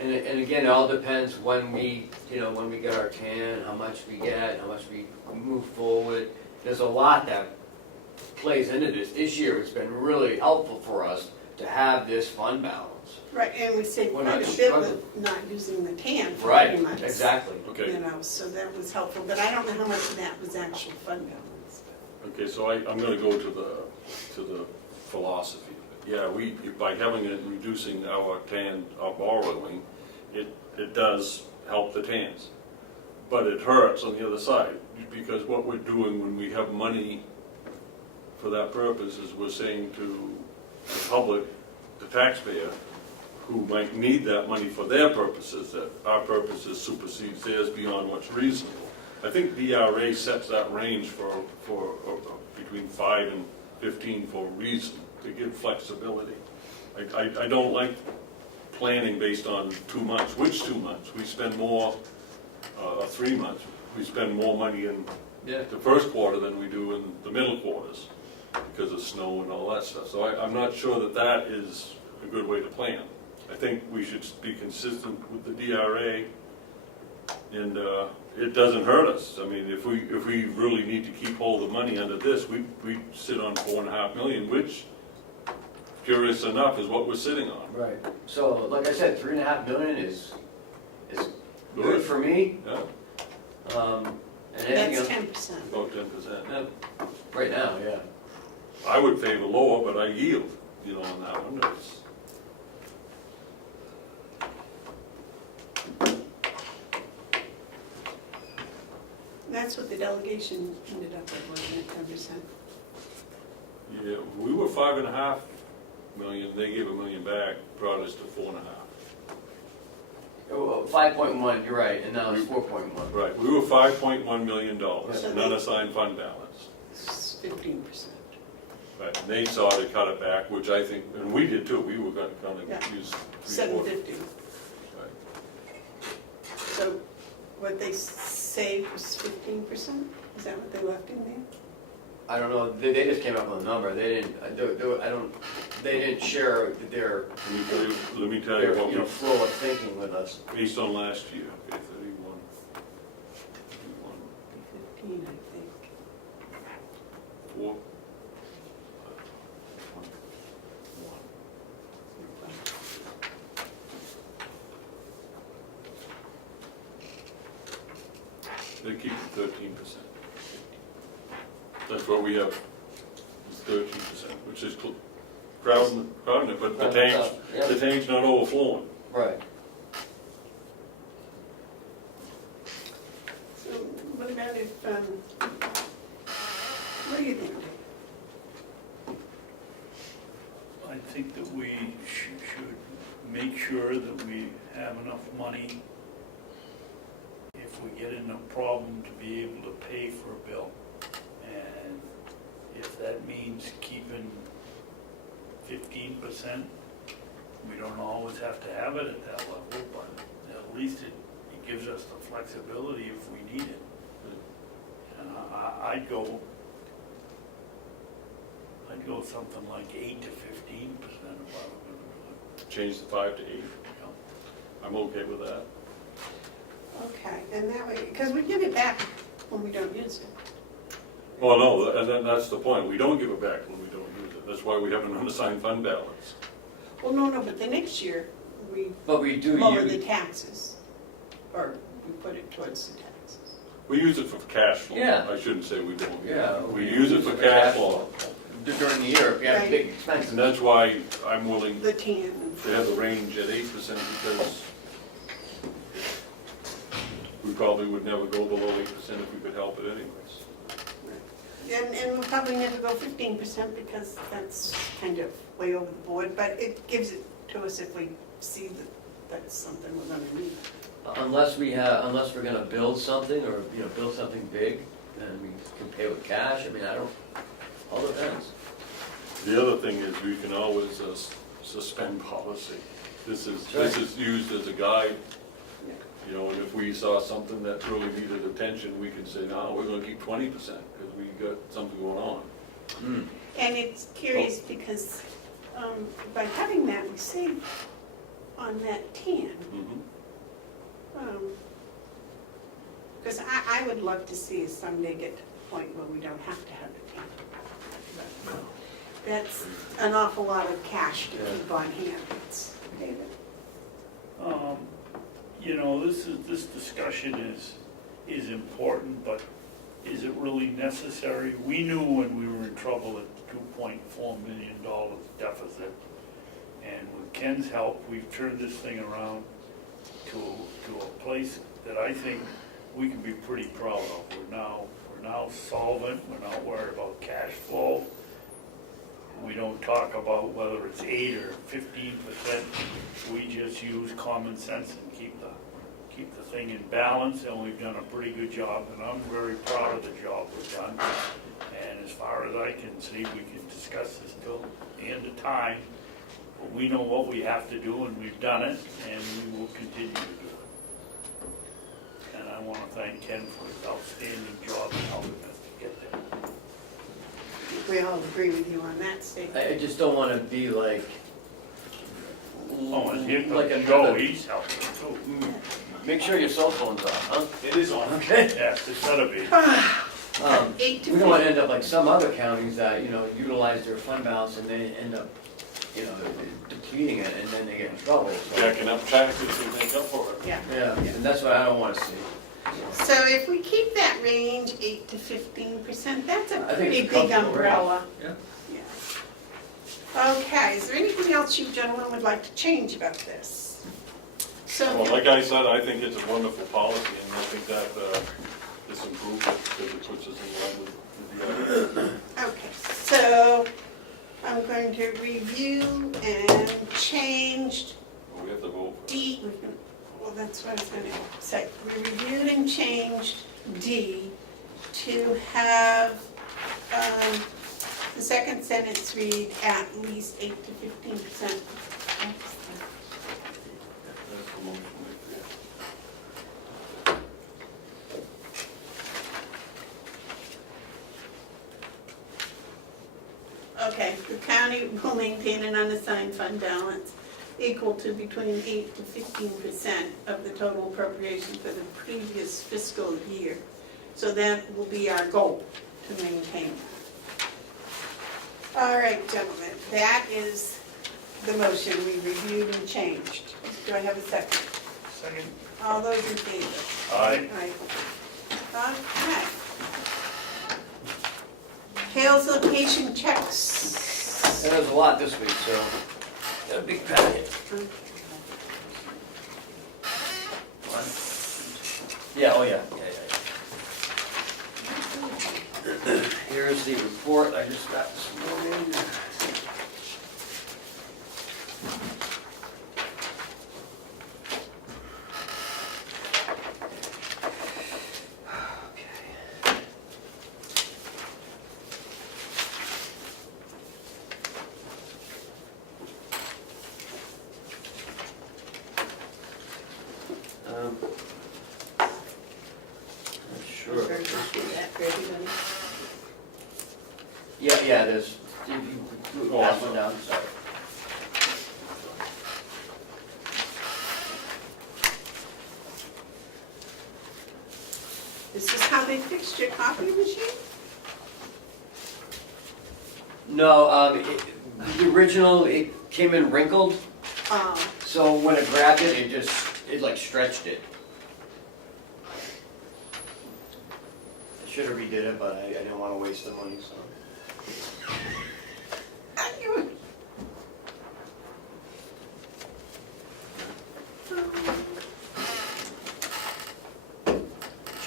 and again, it all depends when we, you know, when we get our tan, how much we get, how much we move forward. There's a lot that plays into this. This year, it's been really helpful for us to have this fund balance. Right, and we saved We're quite not a bit with struggling. not using the tan for Right, 3 months. exactly. okay. You know, so that was helpful, but I don't know how much of that was actual fund balance. Okay, so I'm gonna go to the philosophy. Yeah, by having it, reducing our tan, our borrowing, it does help the tans. But it hurts on the other side, because what we're doing when we have money for that purpose is we're saying to the public, the taxpayer, who might need that money for their purposes, that our purposes supersedes theirs beyond what's reasonable. I think DRA sets that range for between 5 and 15 for a reason, to give flexibility. I don't like planning based on 2 months. Which 2 months? We spend more, 3 months. We spend more money in Yeah. the first quarter than we do in the middle quarters because of snow and all that stuff. So I'm not sure that that is a good way to plan. I think we should be consistent with the DRA, and it doesn't hurt us. I mean, if we really need to keep hold of money under this, we sit on 4.5 million, which, curious enough, is what we're sitting on. Right. So, like I said, 3.5 million is good for me. Yeah, And anything That's else, 10%. about 10%. right now, yeah. I would favor lower, but I yield, you know, on that one. That's what the delegation ended up with, wasn't it, 10%? Yeah, we were 5.5 million, they gave $1 million back, brought us to 4.5. 5.1, you're right, and now it's 4.1. Right, we were $5.1 million, So an they- unassigned fund balance. It's 15%. Right, and they saw to cut it back, which I think, and we did too, we were gonna Yeah. use 3/4. 750. Right. So what they saved was 15%? Is that what they left in there? I don't know, they just came up with a number, they didn't, they didn't share their, Let me tell you what you know, we, flow of thinking with us. based on last year, okay, 31. 15, I think. 4. They keep it 13%. That's what we have, 13%, which is crowding it, but the tank's, Yeah. the tank's not overflowing. Right. So what about if, what do you think? I think that we should make sure that we have enough money if we get in a problem to be able to pay for a bill. And if that means keeping 15%, we don't always have to have it at that level, but at least it gives us the flexibility if we need it. And I'd go something like 8 to 15% if I were going to do it. Change the 5 to 8. I'm okay with that. Okay, and that way, because we give it back when we don't use it. Well, no, and then that's the point. We don't give it back when we don't use it. That's why we have an unassigned fund balance. Well, no, but the next year, we But we do lower use, the taxes, or we put it towards the taxes. We use it for cash flow. Yeah. I shouldn't say we don't. yeah. We use it for cash flow. During the year, if you have Right. big expenses. And that's why I'm willing The tan. to have the range at 8% because we probably would never go below 8% if we could help it anyways. And we'll probably never go 15% because that's kind of way over the board, but it gives it to us if we see that that's something we're gonna need. Unless we're gonna build something or, build something big, then we can pay with cash. I mean, all depends. The other thing is we can always suspend policy. This is used as a guide, and if we saw something that really needed attention, we can say, no, we're gonna keep 20% because we got something going on. Mm. And it's curious because by having that, we save on that tan. Mhm. Because I would love to see us someday get to the point where we don't have to have the tan. That's an awful lot of cash to keep on hand. David? This discussion is important, but is it really necessary? We knew when we were in trouble at $2.4 million deficit, and with Ken's help, we've turned this thing around to a place that I think we can be pretty proud of. We're now solvent, we're not worried about cash flow. We don't talk about whether it's 8 or 15%. We just use common sense and keep the thing in balance, and we've done a pretty good job, and I'm very proud of the job we've done. And as far as I can see, we can discuss this till the end of time, but we know what we have to do, and we've done it, and we will continue to do it. And I want to thank Ken for his outstanding job in helping us to get there. We all agree with you on that statement. I just don't wanna be like. Oh, and here like comes Joe, another. he's helping too. Make sure your cell phone's off, huh? It is on. Okay. Yes, it's gotta be. 8 to We don't wanna end up like some other counties that, utilize their fund balance and they end up, depleting it and then they get in trouble. So, Jacking up taxes to make up for it. Yeah. yeah, and that's what I don't wanna see. So if we keep that range 8 to 15%, that's a I think pretty it's a big comfortable umbrella. Yeah. Yeah. Okay, is there anything else you gentlemen would like to change about this? So, Well, like I said, I think it's a wonderful policy, and I think that this improves it because it puts us in line with the other. okay, so I'm going to review and change We have to vote. D, well, that's what I was gonna say. We reviewed and changed D to have the second sentence read at least 8 to 15%. That's the motion. Okay, the county will maintain an unassigned fund balance equal to between 8 to 15% of the total appropriation for the previous fiscal year. So that will be our goal, to maintain that. All right, gentlemen, that is the motion we reviewed and changed. Do I have a second? Second. All those in favor? Aye. Aye. Okay. Hales location checks. And there's a lot this week, so, got a big packet. Yeah, oh yeah. here's the report I just got this morning. Not sure. Is there a copy of that for everybody? Yeah, there's, pass one down, sorry. Is this how they fixed your copy machine? No, the original, it came in wrinkled, Oh, so when it grabbed it, it like stretched it. I should have redid it, but I didn't want to waste the money, so.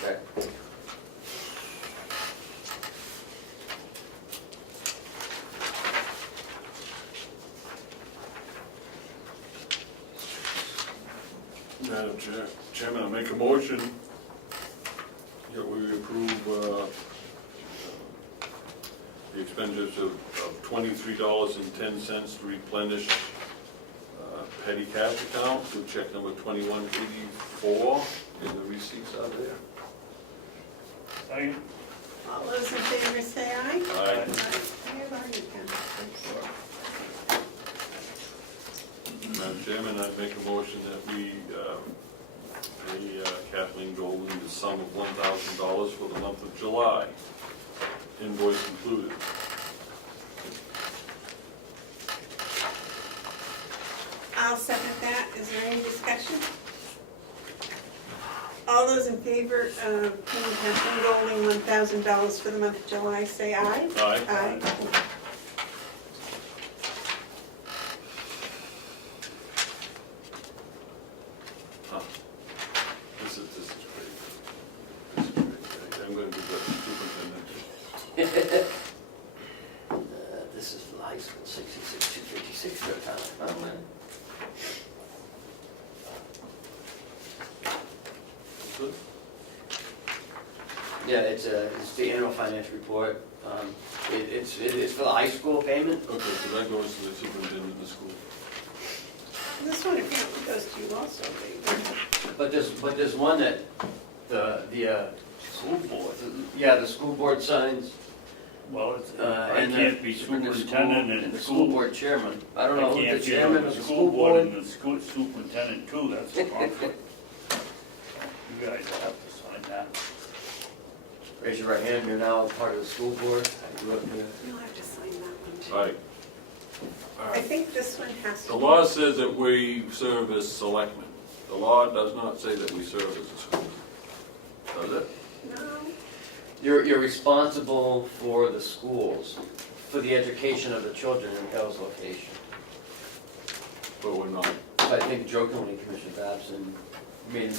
Check. Madam Chairman, I make a motion that we approve the expenditures of $23.10 to replenish petty cash account with check number 2184, and the receipts are there. Second? all those in favor say aye. Aye. I have already counted. Madam Chairman, I make a motion that we pay Kathleen Golden the sum of $1,000 for the month of July, invoice included. I'll second that. Is there any discussion? All those in favor of paying Kathleen Golding $1,000 for the month of July, say aye. Aye. Aye. Huh. This is great. This is great. I'm going to give that to the superintendent. This is for the high school, 66, 256 for a time. Oh, man. Good. Yeah, it's the annual financial report. It's for the high school payment. Okay, so that goes to the superintendent of the school. This one apparently goes to you also, Dave. But there's one that the school board, the school board signs. Well, it's, I And can't be the superintendent and and the school board chairman. I don't know I who can't the be chairman on of the the school board and board. the school superintendent too, that's a conflict. You guys have to sign that. Raise your right hand, you're now part of the school board. I grew up here. You'll have to sign that one too. All right. All I right. think this one has to. The law says that we serve as selectmen. The law does not say that we serve as a school. Does it? No. You're responsible for the schools, for the education of the children in Carroll's location. But we're not. I think jokingly Commissioner Babson made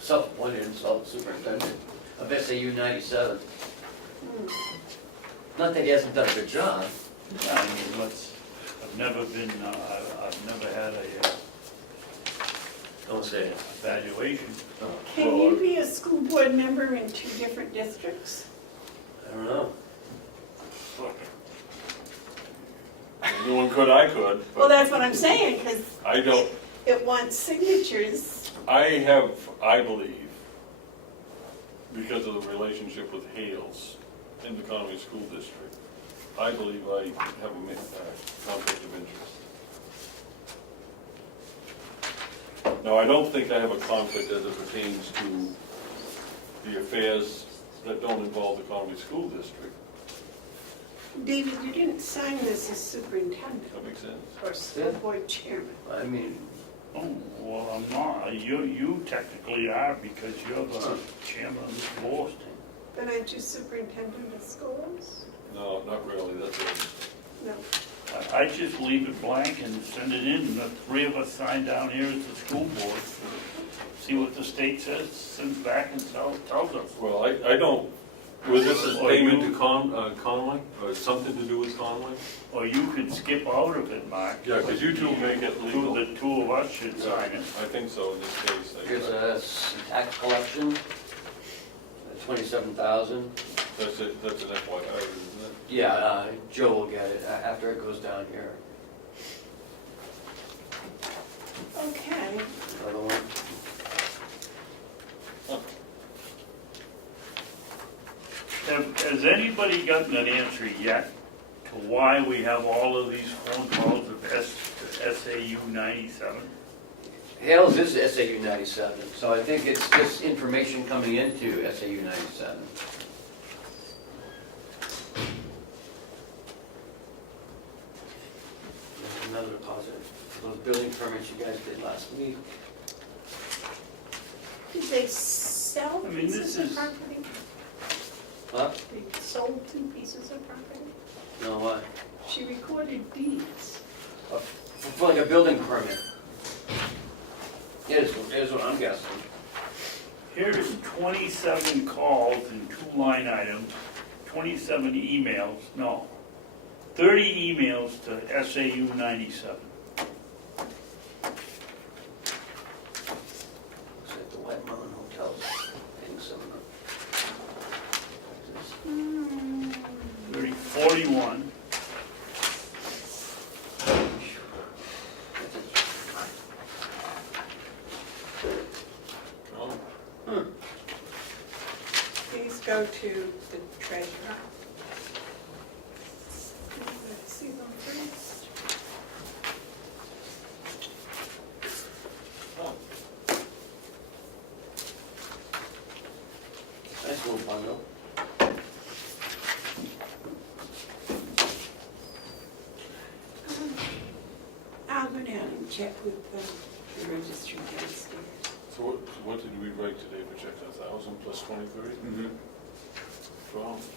self-appointed himself superintendent of SAU 97. Not that he hasn't done a good job. I mean, I've never been, I've never had a Don't say it. evaluation. Can you be a school board member in two different districts? I don't know. Anyone could, I could. but Well, that's what I'm saying, because I don't, it wants signatures. I believe, because of the relationship with Hales in the Conway School District, I believe I have a conflict of interest. Now, I don't think I have a conflict as it pertains to the affairs that don't involve the Conway School District. David, you didn't sign this as superintendent That makes sense? or school board chairman. I mean, Oh, well, I'm not, you technically are because you're the chairman of this board. Then aren't you superintendent of schools? No, not really, that's it. No. I just leave it blank and send it in, and the three of us sign down here as the school board. See what the state says, sends back and tells us. Well, I don't Well, this is Or payment you- to Conway, or something to do with Conway? Or you could skip out of it, Mark. Yeah, because you two make it legal. The two of us should sign it. I think so in this case. Here's a tax collection, 27,000. That's it, that's an FYI, isn't it? Yeah, Joe will get it after it goes down here. Okay. Another one. Has anybody gotten an answer yet to why we have all of these phone calls with SAU 97? Hales is SAU 97, so I think it's just information coming into SAU 97. There's another deposit for those building permits you guys did last week. Did they sell I mean, this pieces of is- property? Huh? They sold 2 pieces of property? No, what? She recorded deeds. For like a building permit. Is what I'm guessing. Here's 27 calls and 2 line items, 27 emails, no, 30 emails to SAU 97. Looks like the White Mountain Hotel's paying some of them. 30, 41. Oh, These go to the treasurer. Let's see them first. Nice little bundle. I'll go down and check with the registry downstairs. so what did we write today for checks, 1,000 plus 20, 30? Mm-hmm. 12.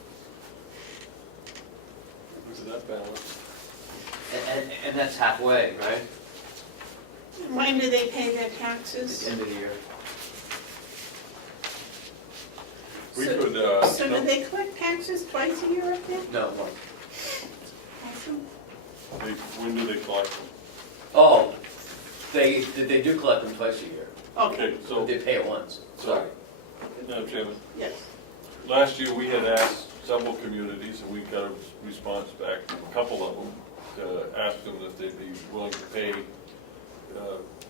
Look at that balance. And that's halfway, right? And when do they pay their At taxes? the end of the year. We So- could, So do they collect taxes twice a year up there? No, one. Awesome. when do they collect them? Oh, they do collect them twice a year. Okay, But So, they pay it once, sorry. Madam Chairman, yes. last year we had asked several communities, and we got a response back from a couple of them, to ask them if they'd be willing to pay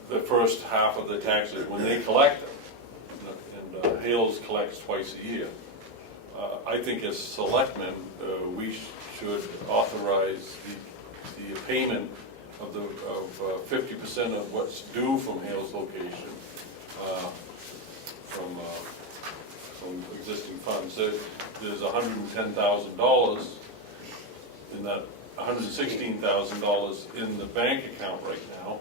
the first half of the taxes when they collect them. And Hales collects twice a year. I think as selectmen, we should authorize the payment of 50% of what's due from Hales location from existing funds. There's $110,000 in that, $116,000 in the bank account right now.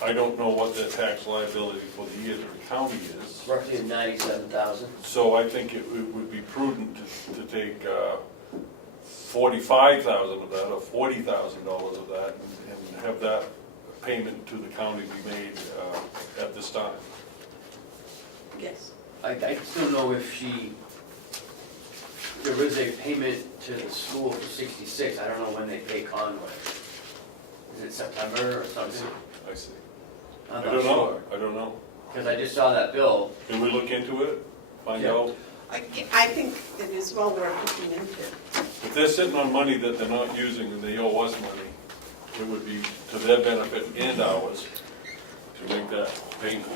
I don't know what the tax liability for the year to the county is. Roughly 97,000. So I think it would be prudent to take 45,000 of that, or $40,000 of that, and have that payment to the county be made at this time. Yes. I still know if there is a payment to the school for 66, I don't know when they pay Conway. Is it September or something? I see. I'm I not don't know, sure. I don't know. Because I just saw that bill. Can we look into it, find Yeah. out? I think it is well worth looking into. If they're sitting on money that they're not using and they owe us money, it would be to their benefit and ours to make that payment.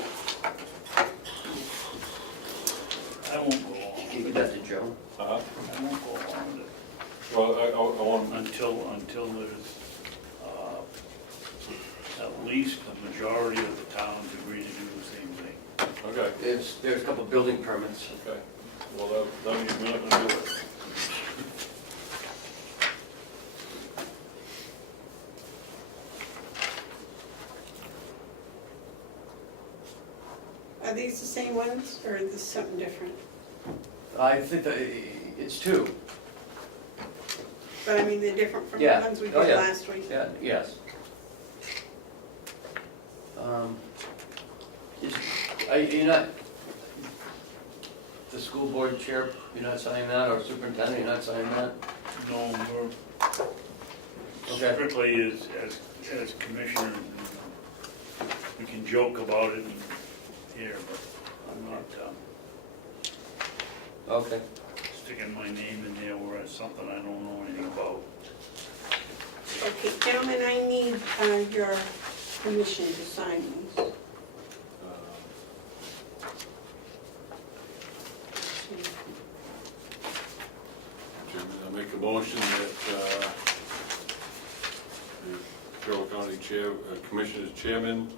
I won't go along Can you with give it. that to Joe? Uh-huh. I won't go along with it Well, I want, until there's at least the majority of the towns agree to do the same thing. okay, There's a couple building permits. okay. Well, that means we're not gonna do it. Are these the same ones, or is this something different? I think that it's two. But I mean, they're different from the Yeah. ones we Oh, did yeah. last week. Yeah, yes. You're not, the school board chair, you're not signing that, or superintendent, you're not signing that? No, we're Okay. strictly as commissioner, we can joke about it here, but I'm not Okay. sticking my name in there where it's something I don't know anything about. Okay, gentlemen, I need your permission to sign these. Chairman, I make a motion that the Carroll County Commissioners Chairman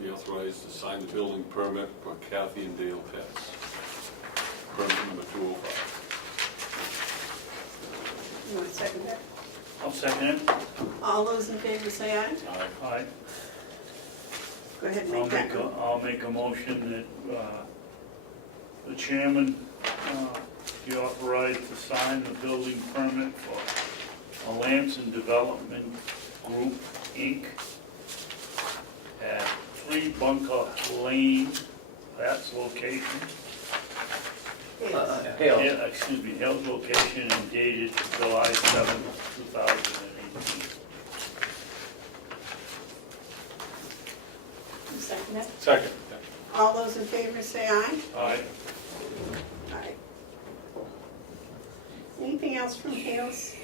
be authorized to sign the building permit for Kathy and Dale Pets. Permit number 205. You want to second that? I'll second it. All those in favor say aye. Aye. Aye. Go ahead and I'll make that. I'll make a motion that the chairman be authorized to sign the building permit for Alamson Development Group, Inc. at 3 Bunker Lane, that's location. Hale. Yeah, excuse me, Hill's location and dated July 7, 2018. You second that? Second. All those in favor say aye. Aye. Aye. Anything else from Hales?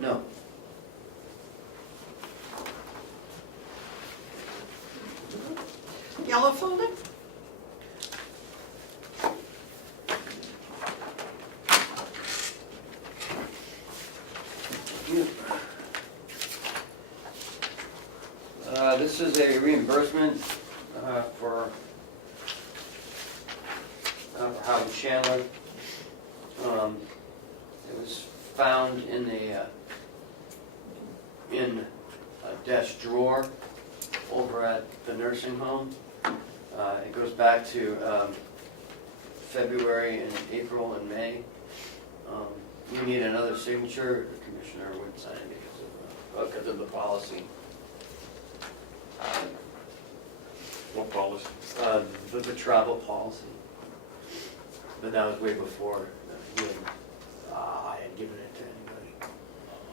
No. Yellow folder? This is a reimbursement for Howard Chandler. It was found in a desk drawer over at the nursing home. It goes back to February and April and May. We need another signature. The commissioner would sign it because of the policy. What policy? The travel policy. But that was way before I had given it to anybody.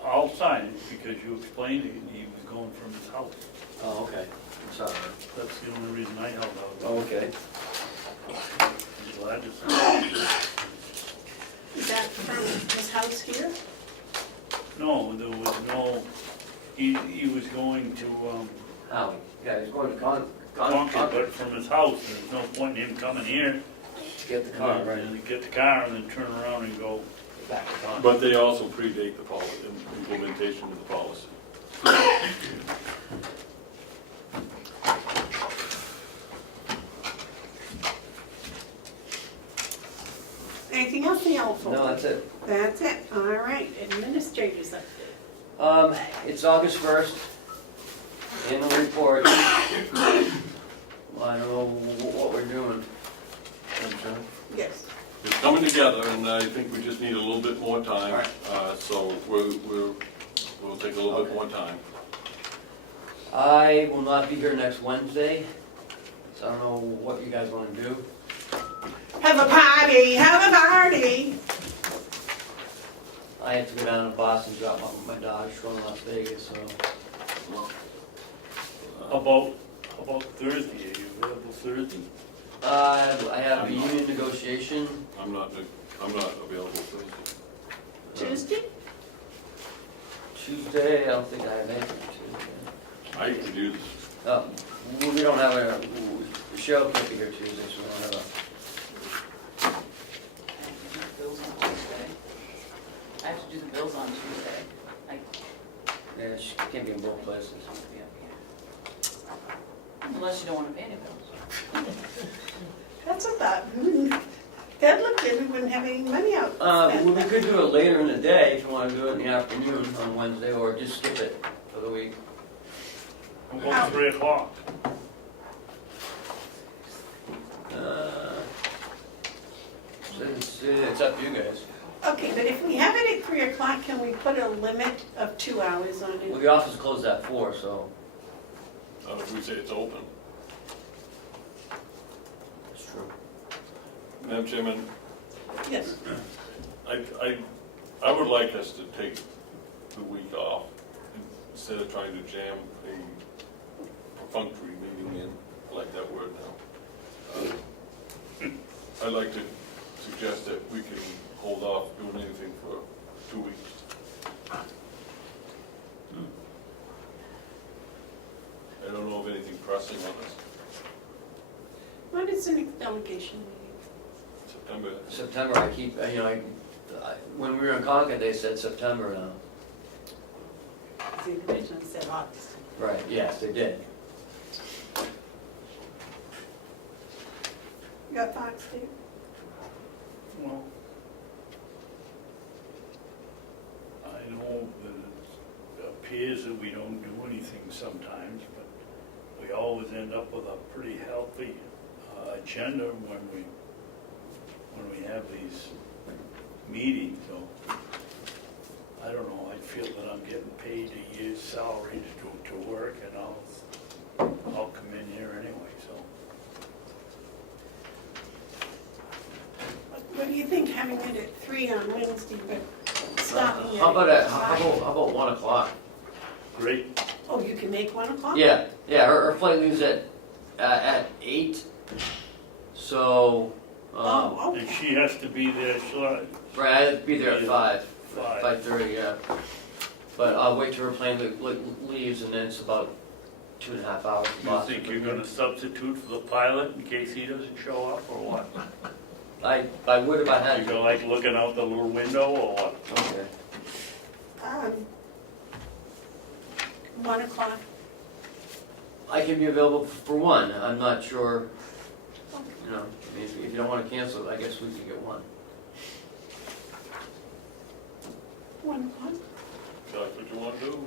I'll sign it because you explained it, he was going from his house. Oh, okay. I'm sorry. That's the only reason I held out. Oh, okay. I'm glad to sign it. Is that from his house here? No, there was no, he was going to Howie. Yeah, he's going to Concord, but from his house, there's no point in him coming here. Get the car, right? And get the car and then turn around and go back to Concord. But they also predate the policy, implementation of the policy. Anything else in the yellow folder? No, that's it. That's it. All right, administrators update. It's August 1st. Annual report. Well, I don't know what we're doing. Yes. It's coming together, and I think we just need a little bit more time. All right. So we'll take a little bit more time. I will not be here next Wednesday, so I don't know what you guys want to do. Have a party, have a party. I have to go down to Boston, drop off my dog, she's going to Las Vegas, so. How about Thursday, are you available Thursday? I have a union negotiation. I'm not available Thursday. Tuesday? Tuesday, I don't think I have anything Tuesday. I could do this. We don't have the show can't be here Tuesday, so we don't have Bills on Tuesday. I have to do the bills on Tuesday. yeah, she can't be in both places. Unless you don't want to pay any bills. That's a thought. That looked good, we wouldn't have any money out. Well, we could do it later in the day if you want to do it in the afternoon on Wednesday, or just skip it for the week. How about 3 o'clock? It's up to you guys. Okay, but if we have it at 3 o'clock, can we put a limit of 2 hours on Well, it? the office closed at 4, so If we say it's open. it's true. Madam Chairman, Yes. I would like us to take the week off instead of trying to jam a perfunctory meeting in. I like that word now. I'd like to suggest that we can hold off doing anything for 2 weeks. I don't know of anything pressing on us. When is the next delegation meeting? September. September, I keep, when we were in Concord, they said September now. The commission said August. Right, yes, they did. You got thoughts, Steve? Well, I know that it appears that we don't do anything sometimes, but we always end up with a pretty healthy agenda when we have these meetings, so I don't know, I feel that I'm getting paid a year's salary to work, and I'll come in here anyway, so. What do you think having it at 3 on Wednesday, but stopping it? How about at how 5? about 1 o'clock? Great. Oh, you can make 1 o'clock? Yeah, her flight leaves at 8, so, Oh, And okay. she has to be there, right, I have to be there at 5, 5. 5:30, yeah. But I'll wait till her plane leaves, and then it's about 2.5 hours. to You Boston. think you're gonna substitute for the pilot in case he doesn't show up, or what? I would if I had You to. go like looking out the little window, or what? Okay. 1 o'clock. I can be available for 1, I'm not sure, you know, I mean, if you don't want to cancel it, I guess we could get 1. 1 o'clock. Is that what you want to do?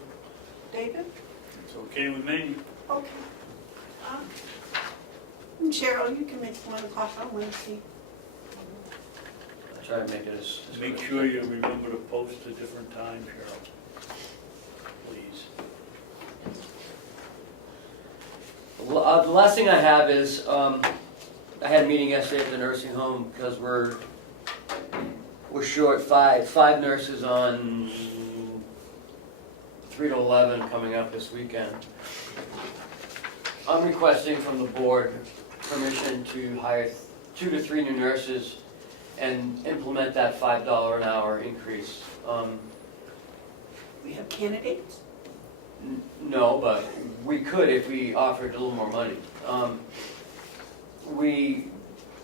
David? It's okay with me. Okay. And Cheryl, you can make 1 o'clock on Wednesday. I try to make it as. Make sure you remember to post a different time, Cheryl. Please. The last thing I have is, I had a meeting yesterday at the nursing home because we're short five nurses on 3 to 11 coming up this weekend. I'm requesting from the board permission to hire 2 to 3 new nurses and implement that $5 an hour increase. We have candidates? No, but we could if we offered a little more money.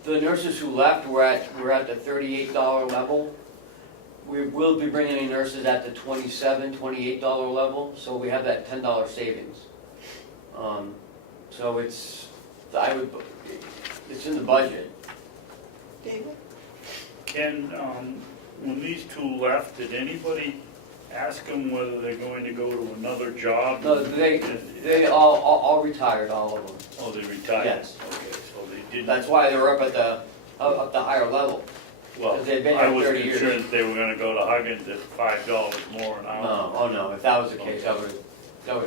The nurses who left were at the $38 level. We will be bringing in nurses at the $27, $28 level, so we have that $10 savings. So it's in the budget. David? Ken, when these 2 left, did anybody ask them whether they're going to go to another job? No, they all retired, all of them. Oh, they retired? Yes. Okay, so they didn't. That's why they were up at the higher level. Well, 'cause they've been I here was 30 years. concerned they were gonna go to Huggins at $5 more an hour. No, oh no, if that was the case, I would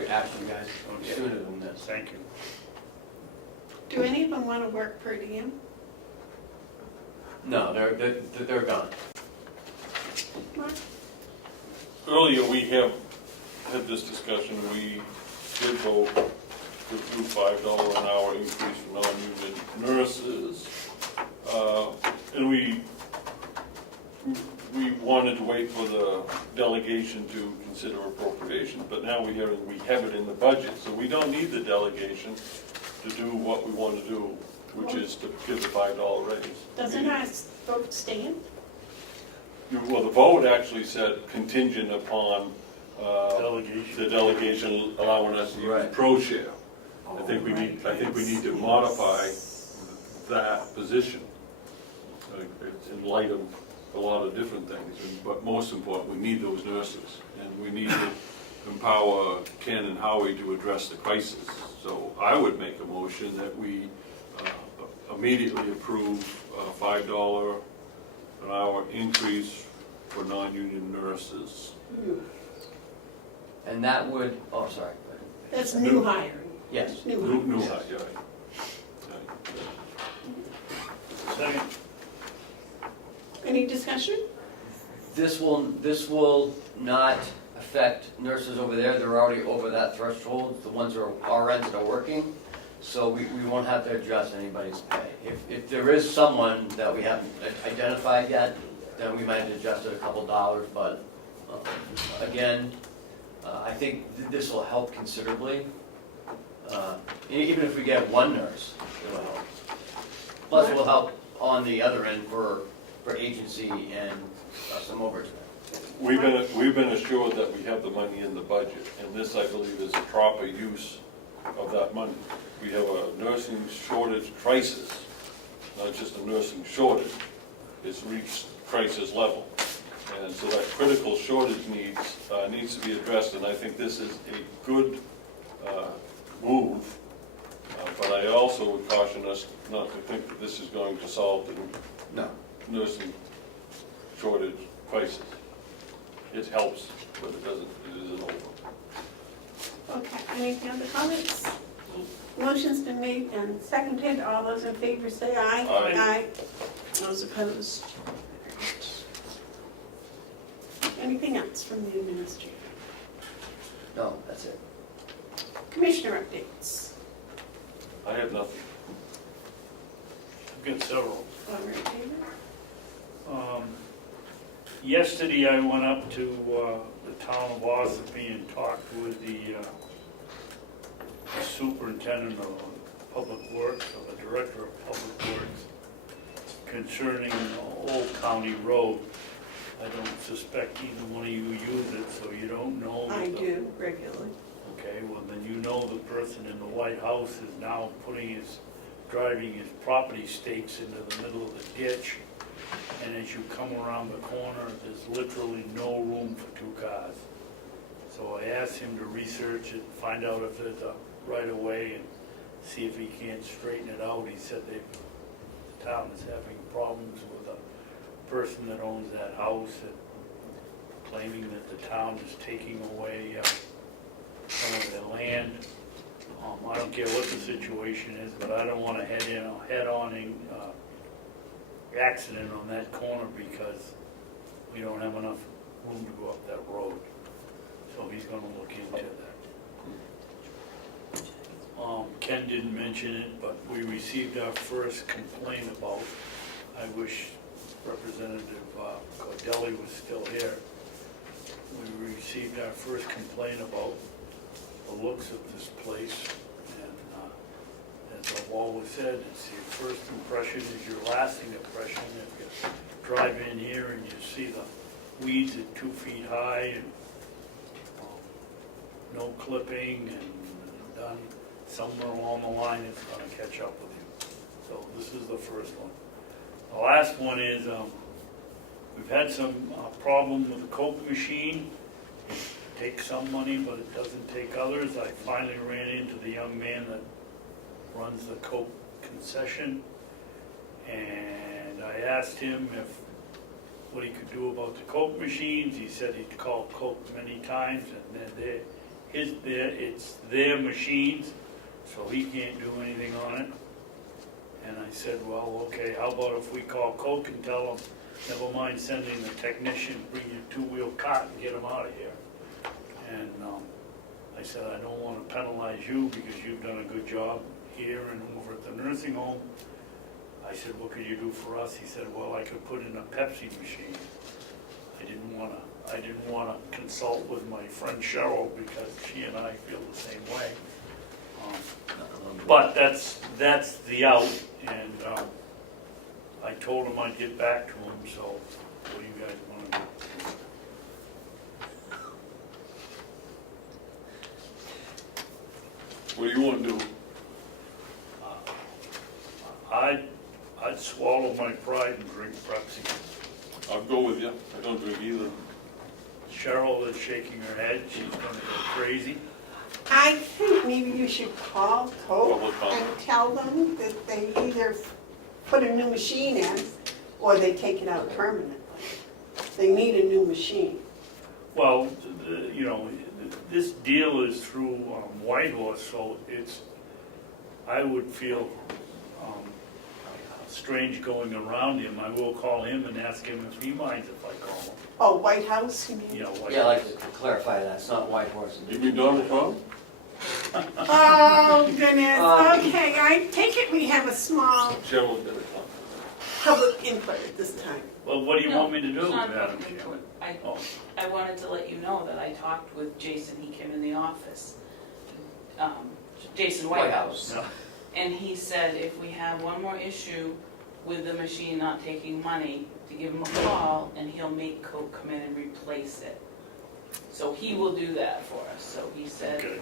ask you guys Okay. sooner than this. Thank you. Do any of them want to work per diem? No, they're gone. Mark? Earlier, we have had this discussion, we did vote to do $5 an hour increase for non-union nurses. And we wanted to wait for the delegation to consider appropriation, but now we have it in the budget, so we don't need the delegation to do what we want to do, which is to give the $5 raise. Doesn't our vote stand? Well, the vote actually said contingent upon Delegation. the delegation allowing us to use Right. pro share. I think we need to modify that position. It's in light of a lot of different things, but most important, we need those nurses, and we need to empower Ken and Howie to address the crisis. So I would make a motion that we immediately approve a $5 an hour increase for non-union nurses. And that would, oh, sorry. That's new hiring. Yes. New hiring. New hire, yeah. Second. Any discussion? This will not affect nurses over there, they're already over that threshold, the ones that are RNs that are working, so we won't have to adjust anybody's pay. If there is someone that we haven't identified yet, then we might adjust it a couple dollars, but again, I think this will help considerably. Even if we get one nurse, it'll help. Plus it will help on the other end for agency and some overtime. We've been assured that we have the money in the budget, and this, I believe, is a proper use of that money. We have a nursing shortage crisis, not just a nursing shortage, it's reached crisis level. And so that critical shortage needs to be addressed, and I think this is a good move. But I also would caution us not to think that this is going to solve the nursing shortage crisis. It helps, but it isn't over. Okay, any other comments? Motion's been made and seconded. All those in favor say aye. Aye. Those opposed? Anything else from the administrator? No, that's it. Commissioner updates. I have nothing. I've got several. All right, David? Yesterday, I went up to the town of Ossipee and talked with the superintendent of public works, or the director of public works, concerning Old County Road. I don't suspect either one of you use it, so you don't know. I do regularly. Okay, well, then you know the person in the White House is now driving his property stakes into the middle of the ditch. And as you come around the corner, there's literally no room for two cars. So I asked him to research it, find out if there's a right of way and see if he can't straighten it out. He said the town is having problems with a person that owns that house and claiming that the town is taking away some of their land. I don't care what the situation is, but I don't want to head-on accident on that corner because we don't have enough room to go up that road. So he's going to look into that. Ken didn't mention it, but we received our first complaint about, I wish Representative Cordelli was still here. We received our first complaint about the looks of this place. As I've always said, it's your first impression is your lasting impression. If you drive in here and you see the weeds at 2 feet high and no clipping and done somewhere along the line, it's going to catch up with you. So this is the first one. The last one is we've had some problem with the Coke machine. It takes some money, but it doesn't take others. I finally ran into the young man that runs the Coke concession, and I asked him what he could do about the Coke machines. He said he'd called Coke many times, and it's their machines, so he can't do anything on it. And I said, well, okay, how about if we call Coke and tell them, never mind sending the technician, bring your two-wheel cart and get them out of here. And I said, I don't want to penalize you because you've done a good job here and over at the nursing home. I said, what could you do for us? He said, well, I could put in a Pepsi machine. I didn't want to consult with my friend Cheryl because she and I feel the same way. But that's the out, and I told him I'd get back to him. So what do you guys want to do? What do you want to do? I'd swallow my pride and drink Pepsi. I'll go with you. I don't drink either. Cheryl is shaking her head. She's going to go crazy. I think maybe you should call Coke Public comment. and tell them that they either put a new machine in or they take it out permanently. They need a new machine. Well, this deal is through Whitehorse, so I would feel strange going around him. I will call him and ask him if he minds if I call him. Oh, White House, you mean? You know, what? Yeah, I'd like to clarify that, it's not White Horse. You mean Donald Trump? Oh, goodness, okay, I take it we have a small Cheryl did it. public input at this time. Well, what do you want me to do, It's not Madam public Chairman? input. Oh, I wanted to let you know that I talked with Jason, he came in the office, Jason Whitehouse. no. And he said if we have one more issue with the machine not taking money, to give him a call and he'll make Coke come in and replace it. So he will do that for us, so he said. Okay.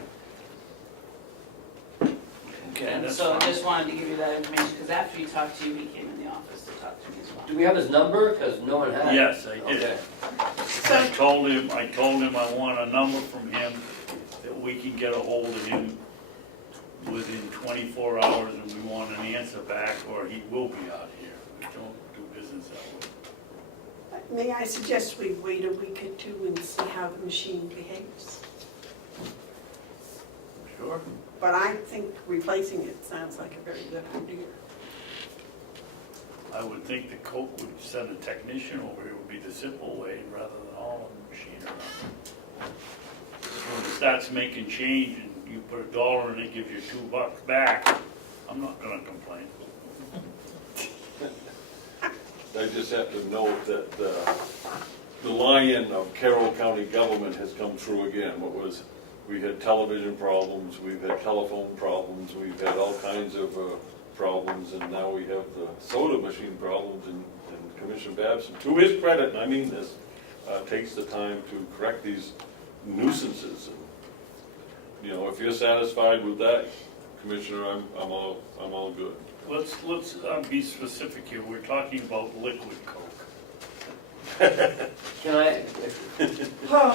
Okay, And that's so I fine. just wanted to give you that information, because after he talked to you, he came in the office to talk to me as well. Do we have his number? Because no one has. Yes, I did. Okay. I told him I want a number from him that we can get a hold of him within 24 hours, and we want an answer back, or he will be out here. We don't do business that way. May I suggest we wait a week or two and see how the machine behaves? Sure. But I think replacing it sounds like a very good idea. I would think the Coke would send a technician over here, would be the simple way, rather than hauling the machine around. When it starts making change and you put $1 and it gives you $2 back, I'm not gonna complain. I just have to note that the lion of Carroll County government has come through again. We had television problems, we've had telephone problems, we've had all kinds of problems, and now we have the soda machine problems, and Commissioner Babson, to his credit, and I mean this, takes the time to correct these nuisances. And, you know, if you're satisfied with that, Commissioner, I'm all good. Let's be specific here. We're talking about liquid Coke. Can I Oh,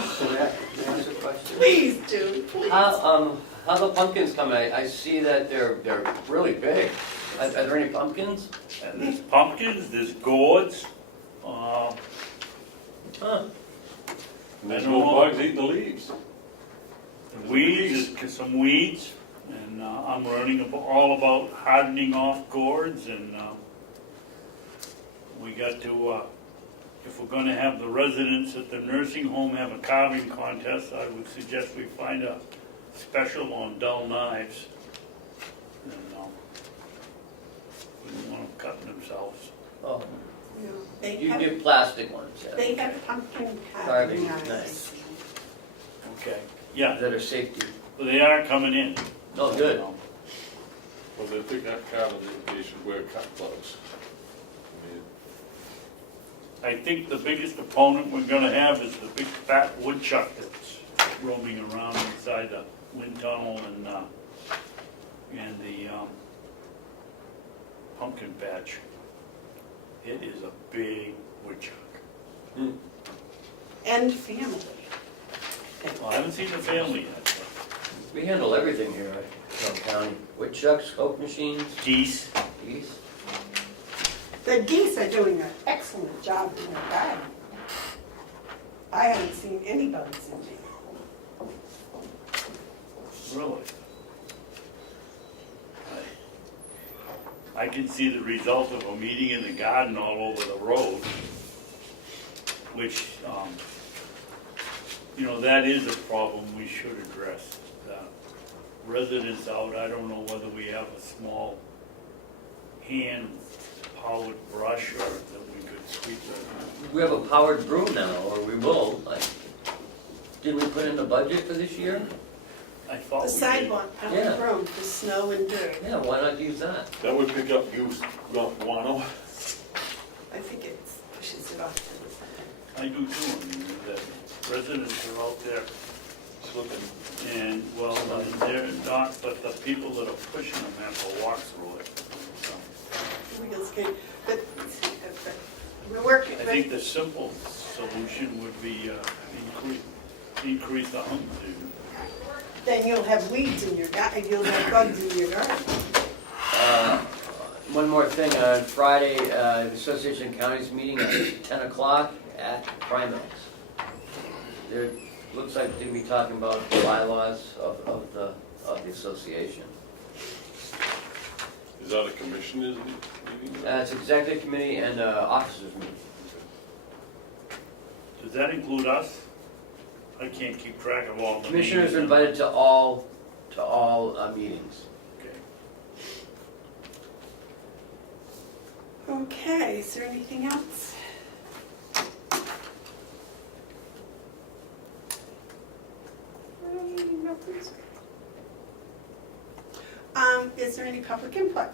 ask a question? please do, please. How the pumpkins come? I see that they're really big. Are there any pumpkins? And there's pumpkins, there's gourds, Huh. And there's I no know. bugs eating the leaves. weeds, there's some weeds, and I'm learning all about hardening off gourds, and we got to, if we're gonna have the residents at the nursing home have a carving contest, I would suggest we find a special on dull knives. And we don't want them cutting themselves. Oh, Yeah, They you have, get plastic ones. Yeah. they have pumpkin Carving, carving knives. nice. Okay. Yeah, That are safety. but they are coming in. Oh, good. Well, they think that kind of, they should wear cut gloves. I mean, I think the biggest opponent we're gonna have is the big fat woodchuck that's roaming around inside the wind tunnel and the pumpkin patch. It is a big woodchuck. And family. Well, I haven't seen the family yet, but We handle everything here at Carroll County. Woodchucks, Coke machines, geese, geese. The geese are doing an excellent job in their garden. I haven't seen any bugs in there. really. I can see the result of a meeting in the garden all over the road, which, that is a problem we should address. Residents out, I don't know whether we have a small hand-powered brush or that we could sweep that. We have a powered broom now, or we will. Didn't we put in the budget for this year? I thought The we did. sidewalk out Yeah. the road for snow and dirt. Yeah, why not use that? that would pick up used guano. I think it pushes it off to the side. I do too, I mean, the residents are out there Slipping. and, well, they're not, but the people that are pushing them have to walk through it. So, Wheels can, but we're working, I think the simple solution would be increase the home season. then you'll have weeds in your garden, you'll have bugs in your garden. One more thing, on Friday, the Association of Counties meeting at 10 o'clock at Primex. There looks like they're going to be talking about the bylaws of the association. Is that a commissioners meeting? It's executive committee and officers meeting. Does that include us? I can't keep track of all the meetings. Commissioners are invited to all meetings. Okay. Okay, is there anything else? Is there any public input?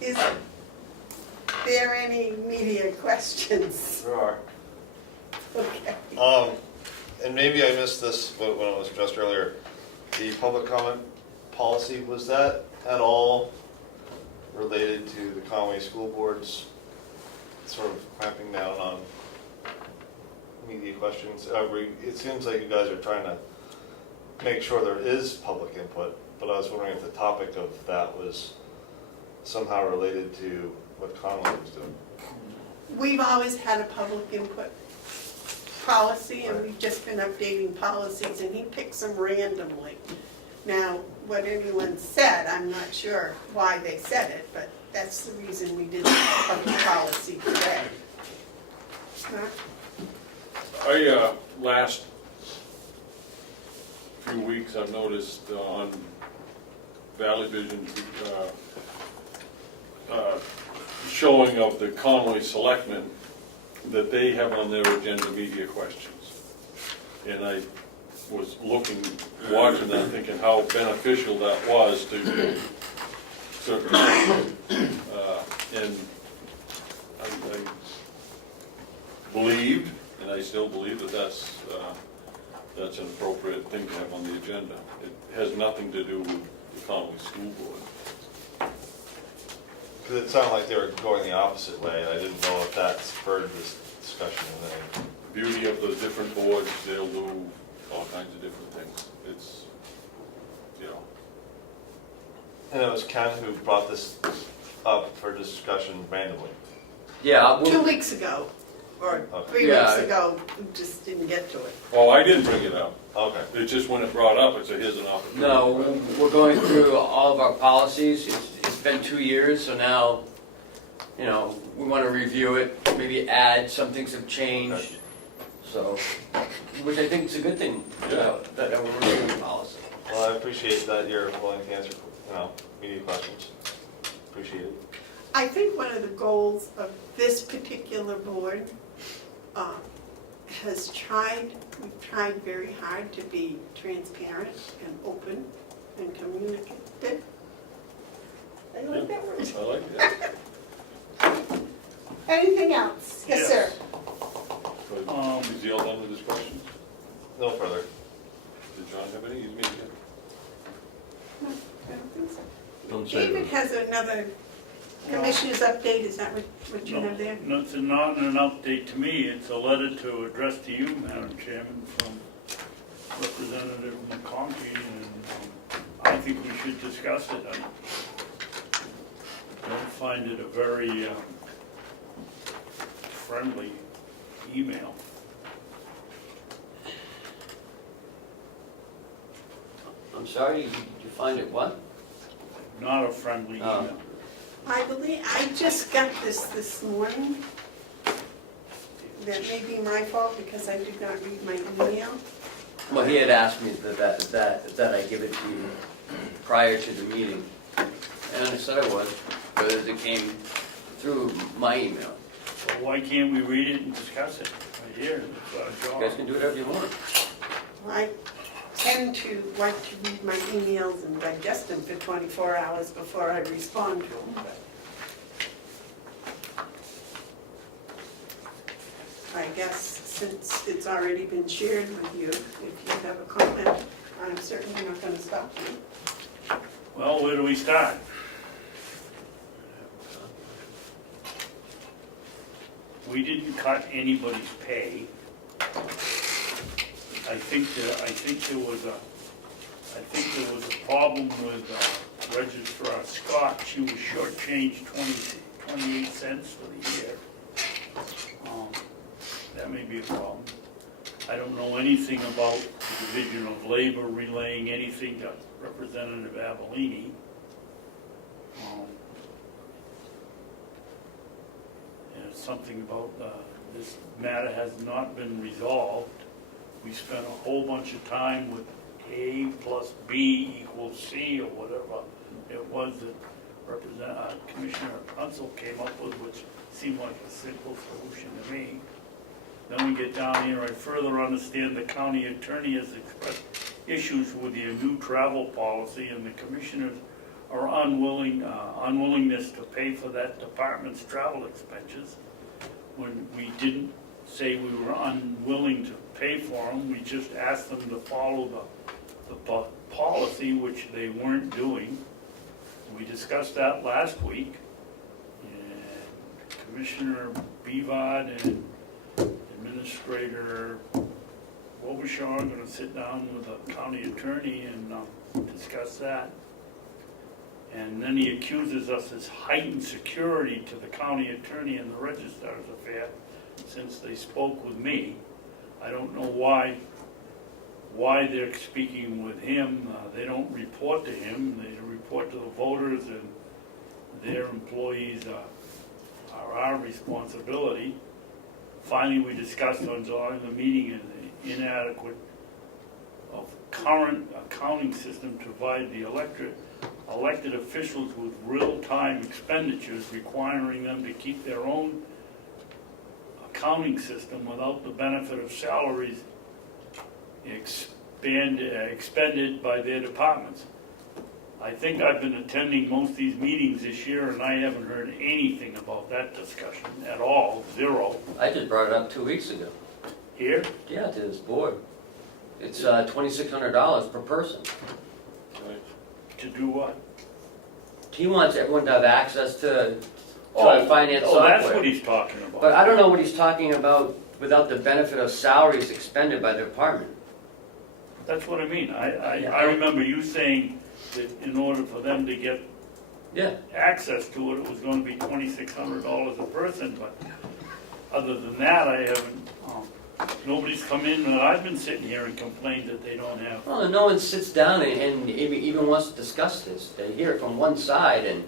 Is there any media questions? There are. Okay. And maybe I missed this when it was addressed earlier. The public comment policy, was that at all related to the Conway School Board's sort of clamping down on media questions? It seems like you guys are trying to make sure there is public input, but I was wondering if the topic of that was somehow related to what Conway was doing. We've always had a public input policy, and we've just been updating policies, and he picks them randomly. Now, what anyone said, I'm not sure why they said it, but that's the reason we did the public policy today. Huh? Last few weeks, I've noticed on Valley Vision, showing of the Conway Selectmen, that they have on their agenda media questions. And I was watching that, thinking how beneficial that was to certain people. And I believed, and I still believe that that's an appropriate thing to have on the agenda. It has nothing to do with the Conway School Board. Because it sounded like they were going the opposite way, and I didn't know if that spurred this discussion in any. Beauty of the different boards, they'll do all kinds of different things. It's, you know. And it was Ken who brought this up for discussion randomly. Yeah, 2 weeks ago, or 3 Yeah. weeks ago, we just didn't get to it. Well, I didn't bring it up. Okay. It's just when it brought up, it's a here's an opportunity. no, we're going through all of our policies. It's been 2 years, so now, you know, we want to review it, maybe add, some things have changed. So, which I think is a good thing, you know, that we're reviewing policy. Well, I appreciate that you're willing to answer, media questions. Appreciate it. I think one of the goals of this particular board we've tried very hard to be transparent and open and communicative. I like that word. I like that. Anything else? Yes, sir. But is he all done with his questions? No further. Did John have any? He's made it. No, I don't think so. Don't say David that. has another commissioner's update. Is that what you No, have there? no, it's not an update to me, it's a letter to address to you, Madam Chairman, from Representative McConkey, and I think we should discuss it. I don't find it a very friendly email. I'm sorry, did you find it what? Not a friendly email. I just got this morning. That may be my fault because I did not read my email. Well, he had asked me that I give it to you prior to the meeting. And I said I would, but it came through my email. Well, why can't we read it and discuss it right here? It's our job. You guys can do whatever you want. I tend to like to read my emails and digest them for 24 hours before I respond to them. But I guess since it's already been shared with you, if you have a comment, I'm certainly not going to stop you. Well, where do we start? We didn't cut anybody's pay. I think there was a problem with Registrar Scott. She was shortchanged 28 cents for the year. That may be a problem. I don't know anything about the Division of Labor relaying anything to Representative Avellini. something about, this matter has not been resolved. We spent a whole bunch of time with A plus B equals C, or whatever it was that Commissioner Hounsell came up with, which seemed like a simple solution to me. Then we get down here, I further understand the county attorney has expressed issues with your new travel policy, and the commissioners are unwillingness to pay for that department's travel expenses. When we didn't say we were unwilling to pay for them, we just asked them to follow the policy, which they weren't doing. We discussed that last week, and Commissioner Bevard and Administrator Wobeshaw are going to sit down with the county attorney and discuss that. And then he accuses us as heightened security to the county attorney and the registrar's affair since they spoke with me. I don't know why they're speaking with him. They don't report to him. They report to the voters, and their employees are our responsibility. Finally, we discussed on July the meeting the inadequate of current accounting system to provide the elected officials with real-time expenditures, requiring them to keep their own accounting system without the benefit of salaries expended by their departments. I think I've been attending most of these meetings this year, and I haven't heard anything about that discussion at all, zero. I just brought it up 2 weeks ago. Here? Yeah, to this board. It's $2,600 per person. To do what? He wants everyone to have access to finance software. That's what he's talking about. But I don't know what he's talking about without the benefit of salaries expended by the department. That's what I mean. I remember you saying that in order for them to get access to it, it was going to be $2,600 a person, but other than that, I haven't, nobody's come in, and I've been sitting here and complained that they don't have. Well, no one sits down and even wants to discuss this. They hear it from one side, and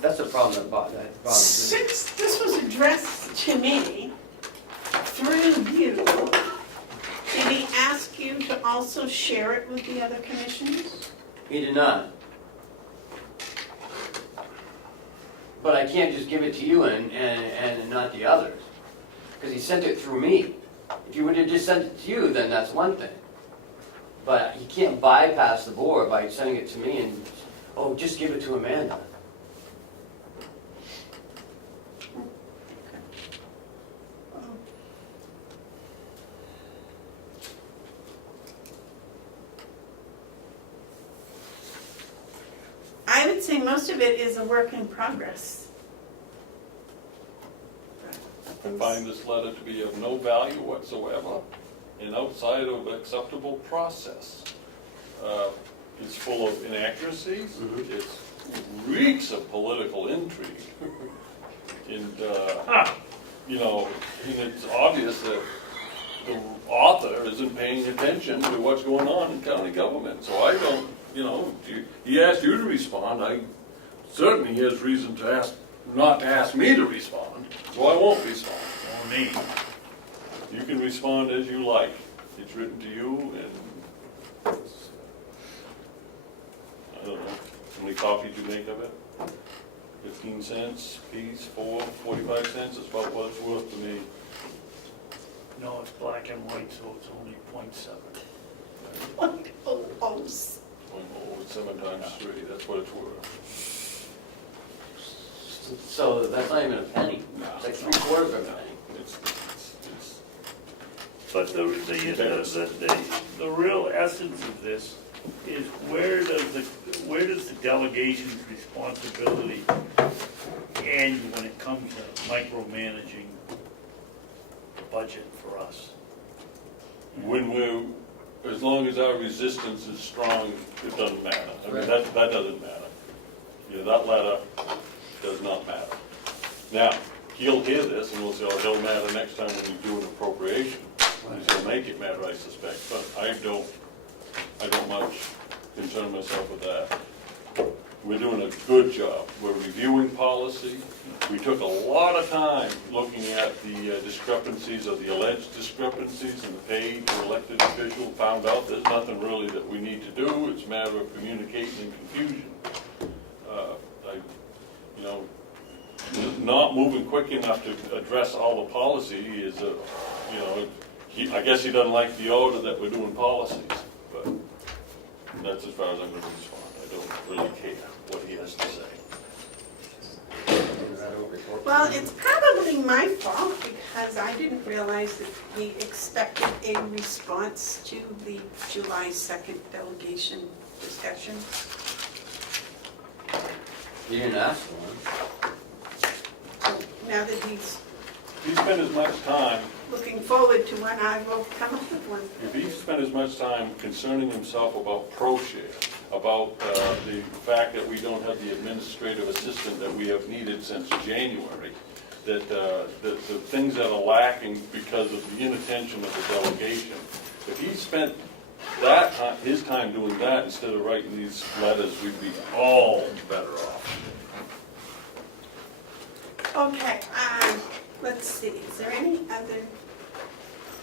that's a problem that bothers me. Since this was addressed to me through you, did he ask you to also share it with the other commissioners? He did not. But I can't just give it to you and not the others. Because he sent it through me. If you would have just sent it to you, then that's one thing. But he can't bypass the board by sending it to me and, oh, just give it to Amanda. I would say most of it is a work in progress. I find this letter to be of no value whatsoever and outside of acceptable process. It's full of inaccuracies. It reeks of political intrigue. And, you know, and it's obvious that the author isn't paying attention to what's going on in county government. So I don't, you know, he asked you to respond. Certainly he has reason to ask, not to ask me to respond, so I won't respond. On me. You can respond as you like. It's written to you, and I don't know, how many copies you make of it? 15 cents piece, 45 cents, it's about what it's worth to me. No, it's black and white, so it's only 0.7. Oh, It's 7 times 3, that's what it's worth. So that's not even a penny. It's like 3/4 of a penny. But the real essence of this is where does the delegation's responsibility end when it comes to micromanaging the budget for us? As long as our resistance is strong, it doesn't matter. I mean, that doesn't matter. Yeah, that letter does not matter. Now, he'll hear this and we'll say, oh, it'll matter next time when you do an appropriation. He'll make it matter, I suspect, but I don't much concern myself with that. We're doing a good job. We're reviewing policy. We took a lot of time looking at the discrepancies or the alleged discrepancies in the pay to elected officials, found out there's nothing really that we need to do. It's a matter of communication and confusion. Not moving quick enough to address all the policy is, I guess he doesn't like the order that we're doing policies, but that's as far as I'm going to respond. I don't really care what he has to say. Well, it's probably my fault because I didn't realize that he expected a response to the July 2nd delegation discussion. You didn't ask for one. So now that he's He spent as much time, looking forward to one, I will come up with one. if he spent as much time concerning himself about ProShare, about the fact that we don't have the administrative assistant that we have needed since January, that the things that are lacking because of the inattention of the delegation, if he spent that time, his time doing that instead of writing these letters, we'd be all better off. Okay, let's see, is there any other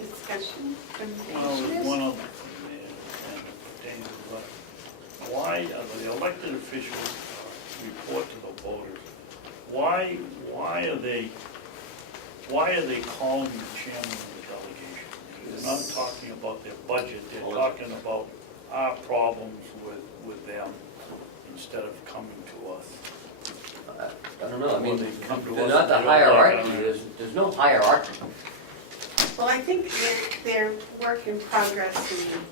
discussion from the Well, there's commissioners? one other thing there, and Dane's letter. Why are the elected officials report to the voters? Why are they calling the chairman of the delegation? They're not talking about their budget, they're talking about our problems with them instead of coming to us. I don't know, I mean, Well, they come to they're us not and the they don't like hierarchy, it. there's no hierarchy. Well, I think they're work in progress, and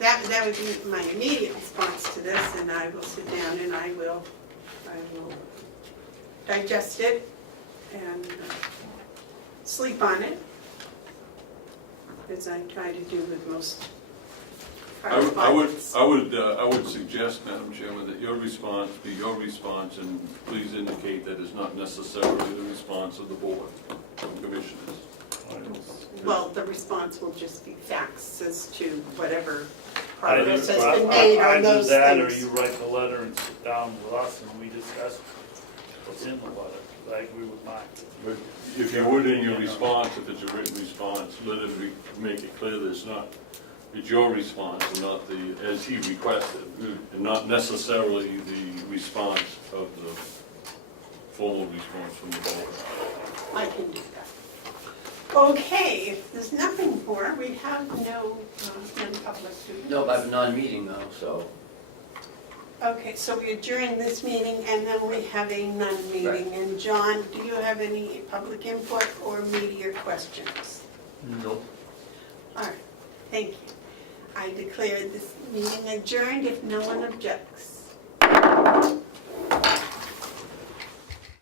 that would be my immediate response to this, and I will sit down and I will digest it and sleep on it, as I try to do with most correspondence. I would suggest, Madam Chairman, that your response be your response, and please indicate that it's not necessarily the response of the board of commissioners. Well, the response will just be facts as to whatever Either progress has been made on those that, or things. you write the letter and sit down with us and we discuss what's in the letter. I agree with Mark. But if you would in your response, if it's a written response, let it make it clear that it's your response and not as he requested, and not necessarily the response of the formal response from the board. I can do that. Okay, if there's nothing more, we have no non-public. No, but I'm non-meeting though, so. Okay, so we adjourn this meeting and then we have a non-meeting. Right. And John, do you have any public input or media questions? No. All right, thank you. I declare this meeting adjourned if no one objects.